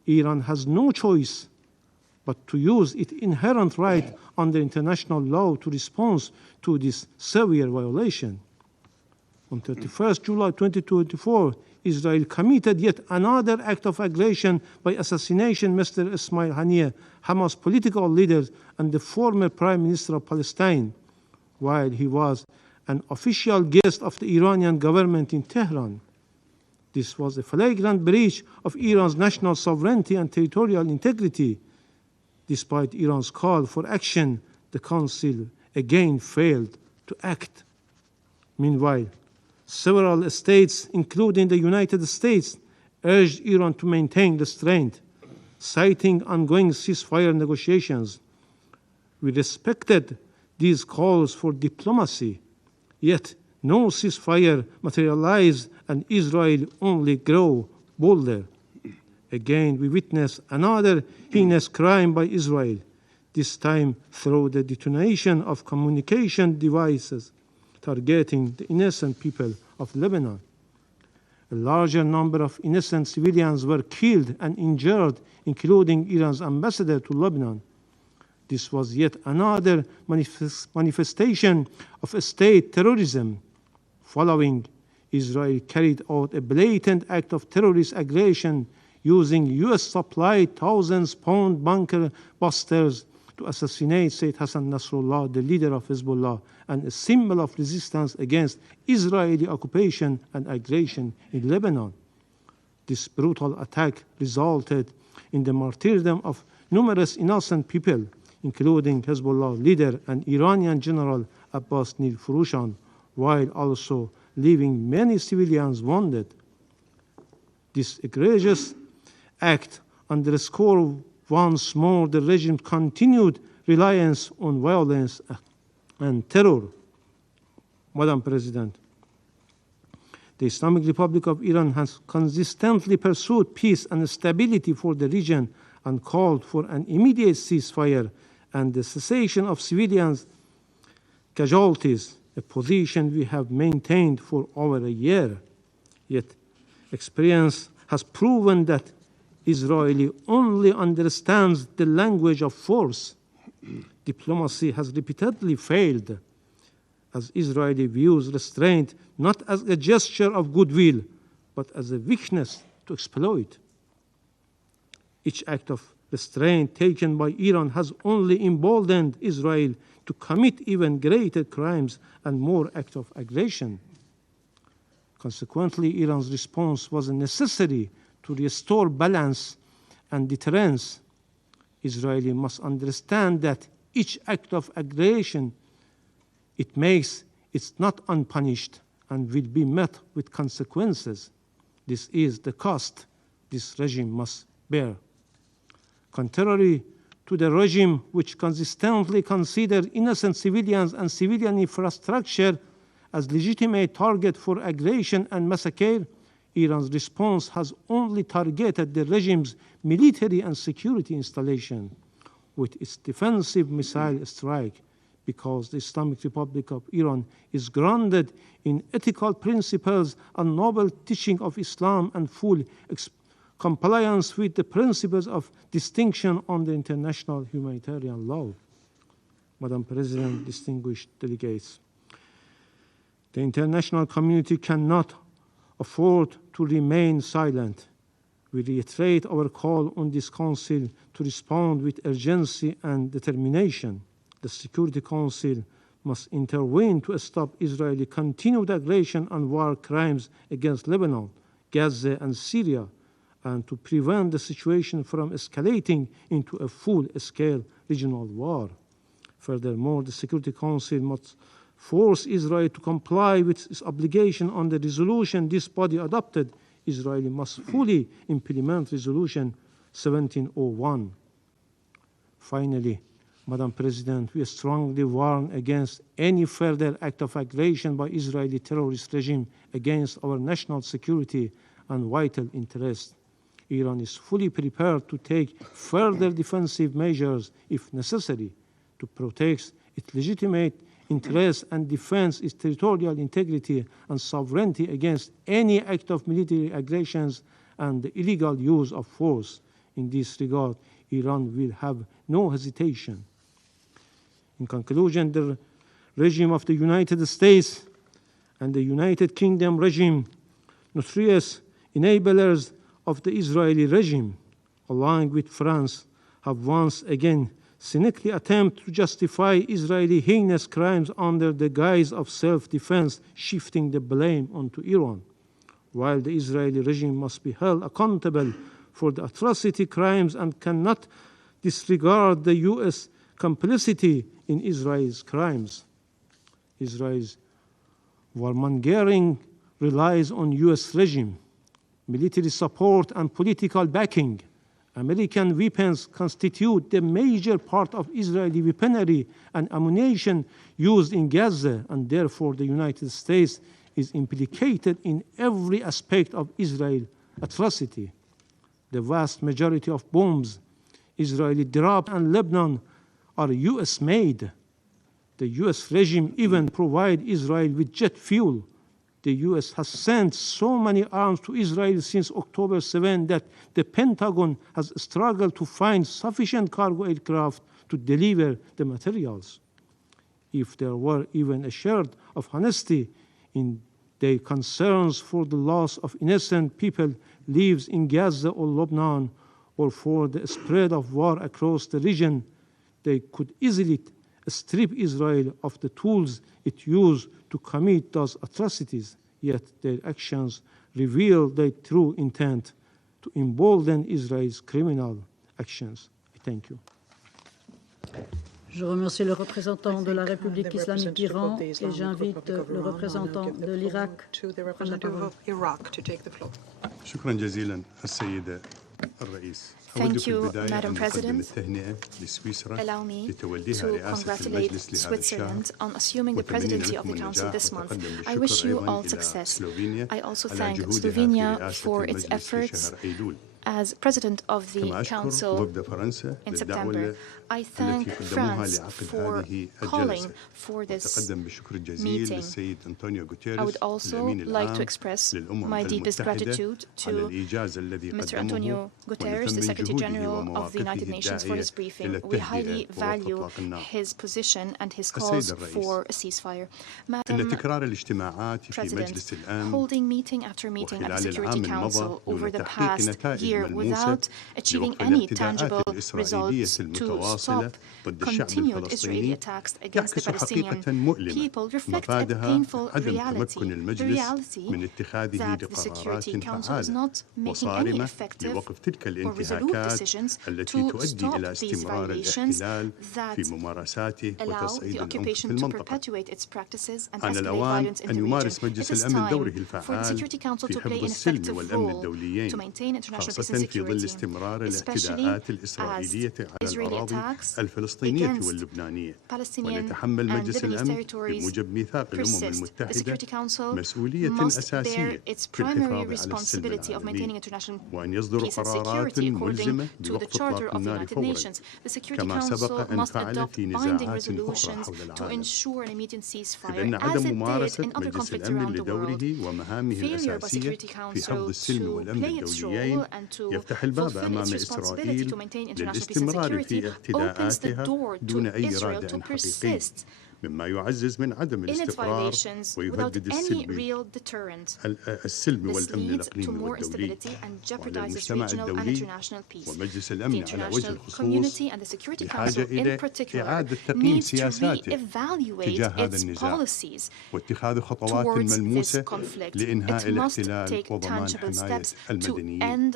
Iran has no choice but to use its inherent right under international law to respond to this severe violation. On 31st July 2024, Israel committed yet another act of aggression by assassination Mr. Ismail Haniyeh, Hamas political leader and the former Prime Minister of Palestine, while he was an official guest of the Iranian government in Tehran. This was a flagrant breach of Iran's national sovereignty and territorial integrity. Despite Iran's call for action, the Council again failed to act. Meanwhile, several states, including the United States, urged Iran to maintain restraint, citing ongoing ceasefire negotiations. We respected these calls for diplomacy, yet no ceasefire materialized and Israel only grew bolder. Again, we witnessed another heinous crime by Israel, this time through the detonation of communication devices targeting the innocent people of Lebanon. A larger number of innocent civilians were killed and injured, including Iran's ambassador to Lebanon. This was yet another manifestation of state terrorism. Following, Israel carried out a blatant act of terrorist aggression using US-supplied thousands-pound bunker busters to assassinate Sayyid Hassan Nasrallah, the leader of Hezbollah, and a symbol of resistance against Israeli occupation and aggression in Lebanon. This brutal attack resulted in the martyrdom of numerous innocent people, including Hezbollah leader and Iranian General Abbas Nilfurushan, while also leaving many civilians wounded. This egregious act underscores once more the regime's continued reliance on violence and terror. Madam President, the Islamic Republic of Iran has consistently pursued peace and stability for the region and called for an immediate ceasefire and the cessation of civilians' casualties, a position we have maintained for over a year. Yet, experience has proven that Israel only understands the language of force. Diplomacy has repeatedly failed, as Israel views restraint not as a gesture of goodwill, but as a weakness to exploit. Each act of restraint taken by Iran has only emboldened Israel to commit even greater crimes and more acts of aggression. Consequently, Iran's response was necessary to restore balance and deterrence. Israel must understand that each act of aggression it makes is not unpunished and will be met with consequences. This is the cost this regime must bear. Contrary to the regime which consistently considers innocent civilians and civilian infrastructure as legitimate target for aggression and massacre, Iran's response has only targeted the regime's military and security installation with its defensive missile strike, because the Islamic Republic of Iran is grounded in ethical principles and noble teaching of Islam and full compliance with the principles of distinction under international humanitarian law. Madam President, distinguished delegates, the international community cannot afford to remain silent. We reiterate our call on this Council to respond with urgency and determination. The Security Council must intervene to stop Israeli continued aggression and war crimes against Lebanon, Gaza, and Syria, and to prevent the situation from escalating into a full-scale regional war. Furthermore, the Security Council must force Israel to comply with its obligation on the resolution this body adopted. Israel must fully implement Resolution 1701. Finally, Madam President, we strongly warn against any further act of aggression by Israeli terrorist regime against our national security and vital interests. Iran is fully prepared to take further defensive measures if necessary to protect its legitimate interests and defend its territorial integrity and sovereignty against any act of military aggressions and the illegal use of force. In this regard, Iran will have no hesitation. In conclusion, the regime of the United States and the United Kingdom regime, notorious enablers of the Israeli regime, along with France, have once again cynically attempted to justify Israeli heinous crimes under the guise of self-defense, shifting the blame onto Iran. While the Israeli regime must be held accountable for the atrocity crimes and cannot disregard the U.S. complicity in Israel's crimes. Israel's warmongering relies on U.S. regime, military support, and political backing. American weapons constitute the major part of Israeli weaponry and ammunition used in Gaza, and therefore the United States is implicated in every aspect of Israel's atrocity. The vast majority of bombs Israeli drop in Lebanon are US-made. The US regime even provides Israel with jet fuel. The US has sent so many arms to Israel since October 7 that the Pentagon has struggled to find sufficient cargo aircraft to deliver the materials. If there were even a shred of honesty in their concerns for the loss of innocent people, lives in Gaza or Lebanon, or for the spread of war across the region, they could easily strip Israel of the tools it used to commit those atrocities, yet their actions reveal their true intent to embolden Israel's criminal actions. Thank you. Je remercie le représentant de la République islamique d'Iran et j'invite le représentant de l'Irak à prendre la parole. شكرا جزيلا السيدة الرئيس. Thank you, Madam President. Allow me to congratulate Switzerland on assuming the presidency of the Council this month. I wish you all success. I also thank Slovenia for its efforts as President of the Council in September. I thank France for calling for this meeting. I would also like to express my deepest gratitude to Mr. Antonio Guterres, the Secretary General of the United Nations, for this briefing. We highly value his position and his calls for a ceasefire. Madam President, holding meeting after meeting at the Security Council over the past year without achieving any tangible results to stop continued Israeli attacks against the Palestinian people reflect a painful reality. The reality that the Security Council is not making any effective or resolute decisions to stop these violations that allow the occupation to perpetuate its practices and escalate violence in the region. It is time for the Security Council to play an effective role to maintain international peace and security, especially as Israeli attacks against Palestinian and Lebanese territories persist. The Security Council must bear its primary responsibility of maintaining international peace and security according to the Charter of the United Nations. The Security Council must adopt binding resolutions to ensure an immediate ceasefire, as it did in other conflicts around the world. Failure by the Security Council to play its role and to fulfill its responsibility to maintain international peace and security opens the door to Israel to persist مما يعزز من عدم الاستقرار ويهدد السلم والأمن الإقليمي والدولي وعلى المجتمع الدولي ومجلس الأمن على وجه الخصوص بحاجة إلى إعادة تقييم سياساته تجاه هذا النزاع واتخاذ خطوات ملموسة لإنهاء الاحتلال وضمان حماية المدنيين.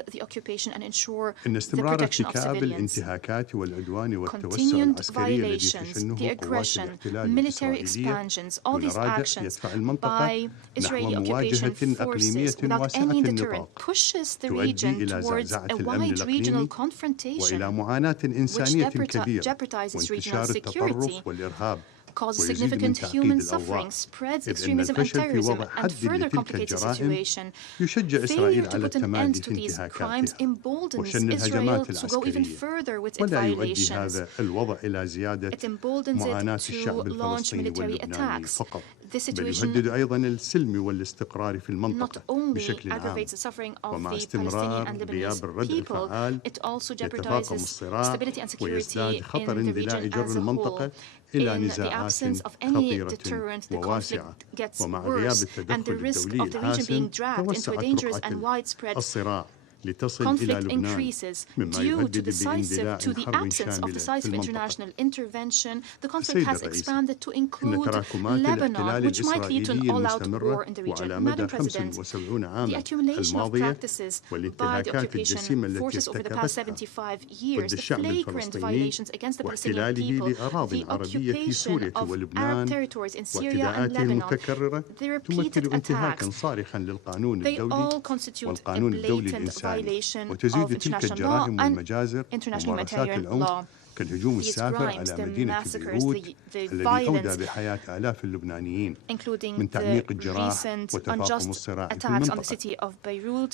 إن استمرار ارتكاب الانتهاكات والعدوان والتوسع العسكري الذي تشنه قوات الاحتلال military expansions, all these actions by Israeli occupation forces without any deterrent pushes the region towards a wide regional confrontation which jeopardizes regional security, causes significant human suffering, spreads extremism and terrorism, and further complicates the situation. Failure to put an end to these crimes emboldens Israel to go even further with its violations. It emboldens it to launch military attacks. This situation not only aggravates the suffering of the Palestinian and Lebanese people, it also jeopardizes stability and security in the region as a whole. In the absence of any deterrent, the conflict gets worse, and the risk of the region being dragged into a dangerous and widespread conflict increases due to the absence of decisive international intervention. The conflict has expanded to include Lebanon, which might lead to an all-out war in the region. Madam President, the accumulation of practices by the occupation forces over the past 75 years, the flagrant violations against the Palestinian people, the occupation of Arab territories in Syria and Lebanon, the repeated attacks, they all constitute a blatant violation of international law and international humanitarian law. كالهجوم السافر على مدينة بيروت الذي أودى بحياة آلاف اللبنانيين من تعميق الجراح وتفاقم الصراع في المنطقة.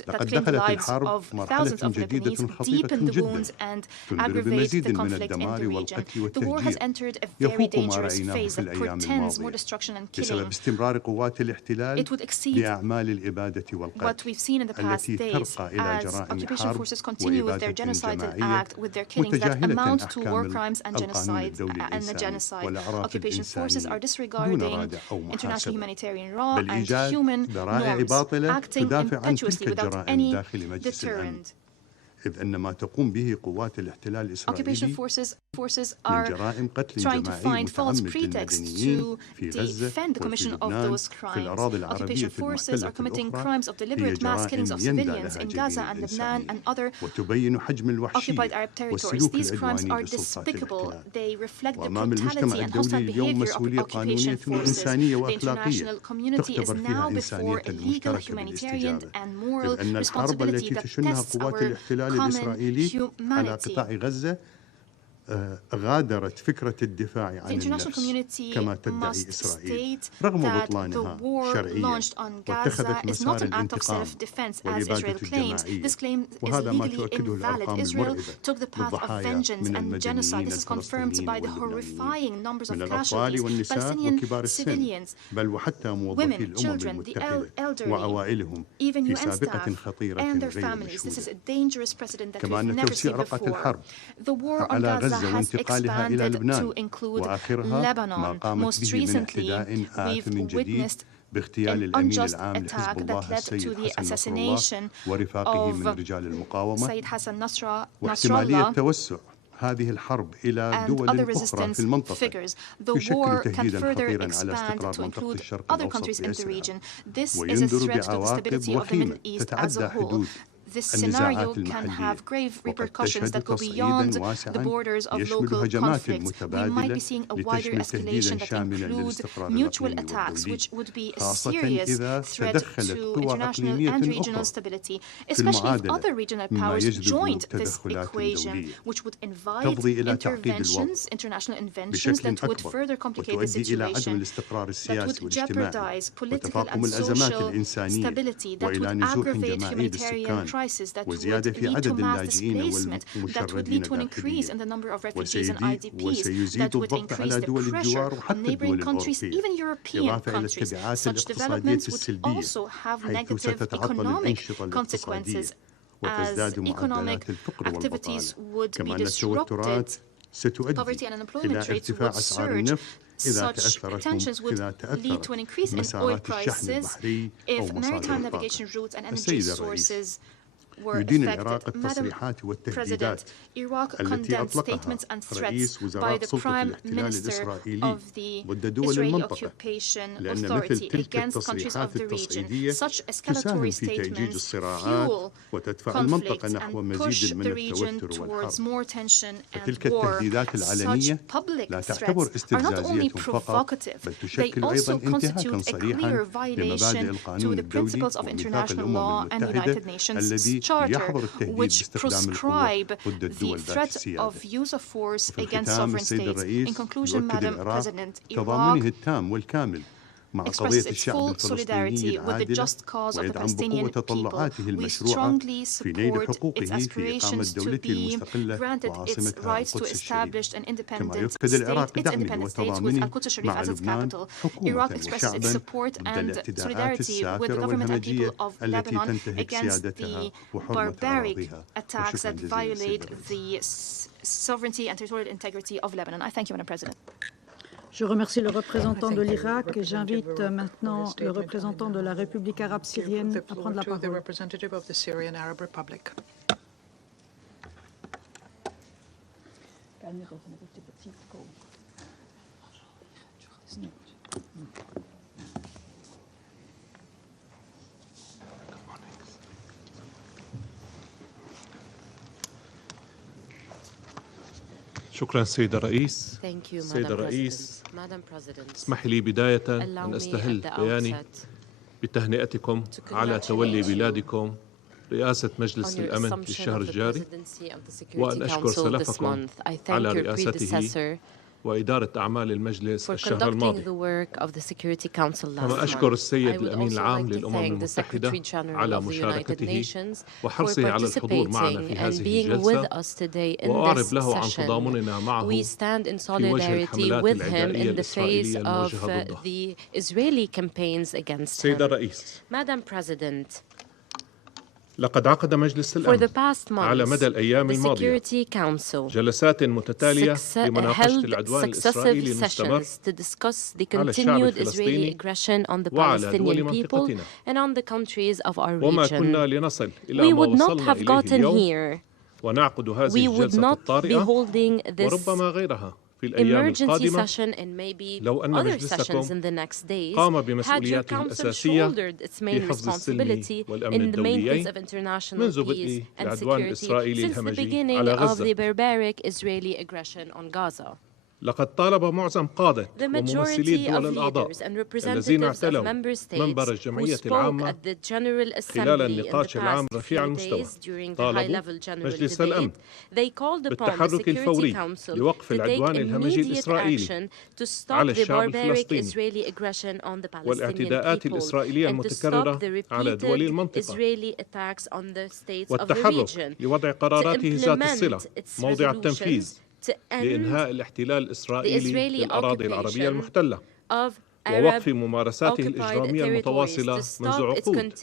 لقد دخلت الحرب مرحلة جديدة خطيرة جدا تنذر بمزيد من الدمار والقتل والتهجير يفوق ما رأيناه في الأيام الماضية بسبب استمرار قوات الاحتلال بأعمال الإبادة والقتل التي ترقى إلى جرائم حرب وإبادة جماعية متجاهلة أحكام war crimes and genocide. Occupation forces are disregarding international humanitarian law and human norms, acting impetuously without any deterrent. Occupation forces are trying to find false pretexts to defend the commission of those crimes. Occupation forces are committing crimes of deliberate mass killings of civilians in Gaza and Lebanon and other occupied Arab territories. These crimes are despicable. They reflect the brutality and hostile behavior of occupation forces. The international community is now before a legal, humanitarian and moral responsibility that tests our common humanity. The international community must state that the war launched on Gaza is not an act of self-defense, as Israel claims. This claim is legally invalid. Israel took the path of vengeance and genocide. This is confirmed by the horrifying numbers of casualties, Palestinian civilians, women, children, the elderly, even UN staff and their families. This is a dangerous precedent that we've never seen before. The war on Gaza has expanded to include Lebanon. Most recently, we've witnessed an unjust attack that led to the assassination of Sayyid Hassan Nasrallah and other resistance figures. The war can further expand to include other countries in the region. This is a threat to the stability of the Middle East as a whole. This scenario can have grave repercussions that go beyond the borders of local conflicts. We might be seeing a wider escalation that includes mutual attacks, which would be a serious threat to international and regional stability, especially if other regional powers joined this equation, which would invite international interventions that would further complicate the situation, that would jeopardize political and social stability, that would aggravate humanitarian crises, that would lead to mass displacement, that would lead to an increase in the number of refugees and IDPs, that would increase the pressure on neighboring countries, even European countries. Such developments would also have negative economic consequences, as economic activities would be disrupted, poverty and unemployment rates would surge. Such tensions would lead to an increase in oil prices if maritime navigation routes and energy sources were affected. Madam President, Iraq condemned statements and threats by the Prime Minister of the Israeli Occupation Authority against countries of the region. Such escalatory statements fuel conflict and push the region towards more tension and war. Such public threats are not only provocative, they also constitute a clear violation to the principles of international law and United Nations Charter, which prescribe the threat of use of force against sovereign states. In conclusion, Madam President, Iraq expresses its full solidarity with the just cause of the Palestinian people. We strongly support its aspirations to be granted its rights to establish an independent state, with Al-Quds Sharif as its capital. Iraq expresses its support and solidarity with the government and people of Lebanon against the barbaric attacks that violate the sovereignty and territorial integrity of Lebanon. I thank you, Madam President. Je remercie le représentant de l'Irak et j'invite maintenant le représentant de la République arabe syrienne à prendre la parole. شكرا سيد الرئيس. سيد الرئيس، اسمح لي بداية أن أستهل بياني بتهنئتكم على تولي بلادكم رئاسة مجلس الأمن في الشهر الجاري، وأن أشكر سلفكم على رئاسته وإدارة أعمال المجلس الشهر الماضي. كما أشكر السيد الأمين العام للأمم المتحدة على مشاركته وحرصه على الحضور معنا في هذه الجلسة، وأعرب له عن تضامننا معه في وجه الحملات العدائية الإسرائيلية الموجهة ضده. سيد الرئيس، لقد عقد مجلس الأمن على مدى الأيام الماضية جلسات متتالية لمناقشة العدوان الإسرائيلي المستمر على الشعب الفلسطيني وعلى دول منطقتنا وما كنا لنصل إلى ما وصلنا إليه اليوم ونعقد هذه الجلسة الطارئة وربما غيرها في الأيام القادمة لو أن مجلسكم قام بمسؤولياته الأساسية في حفظ السلم والأمن الدوليين منذ بدء العدوان الإسرائيلي الهمجي على غزة. لقد طالب معظم قادة وممثلي الدول الأعضاء الذين اعتلوا منبر الجمعية العامة خلال النقاش العام رفيع المستوى طالبوا مجلس الأمن بالتحرك الفوري لوقف العدوان الهمجي الإسرائيلي على الشعب الفلسطيني والاعتداءات الإسرائيلية المتكررة على دول المنطقة والتحرك لوضع قراراته ذات الصلة موضع التنفيذ لإنهاء الاحتلال الإسرائيلي للأراضي العربية المحتلة ووقف ممارساته الإجرامية المتواصلة منذ عقود.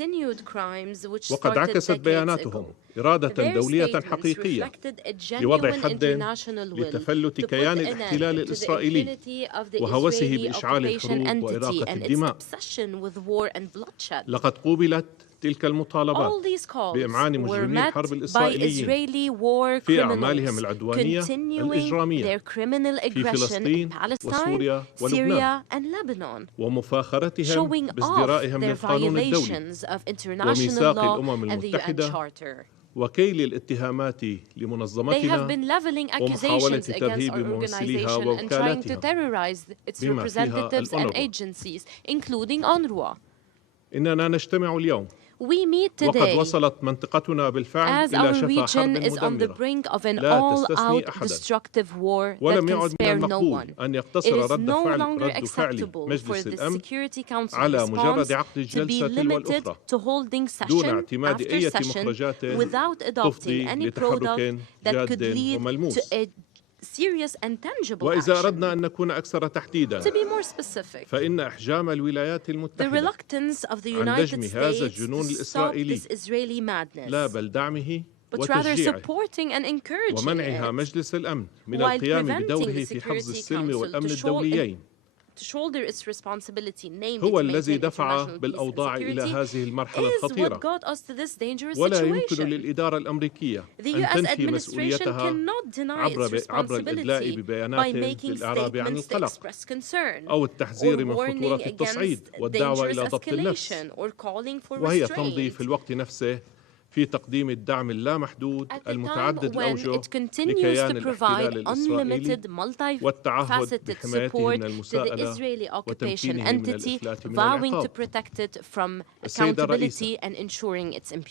وقد عكست بياناتهم إرادة دولية حقيقية لوضع حد لتفلت كيان الاحتلال الإسرائيلي وهوسه بإشعال الحروب وإراقة الدماء. لقد قوبلت تلك المطالبات بإمعان مجرمي الحرب الإسرائيليين في أعمالهم العدوانية الإجرامية في فلسطين وسوريا ولبنان ومفاخرتهم بازدرائهم للقانون الدولي وميثاق الأمم المتحدة وكيل الاتهامات لمنظمتنا ومحاولة ترهيب ممثليها ووكالاتها بما فيها الأونروا. إننا نجتمع اليوم وقد وصلت منطقتنا بالفعل إلى شفا حرب مدمرة لا تستثني أحدا ولم يعد من المقبول أن يقتصر رد فعل مجلس الأمن على مجرد عقد الجلسة تلو الأخرى دون اعتماد أي مخرجات تفضي لتحرك جاد وملموس. وإذا أردنا أن نكون أكثر تحديداً فإن إحجام الولايات المتحدة عن دجم هذا الجنون الإسرائيلي لا بل دعمه وتشجيعه ومنعها مجلس الأمن من القيام بدوره في حفظ السلم والأمن الدوليين هو الذي دفع بالأوضاع إلى هذه المرحلة الخطيرة ولا يمكن للإدارة الأمريكية أن تنفي مسؤوليتها عبر الإدلاء ببيانات للإعراب عن القلق أو التحذير من خطورة التصعيد والدعوة إلى ضبط النفس وهي تمضي في الوقت نفسه في تقديم الدعم اللامحدود المتعدد الأوجه لكيان الاحتلال الإسرائيلي والتعهد بحمايته من المساءلة وتمكينه من الإفلات من العقاب. السيد الرئيس،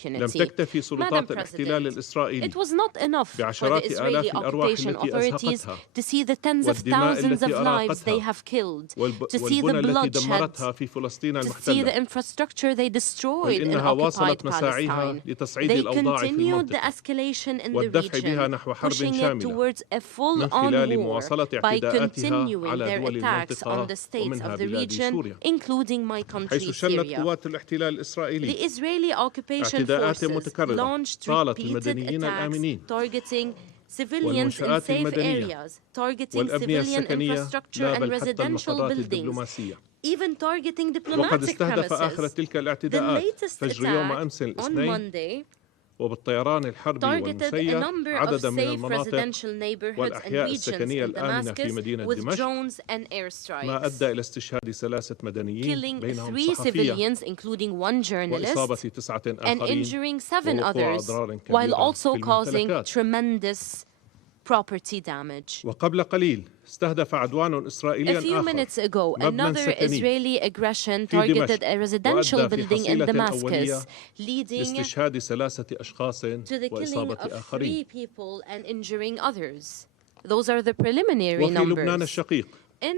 لم تكتفي سلطات الاحتلال الإسرائيلي بعشرات آلاف الأرواح التي أزهقتها والدماء التي أراقتها والبنى التي دمرتها في فلسطين المحتلة، بل إنها واصلت مساعيها لتصعيد الأوضاع في المنطقة والدفع بها نحو حرب شاملة من خلال مواصلة اعتداءاتها على دول المنطقة ومنها بلاد سوريا، حيث شنت قوات الاحتلال الإسرائيلي اعتداءات متكررة طالت المدنيين الآمنين والمنشآت المدنية والأبنية السكنية لا بل حتى المقرات الدبلوماسية. وقد استهدف آخر تلك الاعتداءات فجر يوم أمس الاثنين وبالطيران الحربي والمسير عددا من المناطق والأحياء السكنية الآمنة في مدينة دمشق ما أدى إلى استشهاد 3 مدنيين بينهم صحفية وإصابة 9 آخرين ووقوع أضرار كبيرة في الممتلكات. وقبل قليل استهدف عدوان إسرائيلي آخر مبنى سكني في دمشق وأدى في حصيلة أولية لاستشهاد 3 أشخاص وإصابة آخرين. وفي لبنان الشقيق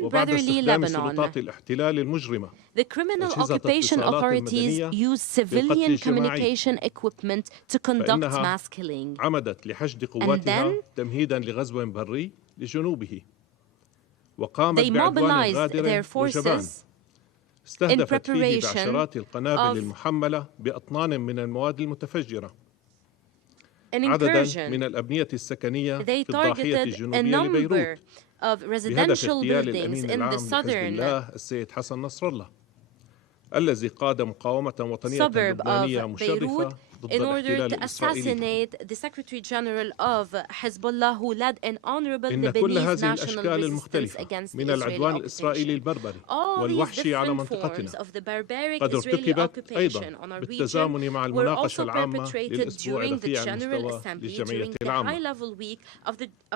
وبعد استخدام سلطات الاحتلال المجرمة The criminal occupation authorities use civilian communication equipment to conduct mass killing. عمدت لحشد قواتها تمهيدا لغزو بري لجنوبه وقامت بعدوان غادر وجبان استهدفت فيه بعشرات القنابل المحملة بأطنان من المواد المتفجرة عددا من الأبنية السكنية في الضاحية الجنوبية لبيروت بهدف اغتيال الأمين العام لحزب الله السيد حسن نصر الله الذي قاد مقاومة وطنية لبنانية مشرفة ضد الاحتلال الإسرائيلي. إن كل هذه الأشكال المختلفة من العدوان الإسرائيلي البربري والوحشي على منطقتنا قد ارتكبت أيضا بالتزامن مع المناقشة العامة للأسبوع رفيع المستوى للجمعية العامة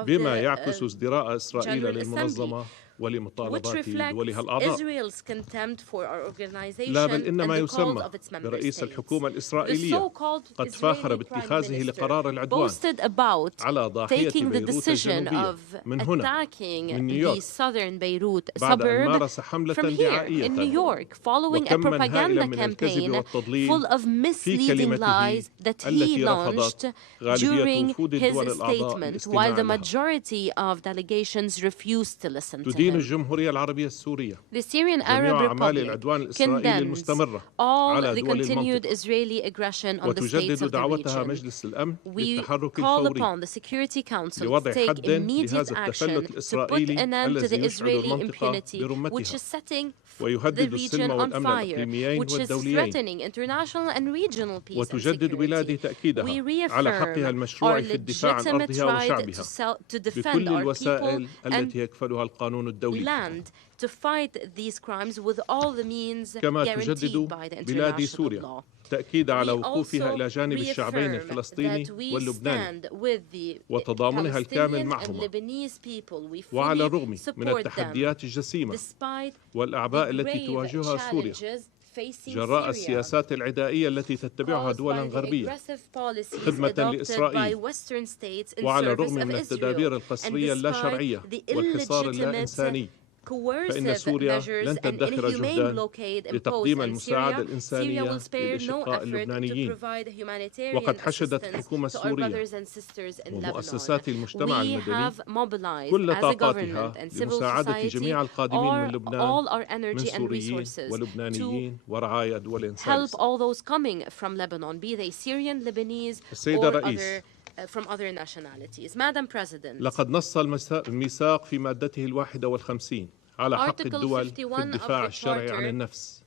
بما يعكس ازدراء إسرائيل للمنظمة ولمطالبات دولها الأعضاء. لا بل إن ما يسمى برئيس الحكومة الإسرائيلية قد فاخر باتخاذه لقرار العدوان على ضاحية بيروت الجنوبية من هنا من نيويورك بعد أن مارس حملة دعائية وكما هائلا من الكذب والتضليل في كلمته التي رفضت غالبية وفود الدول الأعضاء الاستماع لها. تدين الجمهورية العربية السورية جميع أعمال العدوان الإسرائيلي المستمرة على دول المنطقة وتجدد دعوتها مجلس الأمن للتحرك الفوري لوضع حد لهذا التفلت الإسرائيلي الذي يشعل المنطقة برمتها ويهدد السلم والأمن الإقليميين والدوليين وتجدد بلاده تأكيدها على حقها المشروع في الدفاع عن أرضها وشعبها بكل الوسائل التي يكفلها القانون الدولي كما تجدد بلاد سوريا تأكيد على وقوفها إلى جانب الشعبين الفلسطيني واللبناني وتضامنها الكامل معهما وعلى الرغم من التحديات الجسيمة والأعباء التي تواجهها سوريا جراء السياسات العدائية التي تتبعها دولا غربية خدمة لإسرائيل وعلى الرغم من التدابير القصرية اللا شرعية والحصار اللا إنساني فإن سوريا لن تدخر جهدا لتقديم المساعدة الإنسانية للأشقاء اللبنانيين وقد حشدت الحكومة السورية ومؤسسات المجتمع المدني كل طاقاتها لمساعدة جميع القادمين من لبنان من سوريين ولبنانيين ورعايا دول إنسان. السيدة الرئيس from other nationalities. Madam President, لقد نص الميثاق في مادته 51 على حق الدول في الدفاع الشرعي عن النفس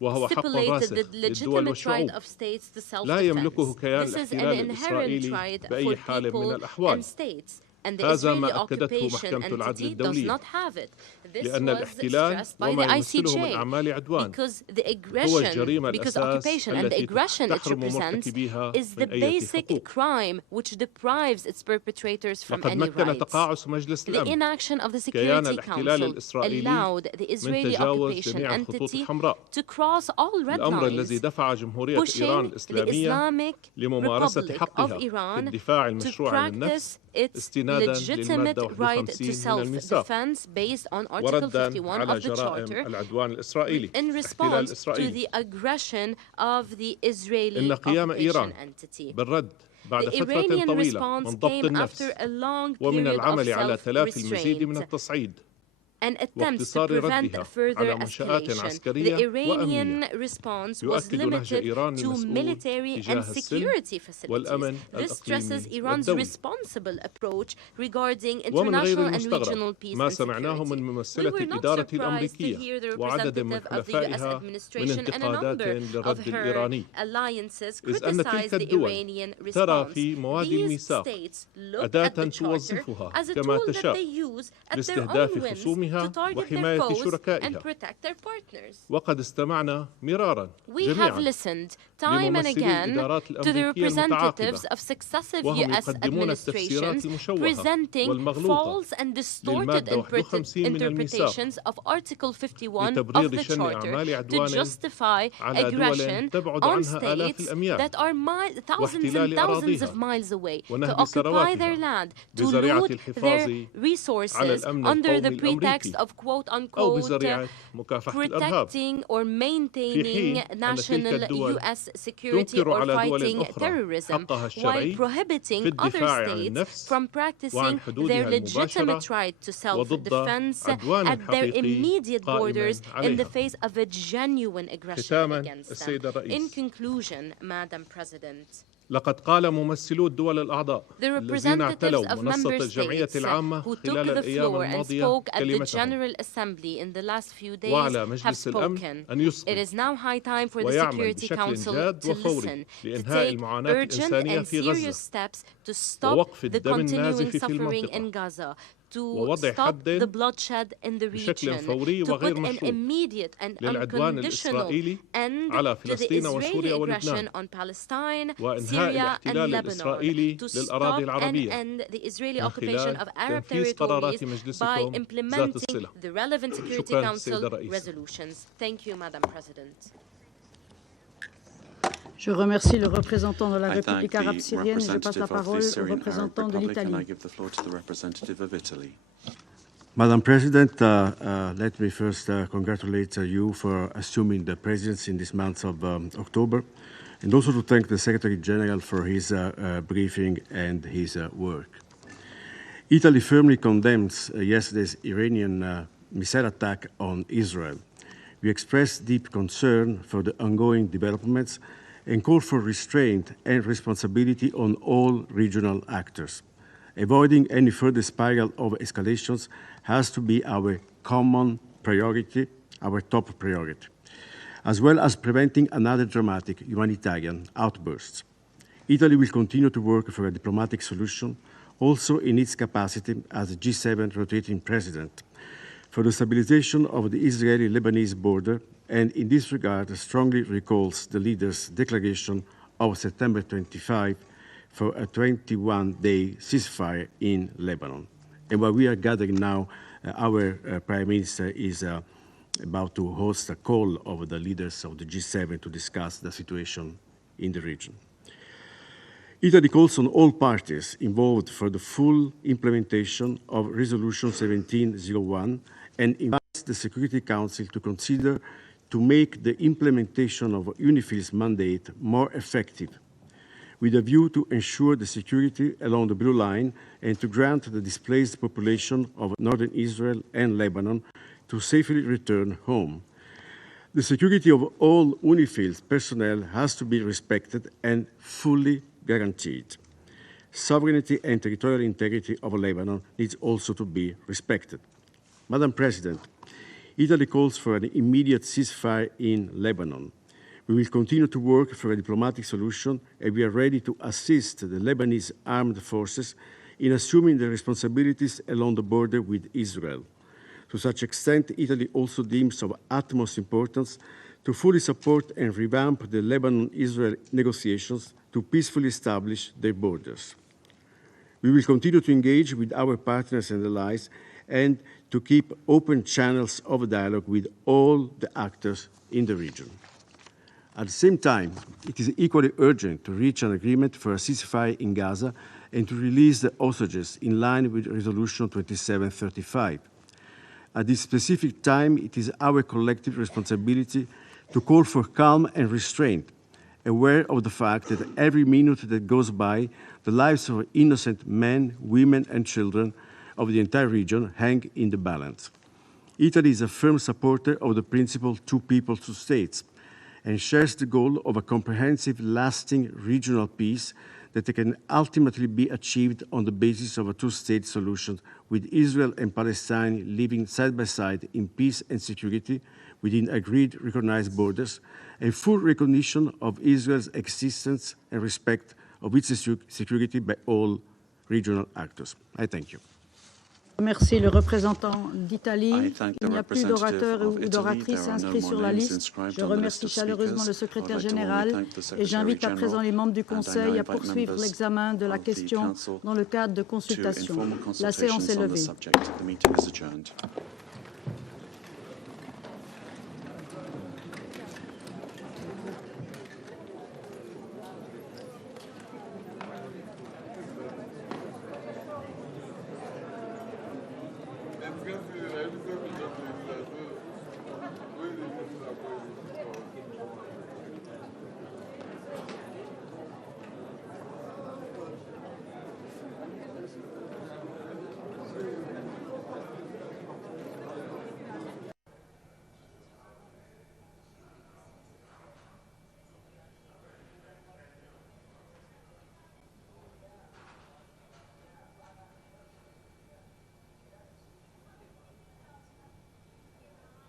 وهو حق راسخ للدول والشعوب لا يملكه كيان الاحتلال الإسرائيلي بأي حال من الأحوال. هذا ما أكدته محكمة العدل الدولية لأن الاحتلال وما يمثله من أعمال عدوان هو الجريمة الأساس التي تحرم مرتكبيها من أي حقوق. لقد مكن تقاعس مجلس الأمن كيان الاحتلال الإسرائيلي من تجاوز جميع الخطوط الحمراء الأمر الذي دفع جمهورية إيران الإسلامية لممارسة حقها في الدفاع المشروع عن النفس استنادا للمادة 51 من الميثاق وردا على جرائم العدوان الإسرائيلي الاحتلال الإسرائيلي. إن قيام إيران بالرد بعد فترة طويلة من ضبط النفس ومن العمل على تلافي المزيد من التصعيد واقتصار ردها على منشآت عسكرية وأمنية يؤكد نهج إيران المسؤول تجاه السلم والأمن الإقليمي والدولي. ومن غير المستغرب ما سمعناه من ممثلة الإدارة الأمريكية وعدد من حلفائها من انتقادات للرد الإيراني إذ أن تلك الدول ترى في مواد الميثاق أداة توظفها كما تشاء لاستهداف خصومها وحماية شركائها. وقد استمعنا مرارا جميعا لممثلي الإدارات الأمريكية المتعاقبة وهم يقدمون التفسيرات المشوهة والمغلوطة للمادة 51 من الميثاق لتبرير شن أعمال عدوان على دول تبعد عنها آلاف الأميال واحتلال أراضيها ونهب ثرواتها بذريعة الحفاظ على الأمن القومي الأمريكي context of quote-unquote protecting or maintaining national U.S. security or fighting terrorism, while prohibiting other states from practicing their legitimate right to self-defense at their immediate borders in the face of a genuine aggression against them. In conclusion, Madam President, لقد قال ممثلو الدول الأعضاء الذين اعتلوا منصة الجمعية العامة خلال الأيام الماضية كلمتهم وعلى مجلس الأمن أن يصغي ويعمل بشكل جاد وفوري لإنهاء المعاناة الإنسانية في غزة ووقف الدم النازف في المنطقة ووضع حد بشكل فوري وغير مشروط للعدوان الإسرائيلي على فلسطين وسوريا ولبنان وإنهاء الاحتلال الإسرائيلي للأراضي العربية من خلال تنفيذ قرارات مجلسكم ذات الصلة. شكرا سيد الرئيس. Je remercie le représentant de la République arabe syrienne et je passe la parole au représentant de l'Italie. Madam President, let me first congratulate you for assuming the presidency in this month of October, and also to thank the Secretary General for his briefing and his work. Italy firmly condemns yesterday's Iranian missile attack on Israel. We express deep concern for the ongoing developments and call for restraint and responsibility on all regional actors. Avoiding any further spiral of escalations has to be our common priority, our top priority, as well as preventing another dramatic humanitarian outburst. Italy will continue to work for a diplomatic solution, also in its capacity as the G7 rotating president, for the stabilization of the Israeli-Lebanese border, and in this regard strongly recalls the leaders' declaration of September 25 for a 21-day ceasefire in Lebanon. And while we are gathering now, our Prime Minister is about to host a call of the leaders of the G7 to discuss the situation in the region. Italy calls on all parties involved for the full implementation of Resolution 1701 and invites the Security Council to consider to make the implementation of UNIFIL's mandate more effective, with a view to ensure the security along the Blue Line and to grant the displaced population of northern Israel and Lebanon to safely return home. The security of all UNIFIL's personnel has to be respected and fully guaranteed. Sovereignty and territorial integrity of Lebanon needs also to be respected. Madam President, Italy calls for an immediate ceasefire in Lebanon. We will continue to work for a diplomatic solution, and we are ready to assist the Lebanese armed forces in assuming their responsibilities along the border with Israel. To such extent, Italy also deems of utmost importance to fully support and revamp the Lebanon-Israel negotiations to peacefully establish their borders. We will continue to engage with our partners and allies and to keep open channels of dialogue with all the actors in the region. At the same time, it is equally urgent to reach an agreement for a ceasefire in Gaza and to release the hostages in line with Resolution 2735. At this specific time, it is our collective responsibility to call for calm and restraint, aware of the fact that every minute that goes by, the lives of innocent men, women, and children of the entire region hang in the balance. Italy is a firm supporter of the principle two peoples, two states, and shares the goal of a comprehensive, lasting regional peace that can ultimately be achieved on the basis of a two-state solution, with Israel and Palestine living side by side in peace and security within agreed, recognized borders, and full recognition of Israel's existence and respect of its security by all regional actors. I thank you. Merci le représentant d'Italie. Il n'y a plus d'orateurs ou d'oratrices inscrits sur la liste. Je remercie chaleureusement le secrétaire général et j'invite à présent les membres du Conseil à poursuivre l'examen de la question dans le cadre de consultation. La séance est levée.